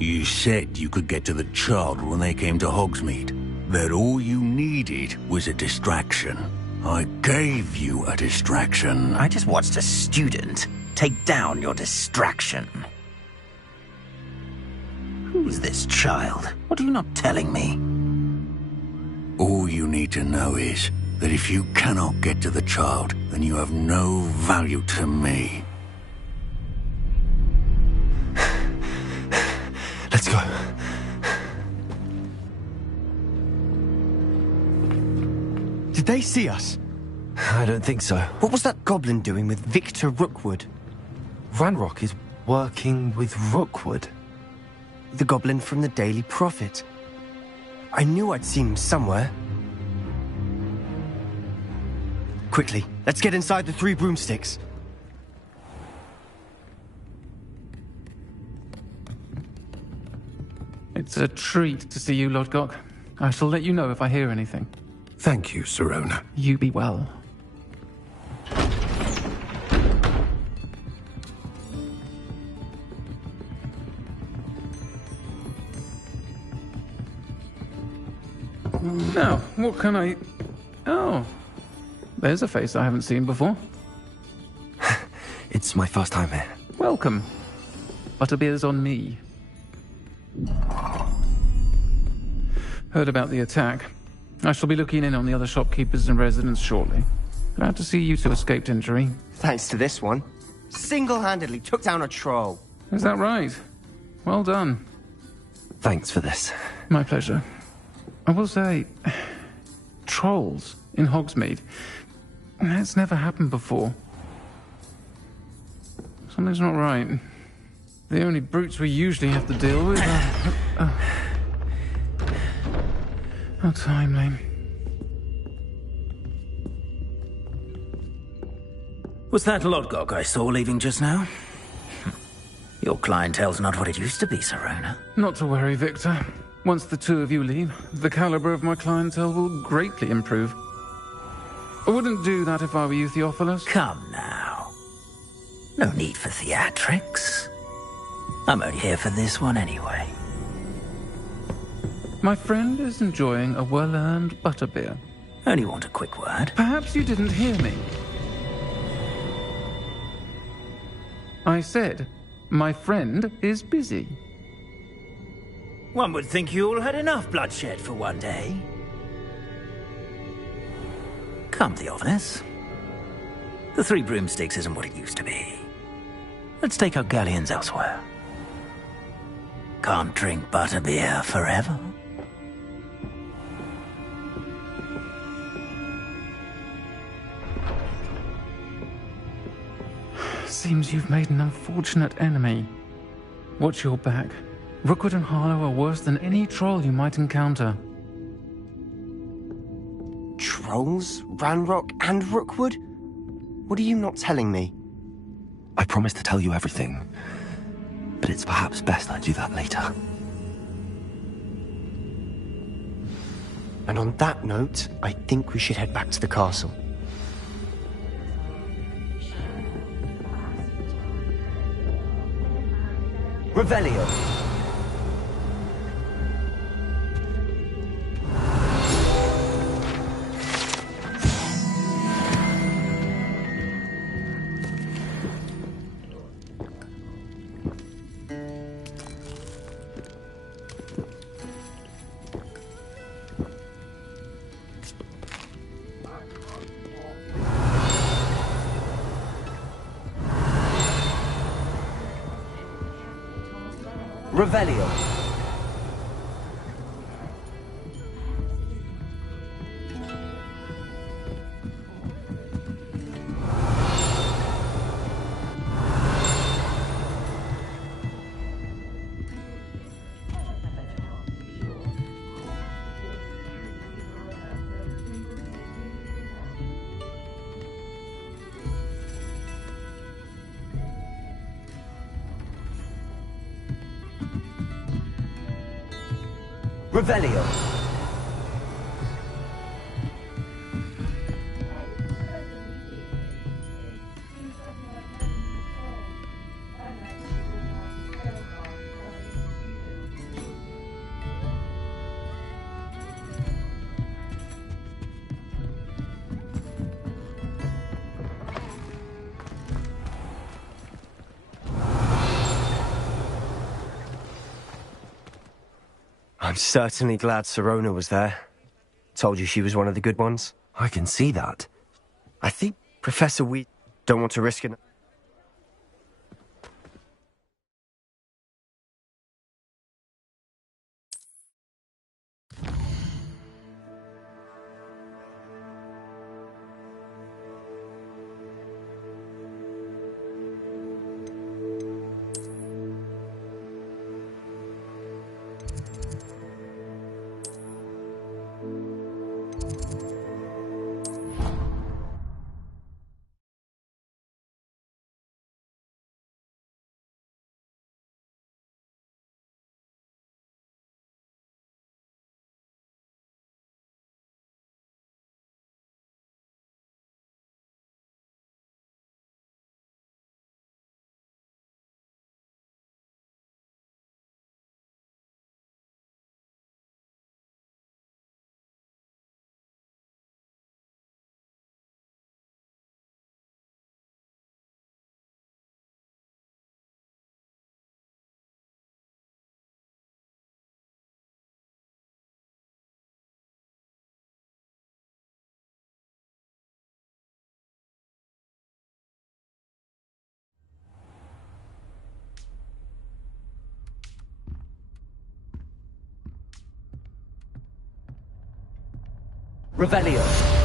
You said you could get to the child when they came to Hogsmeade. That all you needed was a distraction. I gave you a distraction. I just watched a student take down your distraction. Who's this child? What are you not telling me? All you need to know is that if you cannot get to the child, then you have no value to me. Let's go. Did they see us? I don't think so. What was that goblin doing with Victor Rookwood? Ranrock is working with Rookwood. The goblin from the Daily Prophet. I knew I'd seen him somewhere. Quickly, let's get inside the 3 broomsticks. It's a treat to see you, Lodgok. I shall let you know if I hear anything. Thank you, Sirona. You be well. Now, what can I... Oh, there's a face I haven't seen before. It's my first time here. Welcome. Butterbeer's on me. Heard about the attack. I shall be looking in on the other shopkeepers and residents shortly. Glad to see you two escaped injury. Thanks to this one. Single-handedly took down a troll. Is that right? Well done. Thanks for this. My pleasure. I will say, trolls in Hogsmeade. That's never happened before. Something's not right. The only brutes we usually have to deal with are... How timely. Was that Lodgok I saw leaving just now? Your clientele's not what it used to be, Sirona. Not to worry, Victor. Once the two of you leave, the caliber of my clientele will greatly improve. I wouldn't do that if I were you, Theophilus. Come now. No need for theatrics. I'm only here for this one anyway. My friend is enjoying a well-earned butterbeer. Only want a quick word. Perhaps you didn't hear me. I said, my friend is busy. One would think you all had enough bloodshed for one day. Come, Theophilus. The 3 broomsticks isn't what it used to be. Let's take our galleons elsewhere. Can't drink butterbeer forever. Seems you've made an unfortunate enemy. Watch your back. Rookwood and Harlow are worse than any troll you might encounter. Trolls? Ranrock and Rookwood? What are you not telling me? I promise to tell you everything, but it's perhaps best I do that later. And on that note, I think we should head back to the castle. Revelio. Revelio. Revelio. I'm certainly glad Sirona was there. Told you she was one of the good ones. I can see that. I think Professor Wheat don't want to risk it. Revelio.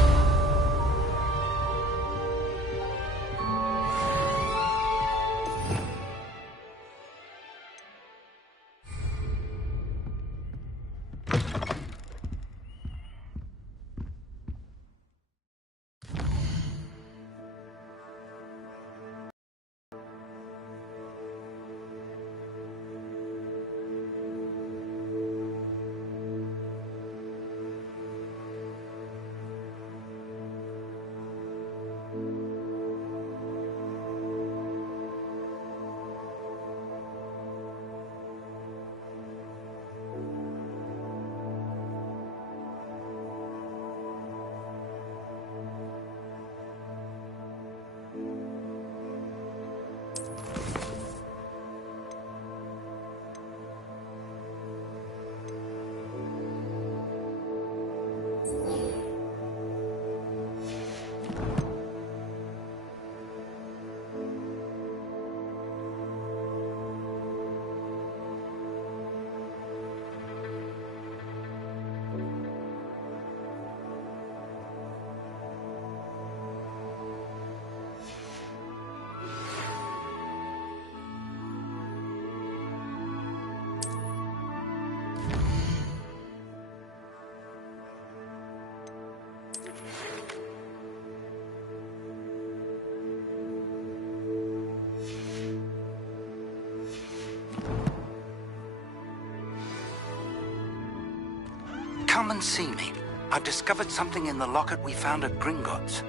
Come and see me. I've discovered something in the locket we found at Gringotts.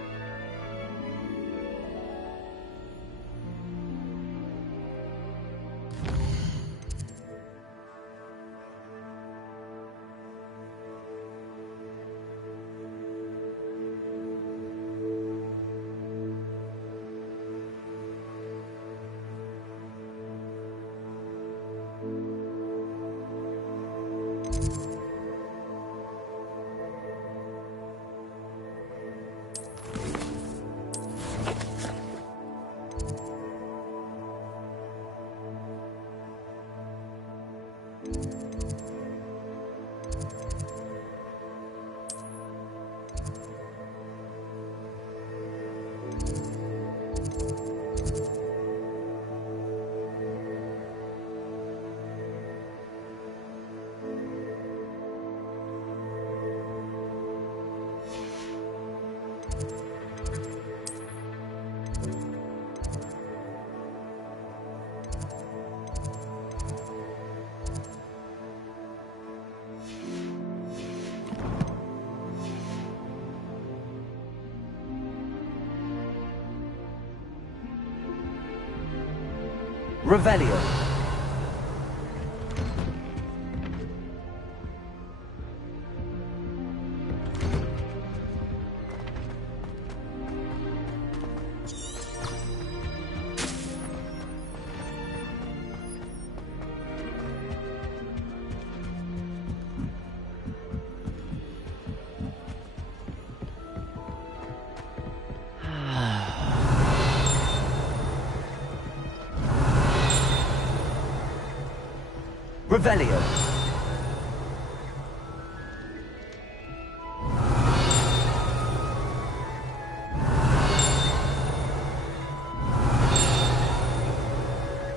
Revelio. Revelio.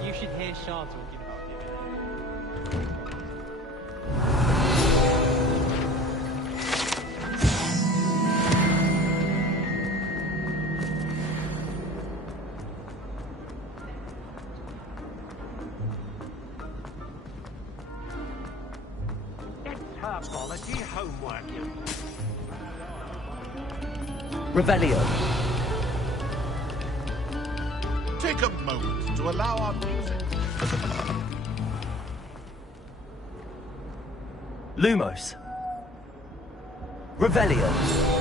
You should hear Shah talking about it. Quality homework. Revelio. Take a moment to allow our music. Lumos. Revelio.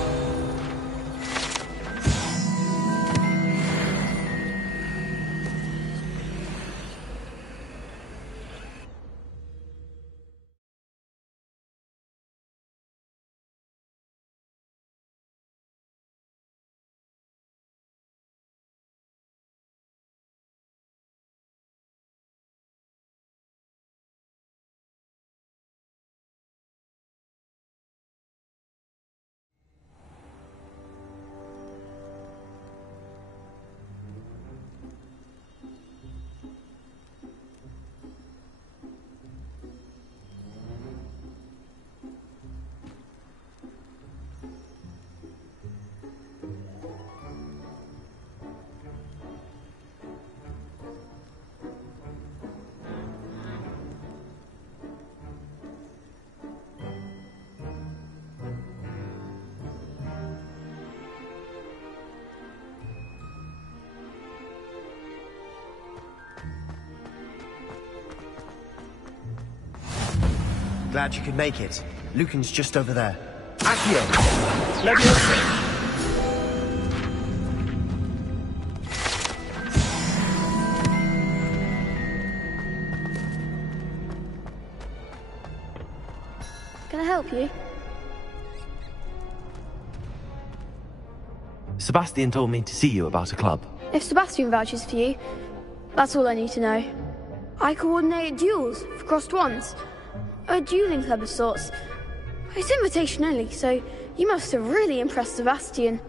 Glad you could make it. Lucan's just over there. Accio! Leviosa! Can I help you? Sebastian told me to see you about a club. If Sebastian vouches for you, that's all I need to know. I coordinate duels for crossed ones. A dueling club of sorts. It's invitation only, so you must have really impressed Sebastian.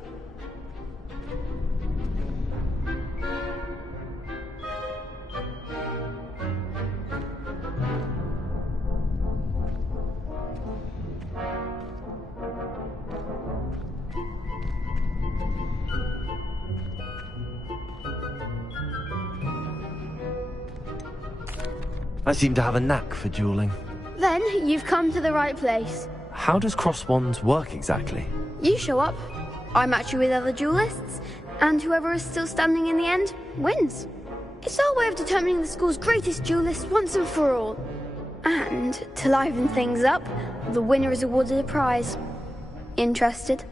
I seem to have a knack for dueling. Then you've come to the right place. How does cross wands work exactly? You show up, I match you with other duelists, and whoever is still standing in the end wins. It's our way of determining the school's greatest duelist once and for all. And to liven things up, the winner is awarded a prize. Interested?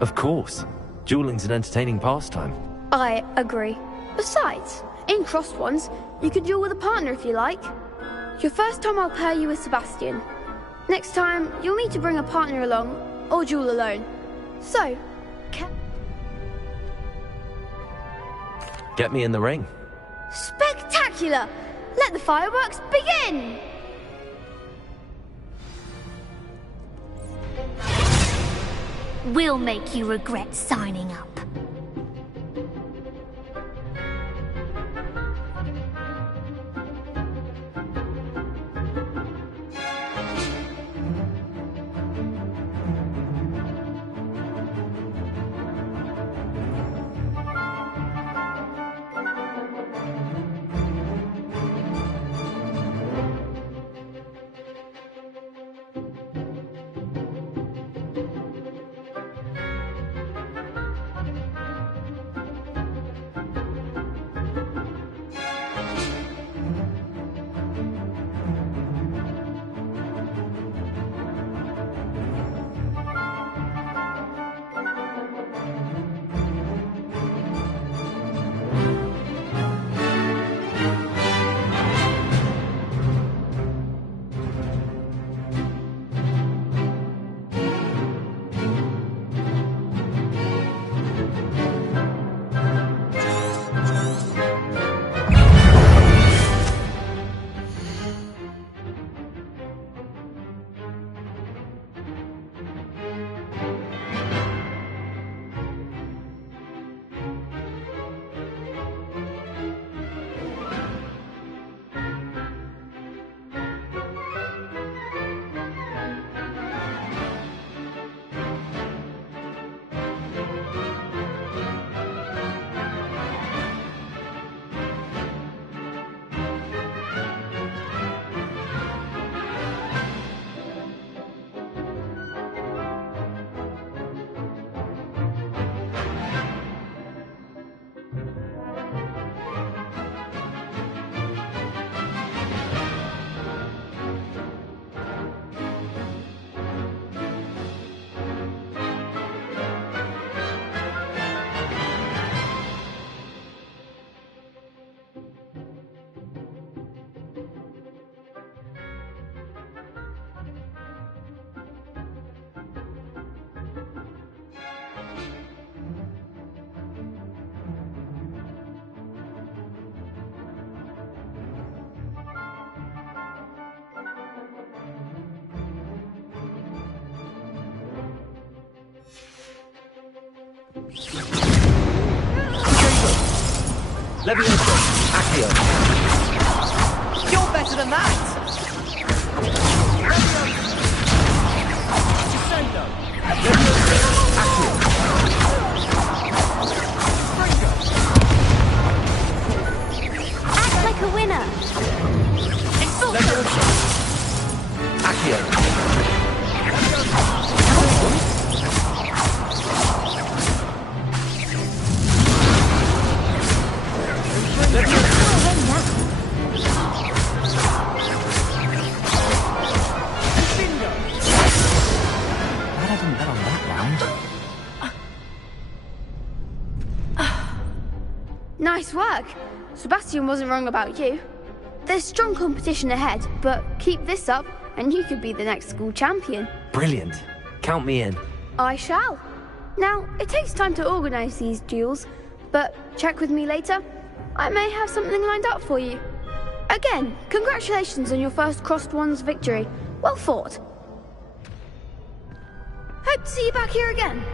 Of course. Dueling's an entertaining pastime. I agree. Besides, in crossed ones, you can duel with a partner if you like. Your first time I'll pair you with Sebastian. Next time, you'll need to bring a partner along, or duel alone. So, Get me in the ring. spectacular! Let the fireworks begin! We'll make you regret signing up. Levioso! Accio! You're better than that! Crescendo! Accio! Act like a winner. Levioso! Accio! Nice work. Sebastian wasn't wrong about you. There's strong competition ahead, but keep this up and you could be the next school champion. Brilliant. Count me in. I shall. Now, it takes time to organise these duels, but check with me later. I may have something lined up for you. Again, congratulations on your first Crossed Ones victory. Well fought. Hope to see you back here again.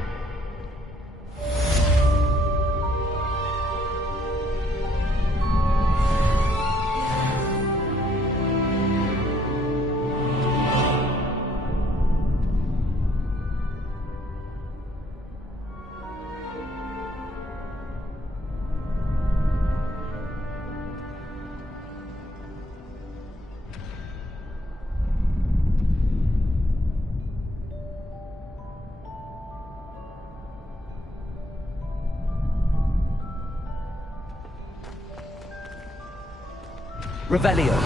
Revelio.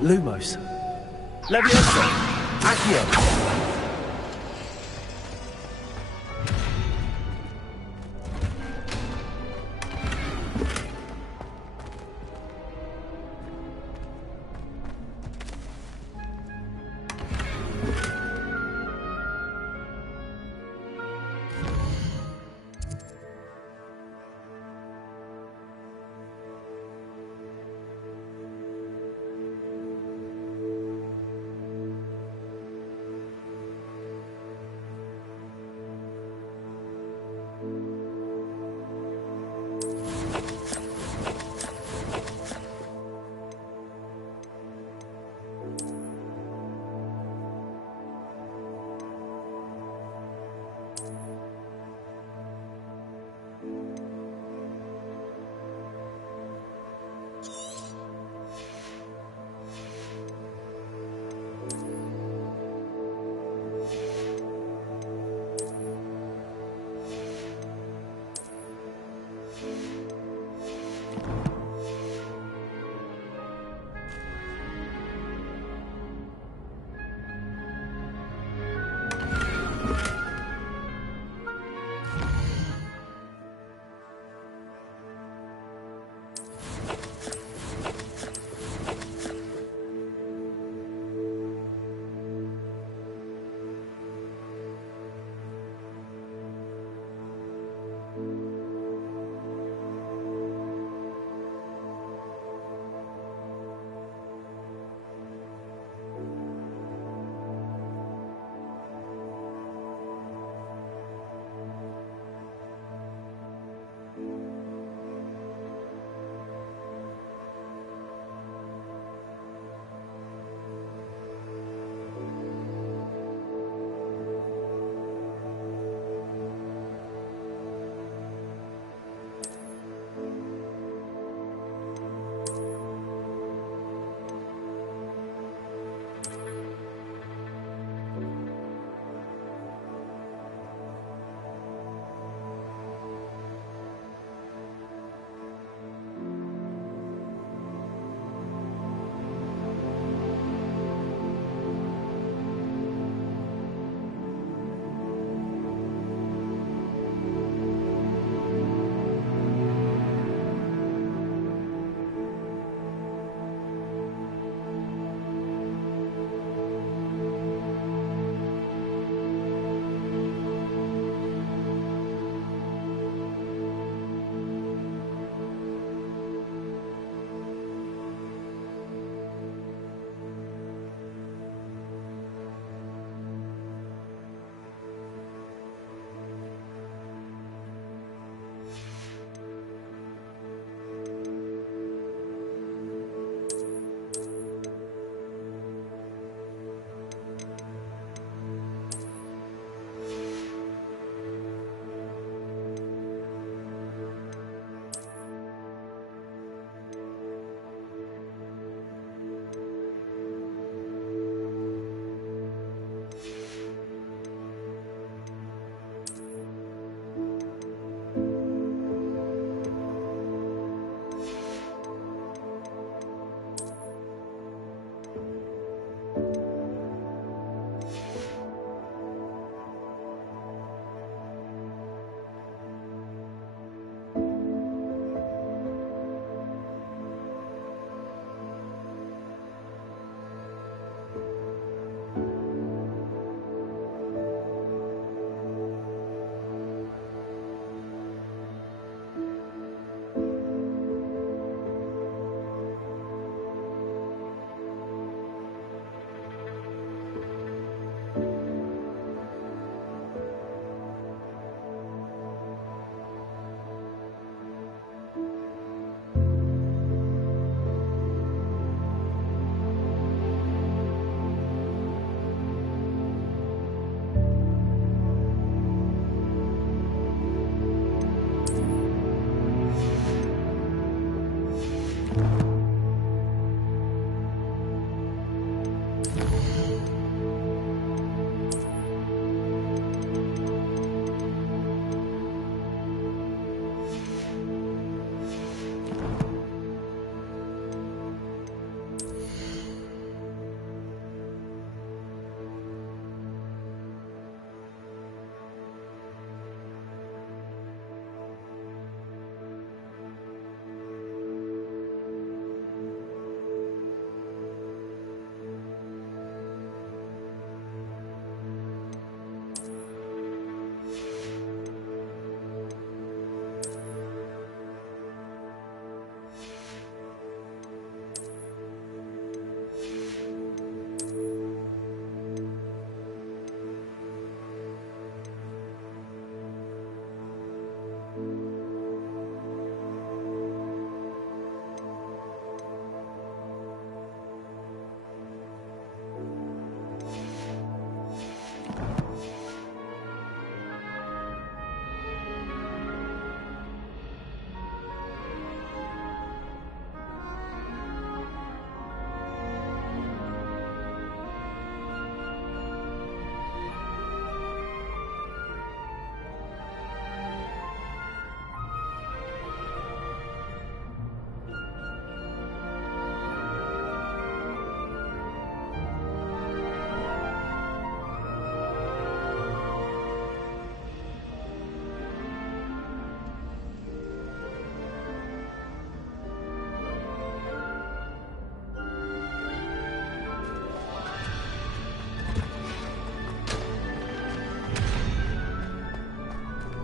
Lumos. Levioso. Accio.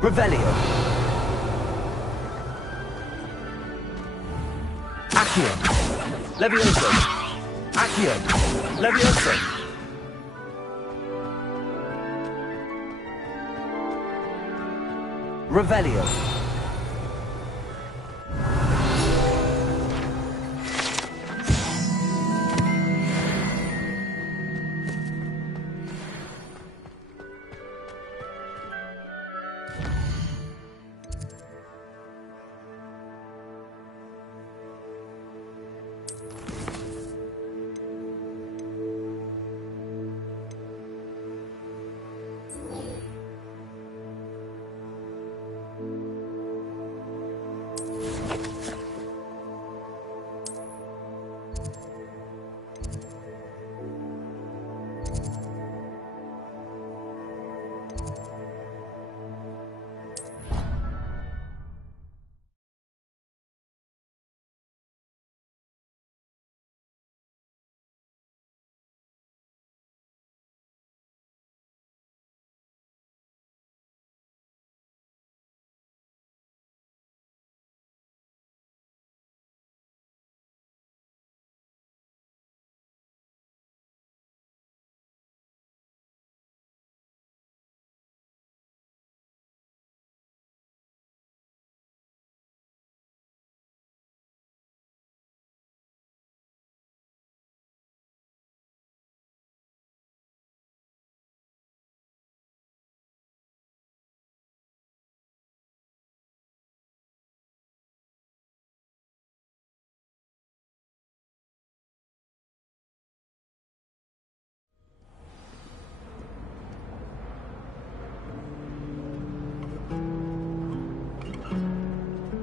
Revelio. Accio. Levioso. Accio. Levioso. Revelio.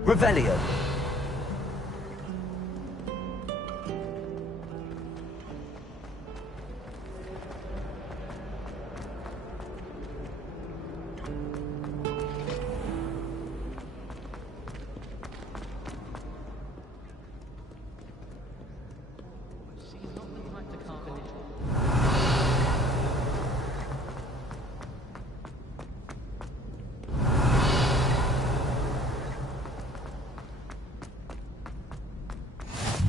Revelio.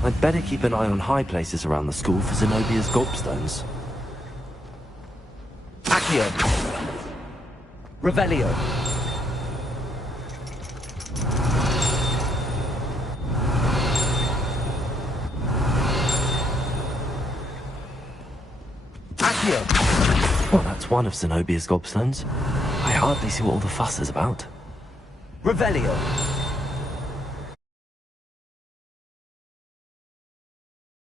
I'd better keep an eye on high places around the school for Zenobia's gobstones. Accio. Revelio. Accio. Well, that's one of Zenobia's gobstones. I hardly see what all the fuss is about. Revelio.